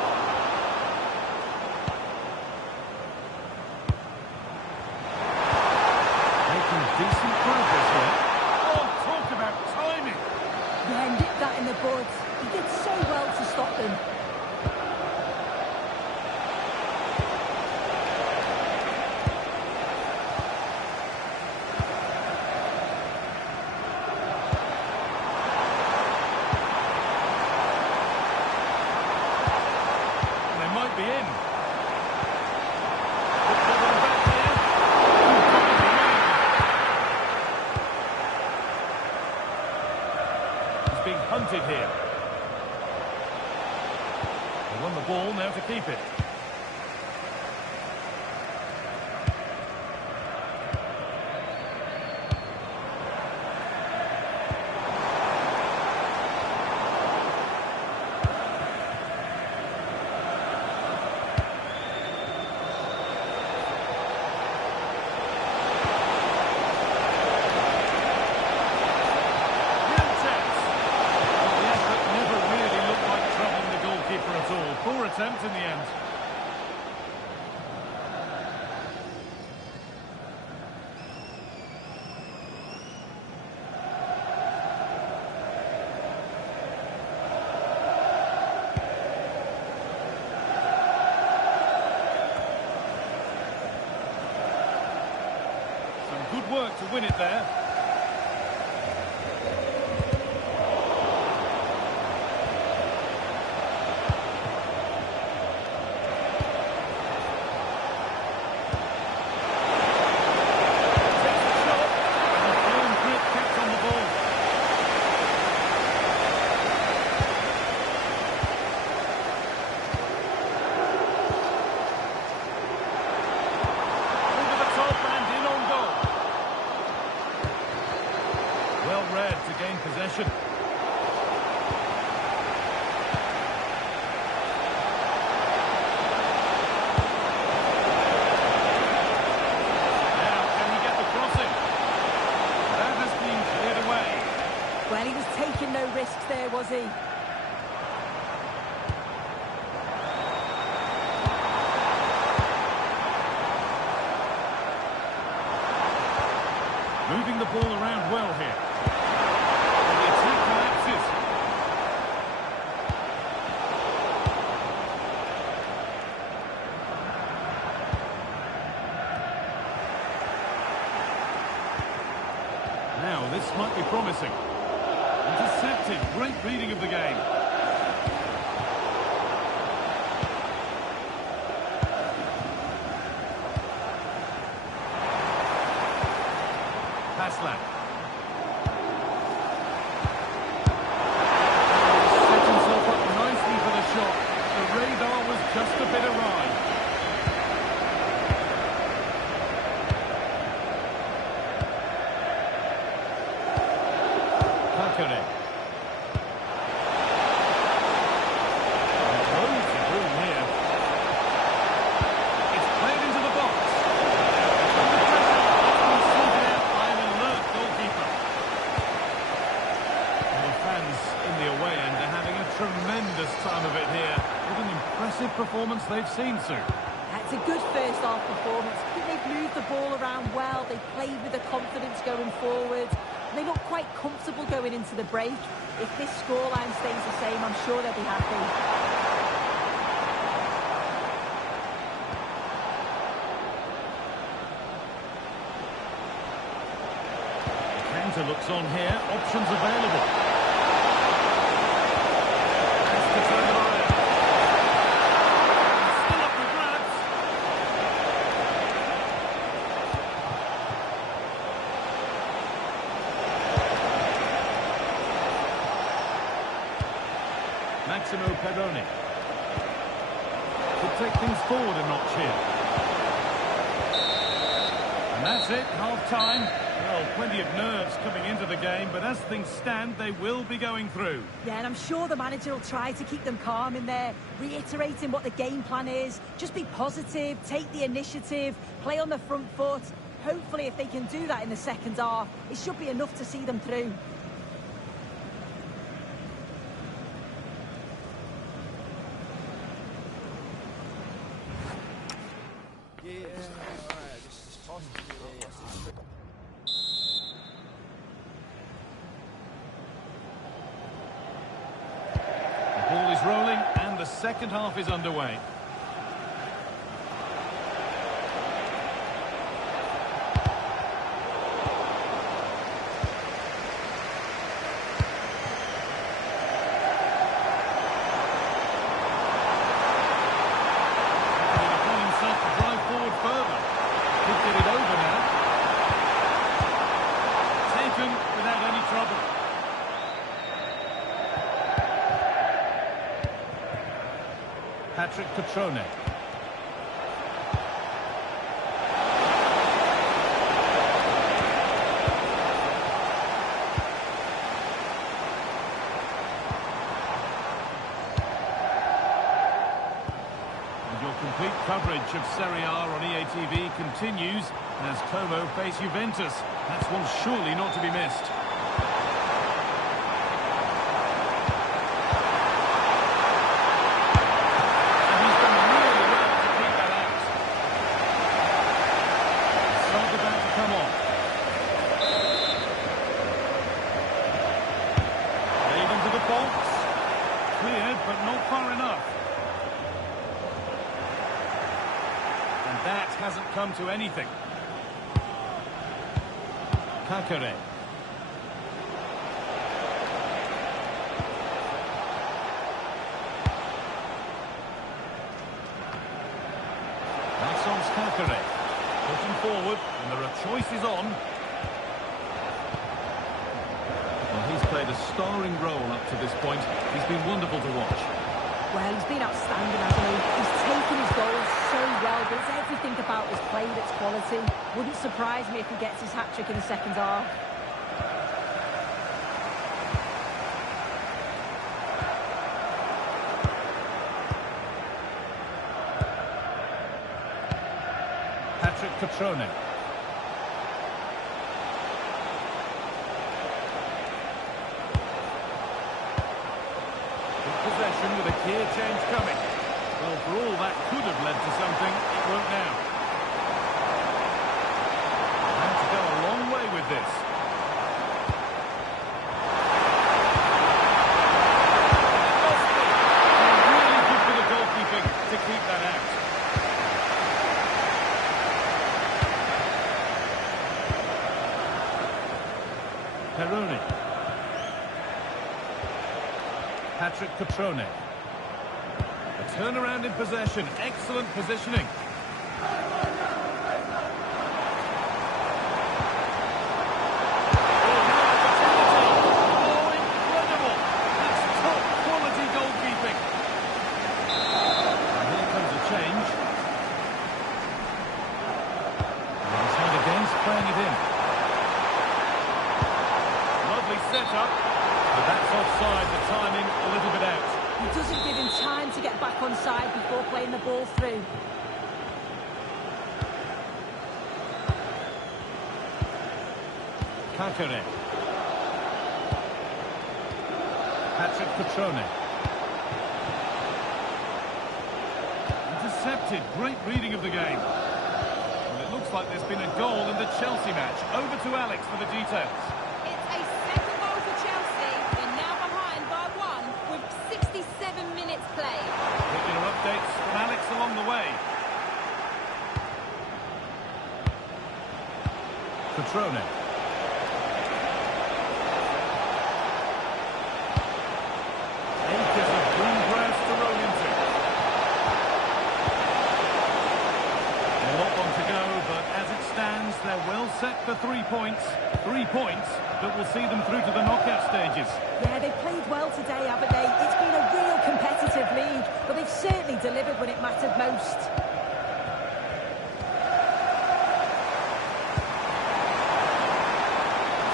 Decent progress here. Oh, talk about timing. Yeah, nipped that in the bud. He did so well to stop them. They might be in. Being hunted here. They won the ball, now to keep it. Poor attempt in the end. Some good work to win it there. Well read to gain possession. Now, can he get the crossing? That has been cleared away. Well, he was taking no risks there, was he? Moving the ball around well here. And the attack collapses. Now, this might be promising. Intercepted. Great reading of the game. Passlack. Set himself up nicely for the shot. The radar was just a bit awry. chance they've seen, Sue. That's a good first half performance. I think they've moved the ball around well. They played with the confidence going forward. They look quite comfortable going into the break. If this scoreline stays the same, I'm sure they'll be happy. Counter looks on here. Options available. Has to turn it around. Still up with lads. Maximo Perrone. Could take things forward a notch here. And that's it, half-time. Well, plenty of nerves coming into the game, but as things stand, they will be going through. Yeah, and I'm sure the manager will try to keep them calm in there, reiterating what the game plan is. Just be positive, take the initiative, play on the front foot. Hopefully, if they can do that in the second half, it should be enough to see them through. The ball is rolling and the second half is underway. Upon himself to drive forward further. Could get it over now. Taken without any trouble. Patrick Cutrone. And your complete coverage of Serie A on EA TV continues as Como face Juventus. That's one surely not to be missed. Cleared, but not far enough. And that hasn't come to anything. Kakare. Maxence Kakare. Pushing forward, and there are choices on. He's played a starring role up to this point. He's been wonderful to watch. Well, he's been outstanding, hasn't he? He's taken his goals so well. There's everything about his play that's quality. Wouldn't surprise me if he gets his hat-trick in the second half. Patrick Cutrone. Possession with a clear change coming. Well, for all that could have led to something, it won't now. And to go a long way with this. Really good for the goalkeeping to keep that out. Perrone. Patrick Cutrone. A turnaround in possession. Excellent positioning. Oh, incredible. That's top quality goalkeeping. And here comes a change. And he's had against playing it in. Lovely setup. But that's offside, the timing a little bit out. He doesn't give him time to get back on side before playing the ball through. Kakare. Patrick Cutrone. intercepted. Great reading of the game. And it looks like there's been a goal in the Chelsea match. Over to Alex for the details. It's a second goal for Chelsea. They're now behind by 1 with 67 minutes played. Regular updates from Alex along the way. Petrone. Acres of green grass to roll into. A lot on to go, but as it stands, they're well set for 3 points. 3 points that will see them through to the knockout stages. Yeah, they've played well today, haven't they? It's been a real competitive league, but they've certainly delivered when it mattered most.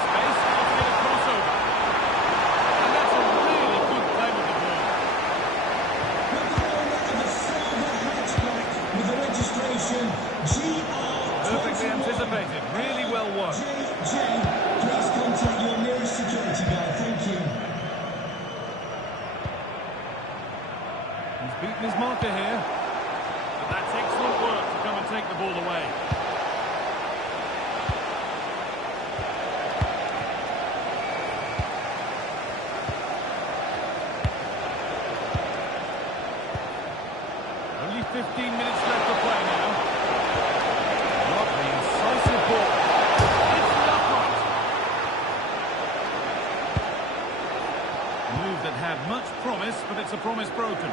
Space now to get a crossover. And that's a really good play with the ball. With the owner of the silver hatchback with the registration Perfectly anticipated. Really well won. JJ, please contact your nearest security guard. Thank you. He's beaten his marker here. But that's excellent work to come and take the ball away. Only 15 minutes left to play now. What the incisive ball. It's the upright. A move that had much promise, but it's a promise broken.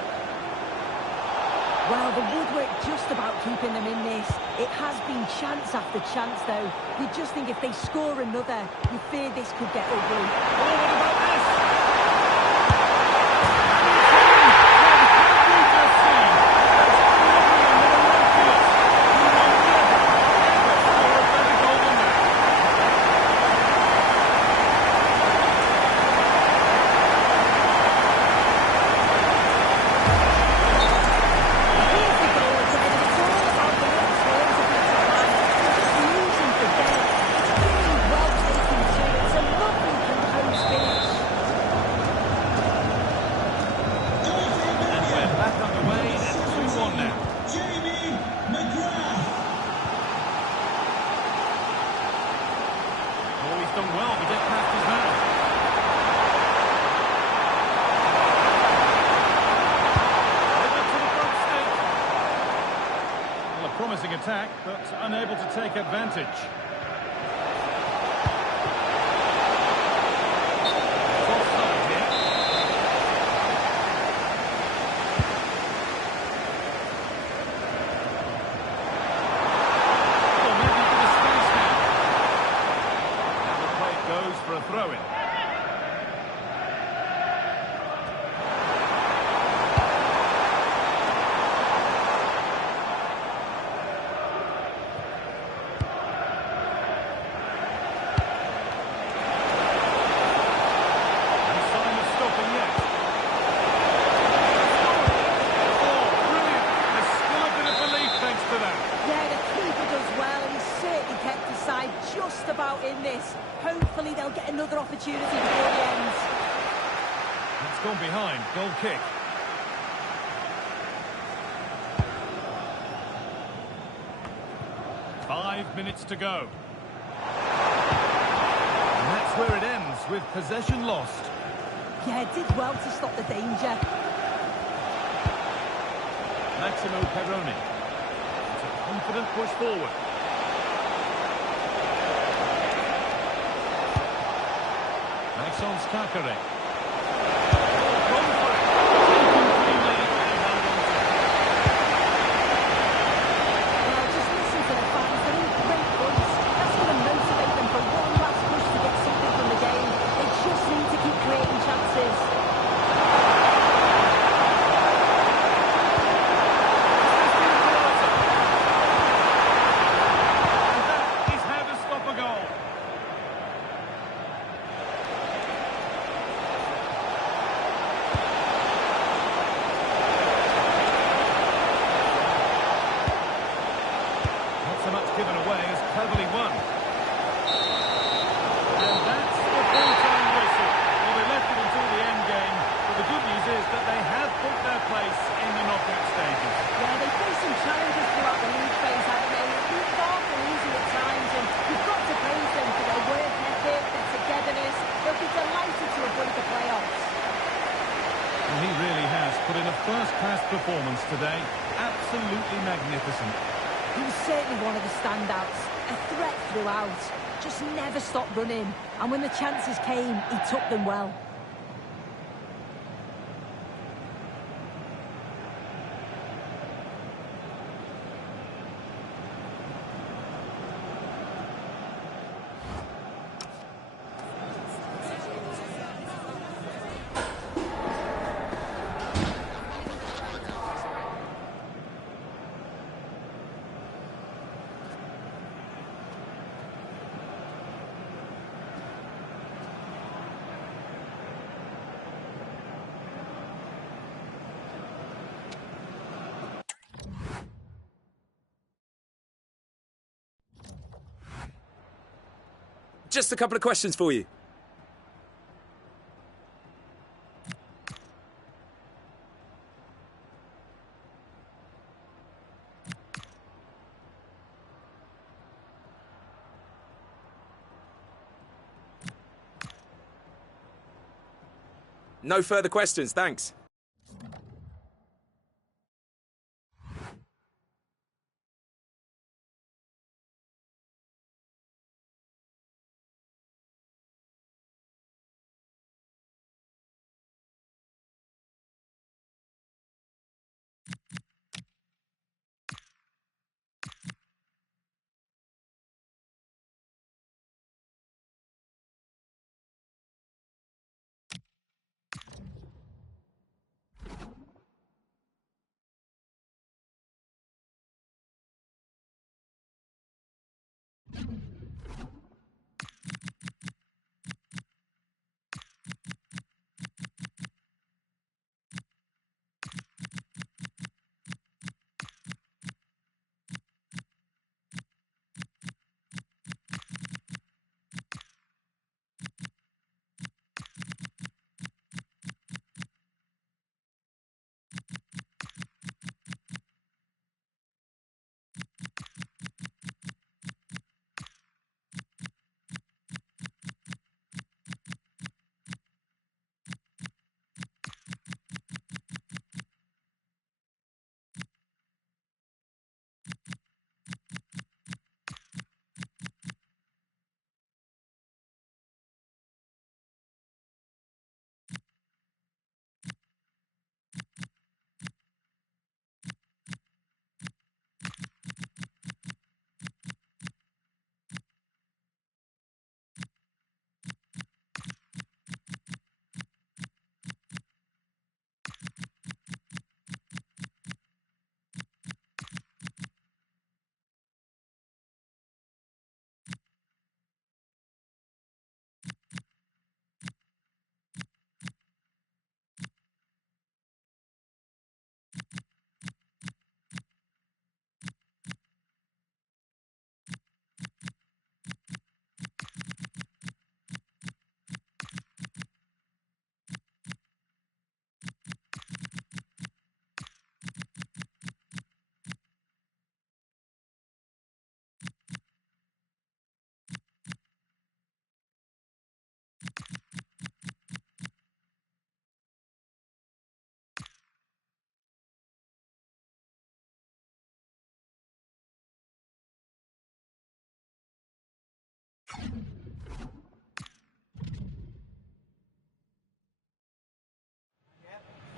Well, the woodwork just about keeping them in this. It has been chance after chance, though. You just think if they score another, you fear this could get ugly. Oh, what about this? Here's the goal again, and it's all about the little turns of each time. Just losing for dead. It's really well taken too. It's a lovely composed finish. And we're back underway at 2-1 now. Jamie McGrath. Oh, he's done well to get past his man. Over to the front stick. Well, a promising attack, but unable to take advantage. It's offside here. Oh, maybe a bit of space now. Now the play goes for a throw-in. No sign of stopping yet. Oh, brilliant. There's still a bit of relief thanks to that. Yeah, the keeper does well, and he's certainly kept his side just about in this. Hopefully they'll get another opportunity before the end. It's gone behind. Goal kick. Five minutes to go. And that's where it ends, with possession lost. Yeah, did well to stop the danger. Maximo Perrone. It's a confident push forward. Maxence Kakare. Gone for it. Taken cleanly and held on to. Well, just listen to the fans. They're in great voice. That's going to motivate them for one last push to get something from the game. They just need to keep creating chances. And that is how to stop a goal. Not so much given away as cleverly won. And that's the full-time whistle. Well, they left it until the end game, but the good news is that they have put their place in the knockout stages. Yeah, they face some magnificent. He was certainly one of the standouts. A threat throughout. Just never stopped running. And when the chances came, he took them well. Just a couple of questions for you. No further questions, thanks.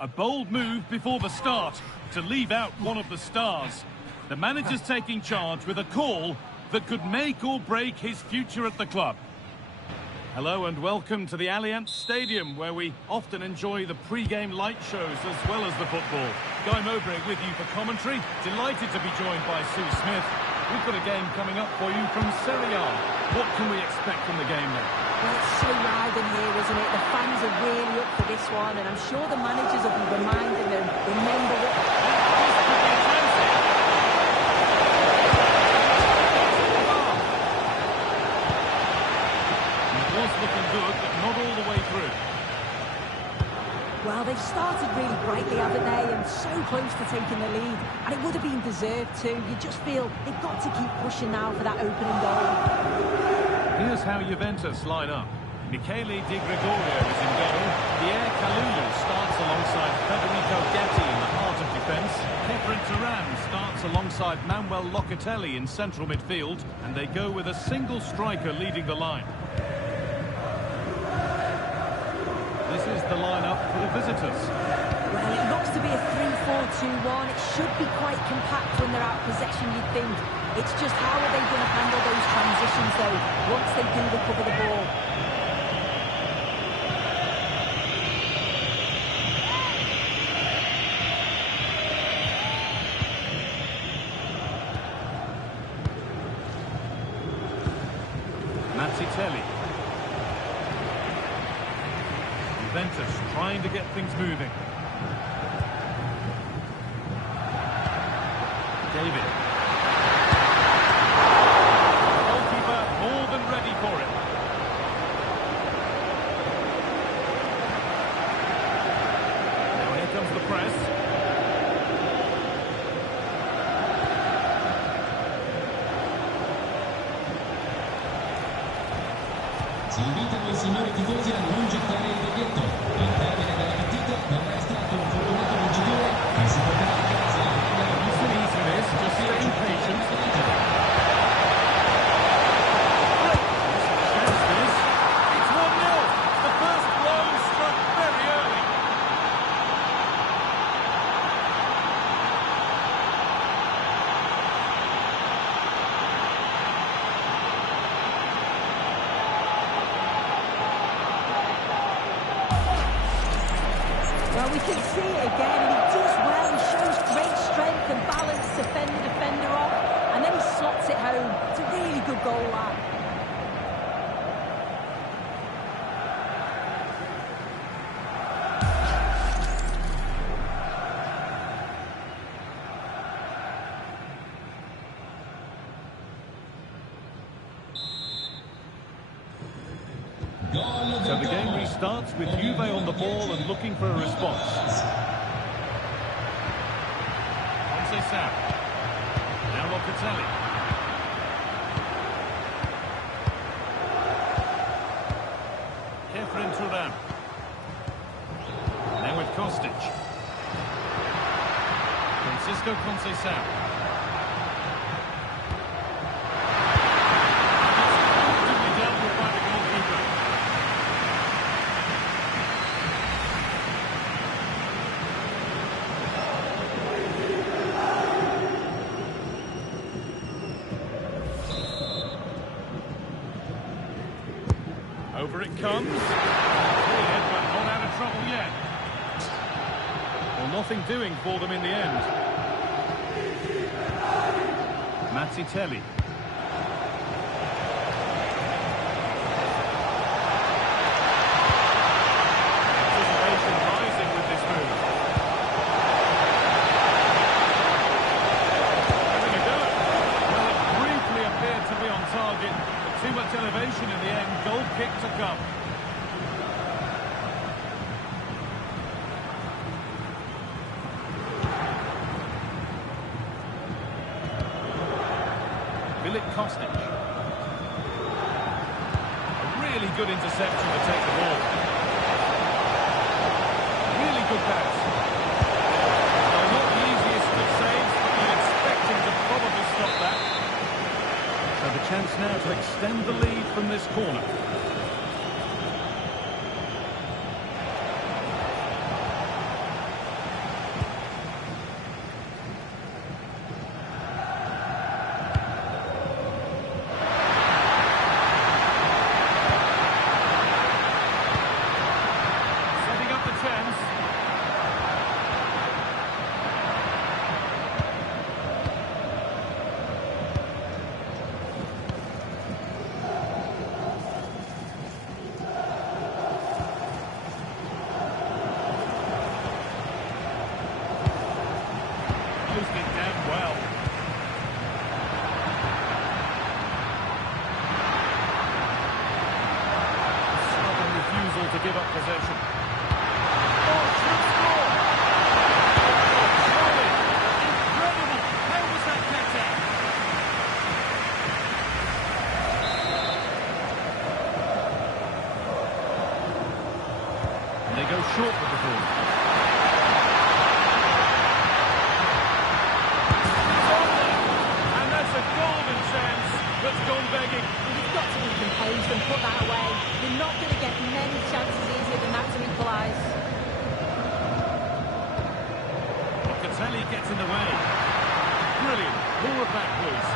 A bold move before the start to leave out one of the stars. The manager's taking charge with a call that could make or break his future at the club. Hello and welcome to the Allianz Stadium, where we often enjoy the pre-game light shows as well as the football. Guy Mowbray with you for commentary. Delighted to be joined by Sue Smith. We've got a game coming up for you from Serie A. What can we expect from the game then? Well, it's so loud in here, isn't it? The fans are really up for this one, and I'm sure the managers will be reminding them, remember what... This could be a chance here. It was looking good, but not all the way through. Well, they've started really brightly, haven't they? And so close to taking the lead. And it would have been deserved too. You just feel they've got to keep pushing now for that opening goal. Here's how Juventus line up. Michele Di Gregorio is in goal. Pierre Kalulu starts alongside Federico Gatti in the heart of defence. Kefren Turan starts starts alongside Manuel Locatelli in central midfield, and they go with a single striker leading the line. This is the lineup for the visitors. Well, it looks to be a 3-4-2-1. It should be quite compact when they're out of possession, you'd think. It's just how are they going to handle those transitions, though, once they do recover the ball. Mazzitelli. Juventus trying to get things moving. David. Goalkeeper more than ready for it. Now here comes the press. Si invitano i signori tifosi a non gettare il biglietto. Al termine della partita verrà estratto un fortunato vincitore che si porterà a casa la Just stay patient. It's 1-0. The first blow struck very early. Well, we can see it again, and he does well. He shows great strength and balance to fend the defender off, and then he slots it home. It's a really good goal, that. So the game restarts with Juve on the ball and looking for a response. Conceição. Now Locatelli. Kefren Turan. Now with Kostic. Francisco Conceição. Over it comes. Cleared, but not out of trouble yet. Well, nothing doing for them in the end. Mazzitelli. Anticipation rising with this move. Having a go. Well, it briefly appeared to be on target. Too much elevation in the end. Goal kick to come. Filip Kostic. A really good interception to take the ball. Really good pass. Well, not the easiest of saves, but you'd expect him to probably stop that. So the chance now to extend the lead from this corner. Setting up the chance. Closed it down well. Stubborn refusal to give up possession. Oh, should score! Surely! Incredible! How was that kept out? And they go short with the ball. attacking. You've got to be composed and put that away. You're not going to get many chances easier than that to equalise. Locatelli gets in the way. Brilliant. Pull it back, please.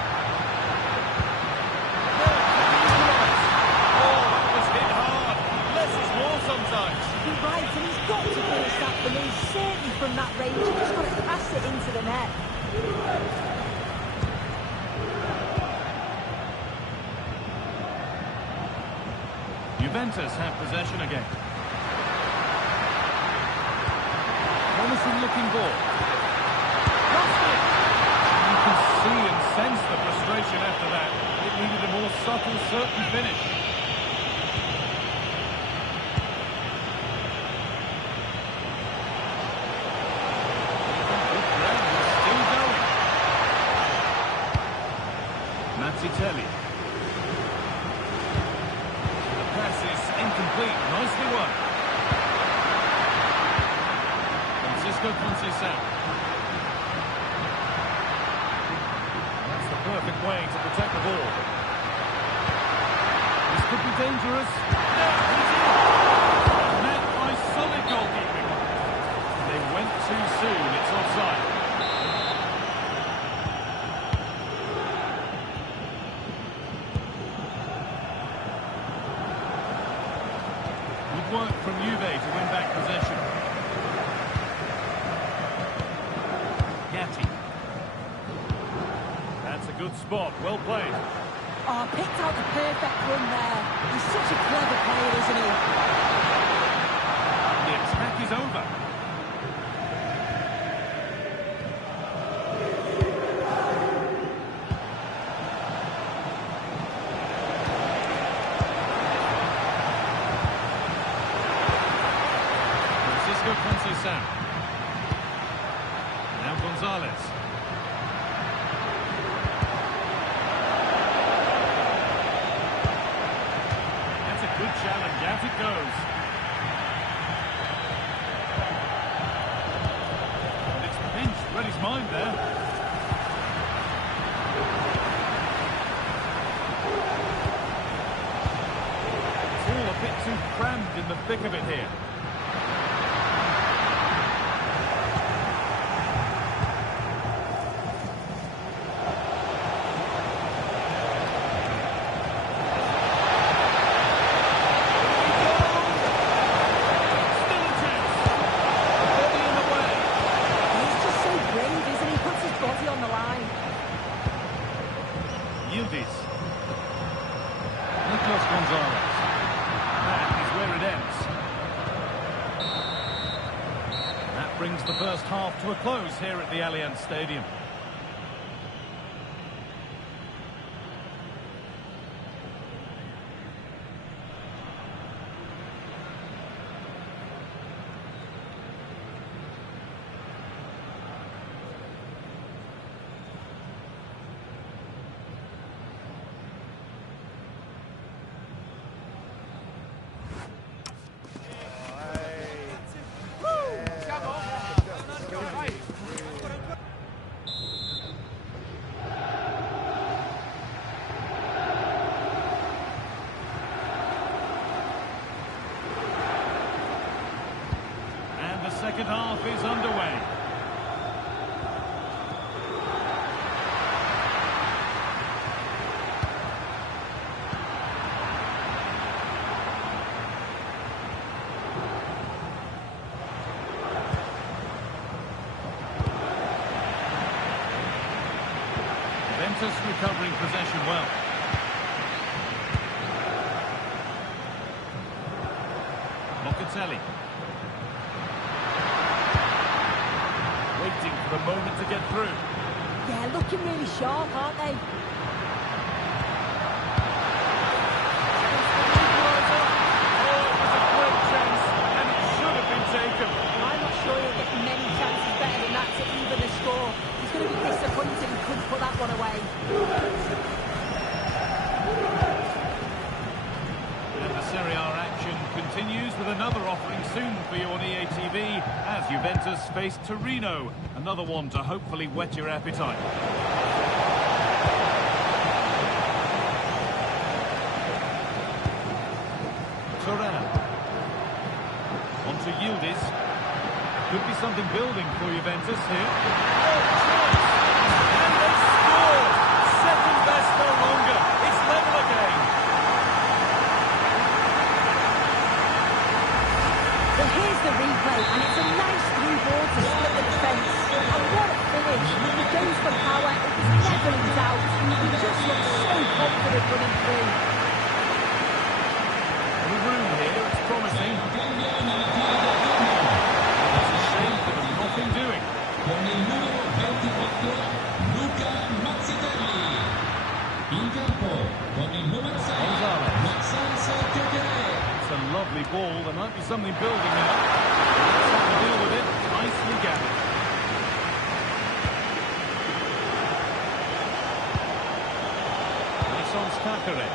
Oh, that was hit hard. Less is more sometimes. You're right, and he's got to finish that for me. Certainly from that range, you've just got to pass it into the net. Juventus have possession again. Promising looking ball. Lost it! You can see and sense the frustration after that. It needed a more subtle, certain finish. Good ground, it's still going. Mazzitelli. Incomplete, nicely won. Francisco Conceição. That's the perfect way to protect the ball. This could be dangerous. Met by solid goalkeeping. They went too soon, it's offside. Work from Juve to win back possession. Gatti. That's a good spot, well played. Oh, picked out the perfect run there. He's such a clever player, isn't he? The attack is over. Conceição. Now Gonzalez. That's a good challenge. Out it goes. And it's pinched. Read his mind there. It's all a bit too crammed in the thick of it here. Brings the first half to a close here at the Allianz Stadium. Second half is underway. Juventus recovering possession well. Locatelli. Waiting for the moment to get through. Yeah, looking really sharp, aren't they? I'm not sure he'll get many chances better than that to even the score. He's going to be disappointed he couldn't put that one away. And the Serie A action continues with another offering soon for you on EA TV as Juventus face Torino. Another one to hopefully whet your appetite. possibilities. Could be something building for Juventus here. Oh, chance! And they scored! Second best no longer. It's level again. Well, here's the replay, and it's a nice through ball to split the defence. And what a finish. He goes for power. It was never in doubt. He just looks so confident running through. The room here, it's promising. It's a shame that there's nothing doing. Con il numero 24, Luca Mazzitelli. In campo, con il numero 6, Maxence Coqueret. It's a lovely ball. There might be something building here. Let's have to deal with it. Nicely gathered. Maxence Coqueret.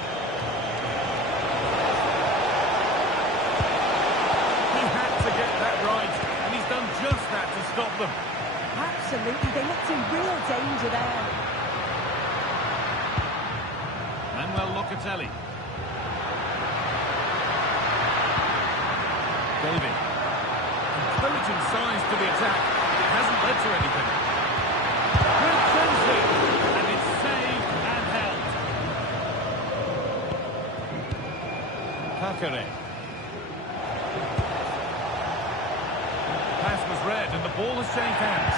He had to get that right, and he's done just that to stop them. Absolutely. They looked in real danger there. Manuel Locatelli. David. Encouraging signs to the attack. It hasn't led to anything. Great chance here. And it's saved and held. Coqueret. The pass was read and the ball has changed hands.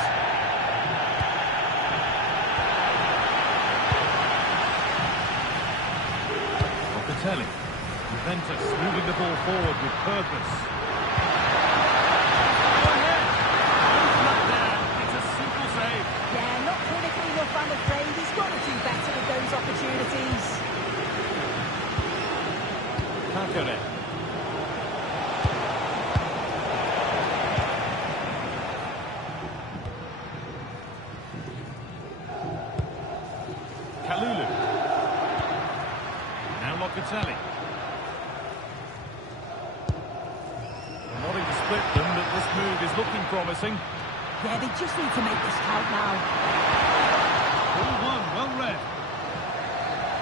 Locatelli. Juventus moving the ball forward with purpose. Yeah, not clinical enough, I'm afraid. He's got to do better with those opportunities. Coqueret. Kalulu. Now Locatelli. They're wanting to split them, but this move is looking promising. Yeah, they just need to make this count now. 4-1, well read.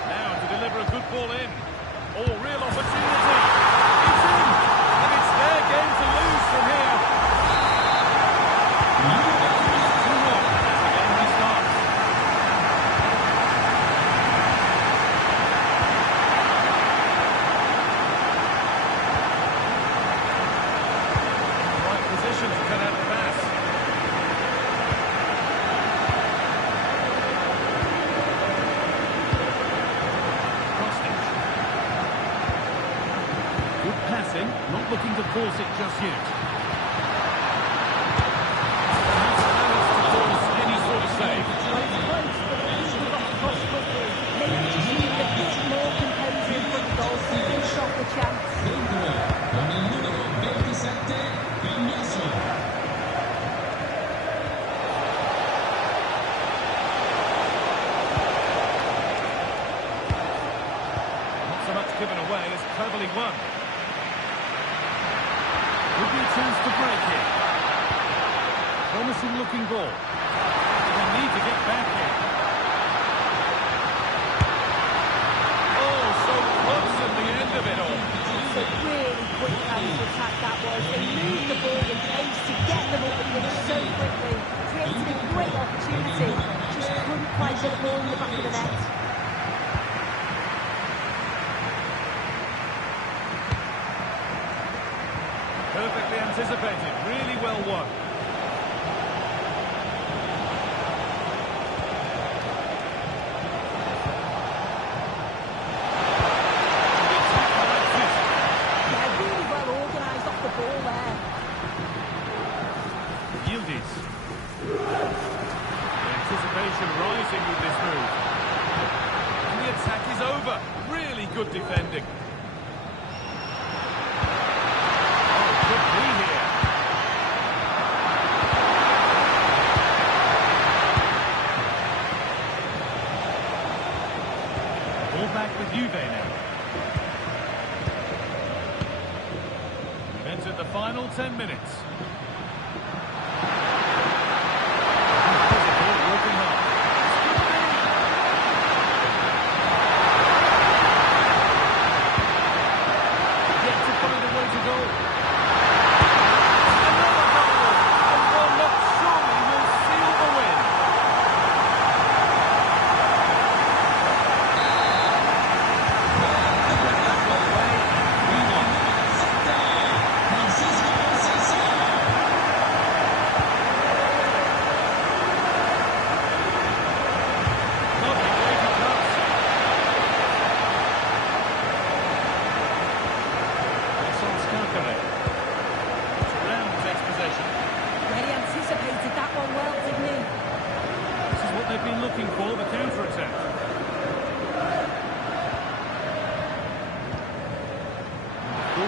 Now to deliver a good ball in. Oh, real opportunity. It's in. And it's their game to lose from here. 2-1 as the game restarts. Right position to cut out the pass. Not looking to force it just yet. Has managed to force any sort of save. Maybe just need a bit more composure in front of goal to finish off the chance. Con il numero 27, Cambiaso. Not so much given away as cleverly won. Would be a chance to break here. Promising looking ball. They need to get back here. Oh, so close at the end of it all. It's a really quick counter-attack that was. They moved the ball with pace to get them up the pitch so quickly. Created a great opportunity. Just couldn't quite get the ball in the back of the net. Perfectly anticipated, really well won. Yeah, really well organised off the ball there. Yildiz. The anticipation rising with this move. And the attack is over. Really good defending. Could be here. Ball back with Juve now. We've entered the final 10 minutes. Physical, working hard. Yet to find a way to goal.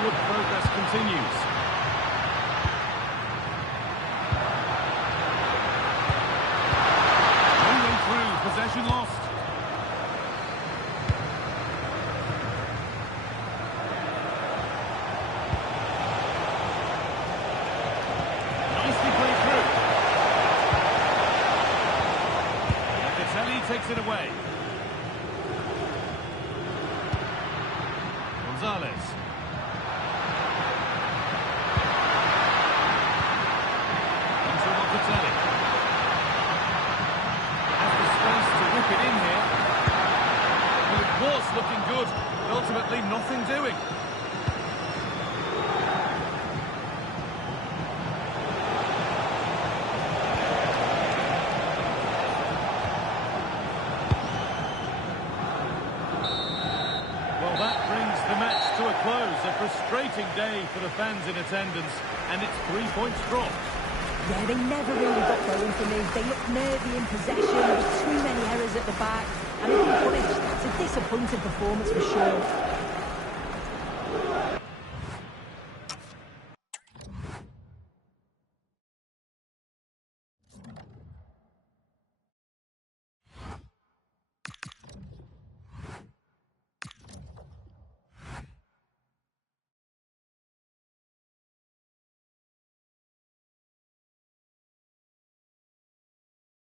forward progress continues. Moving through, possession lost. Nicely played through. Locatelli takes it away. Gonzalez. Into Locatelli. Has the space to whip it in here. Well, it was looking good, but ultimately nothing doing. Well, that brings the match to a close. A frustrating day for the fans in attendance, and it's 3 points dropped. Yeah, they never really got going for me. They looked nervy in possession. There was too many errors at the back. And if you put it, it's a disappointing performance for sure.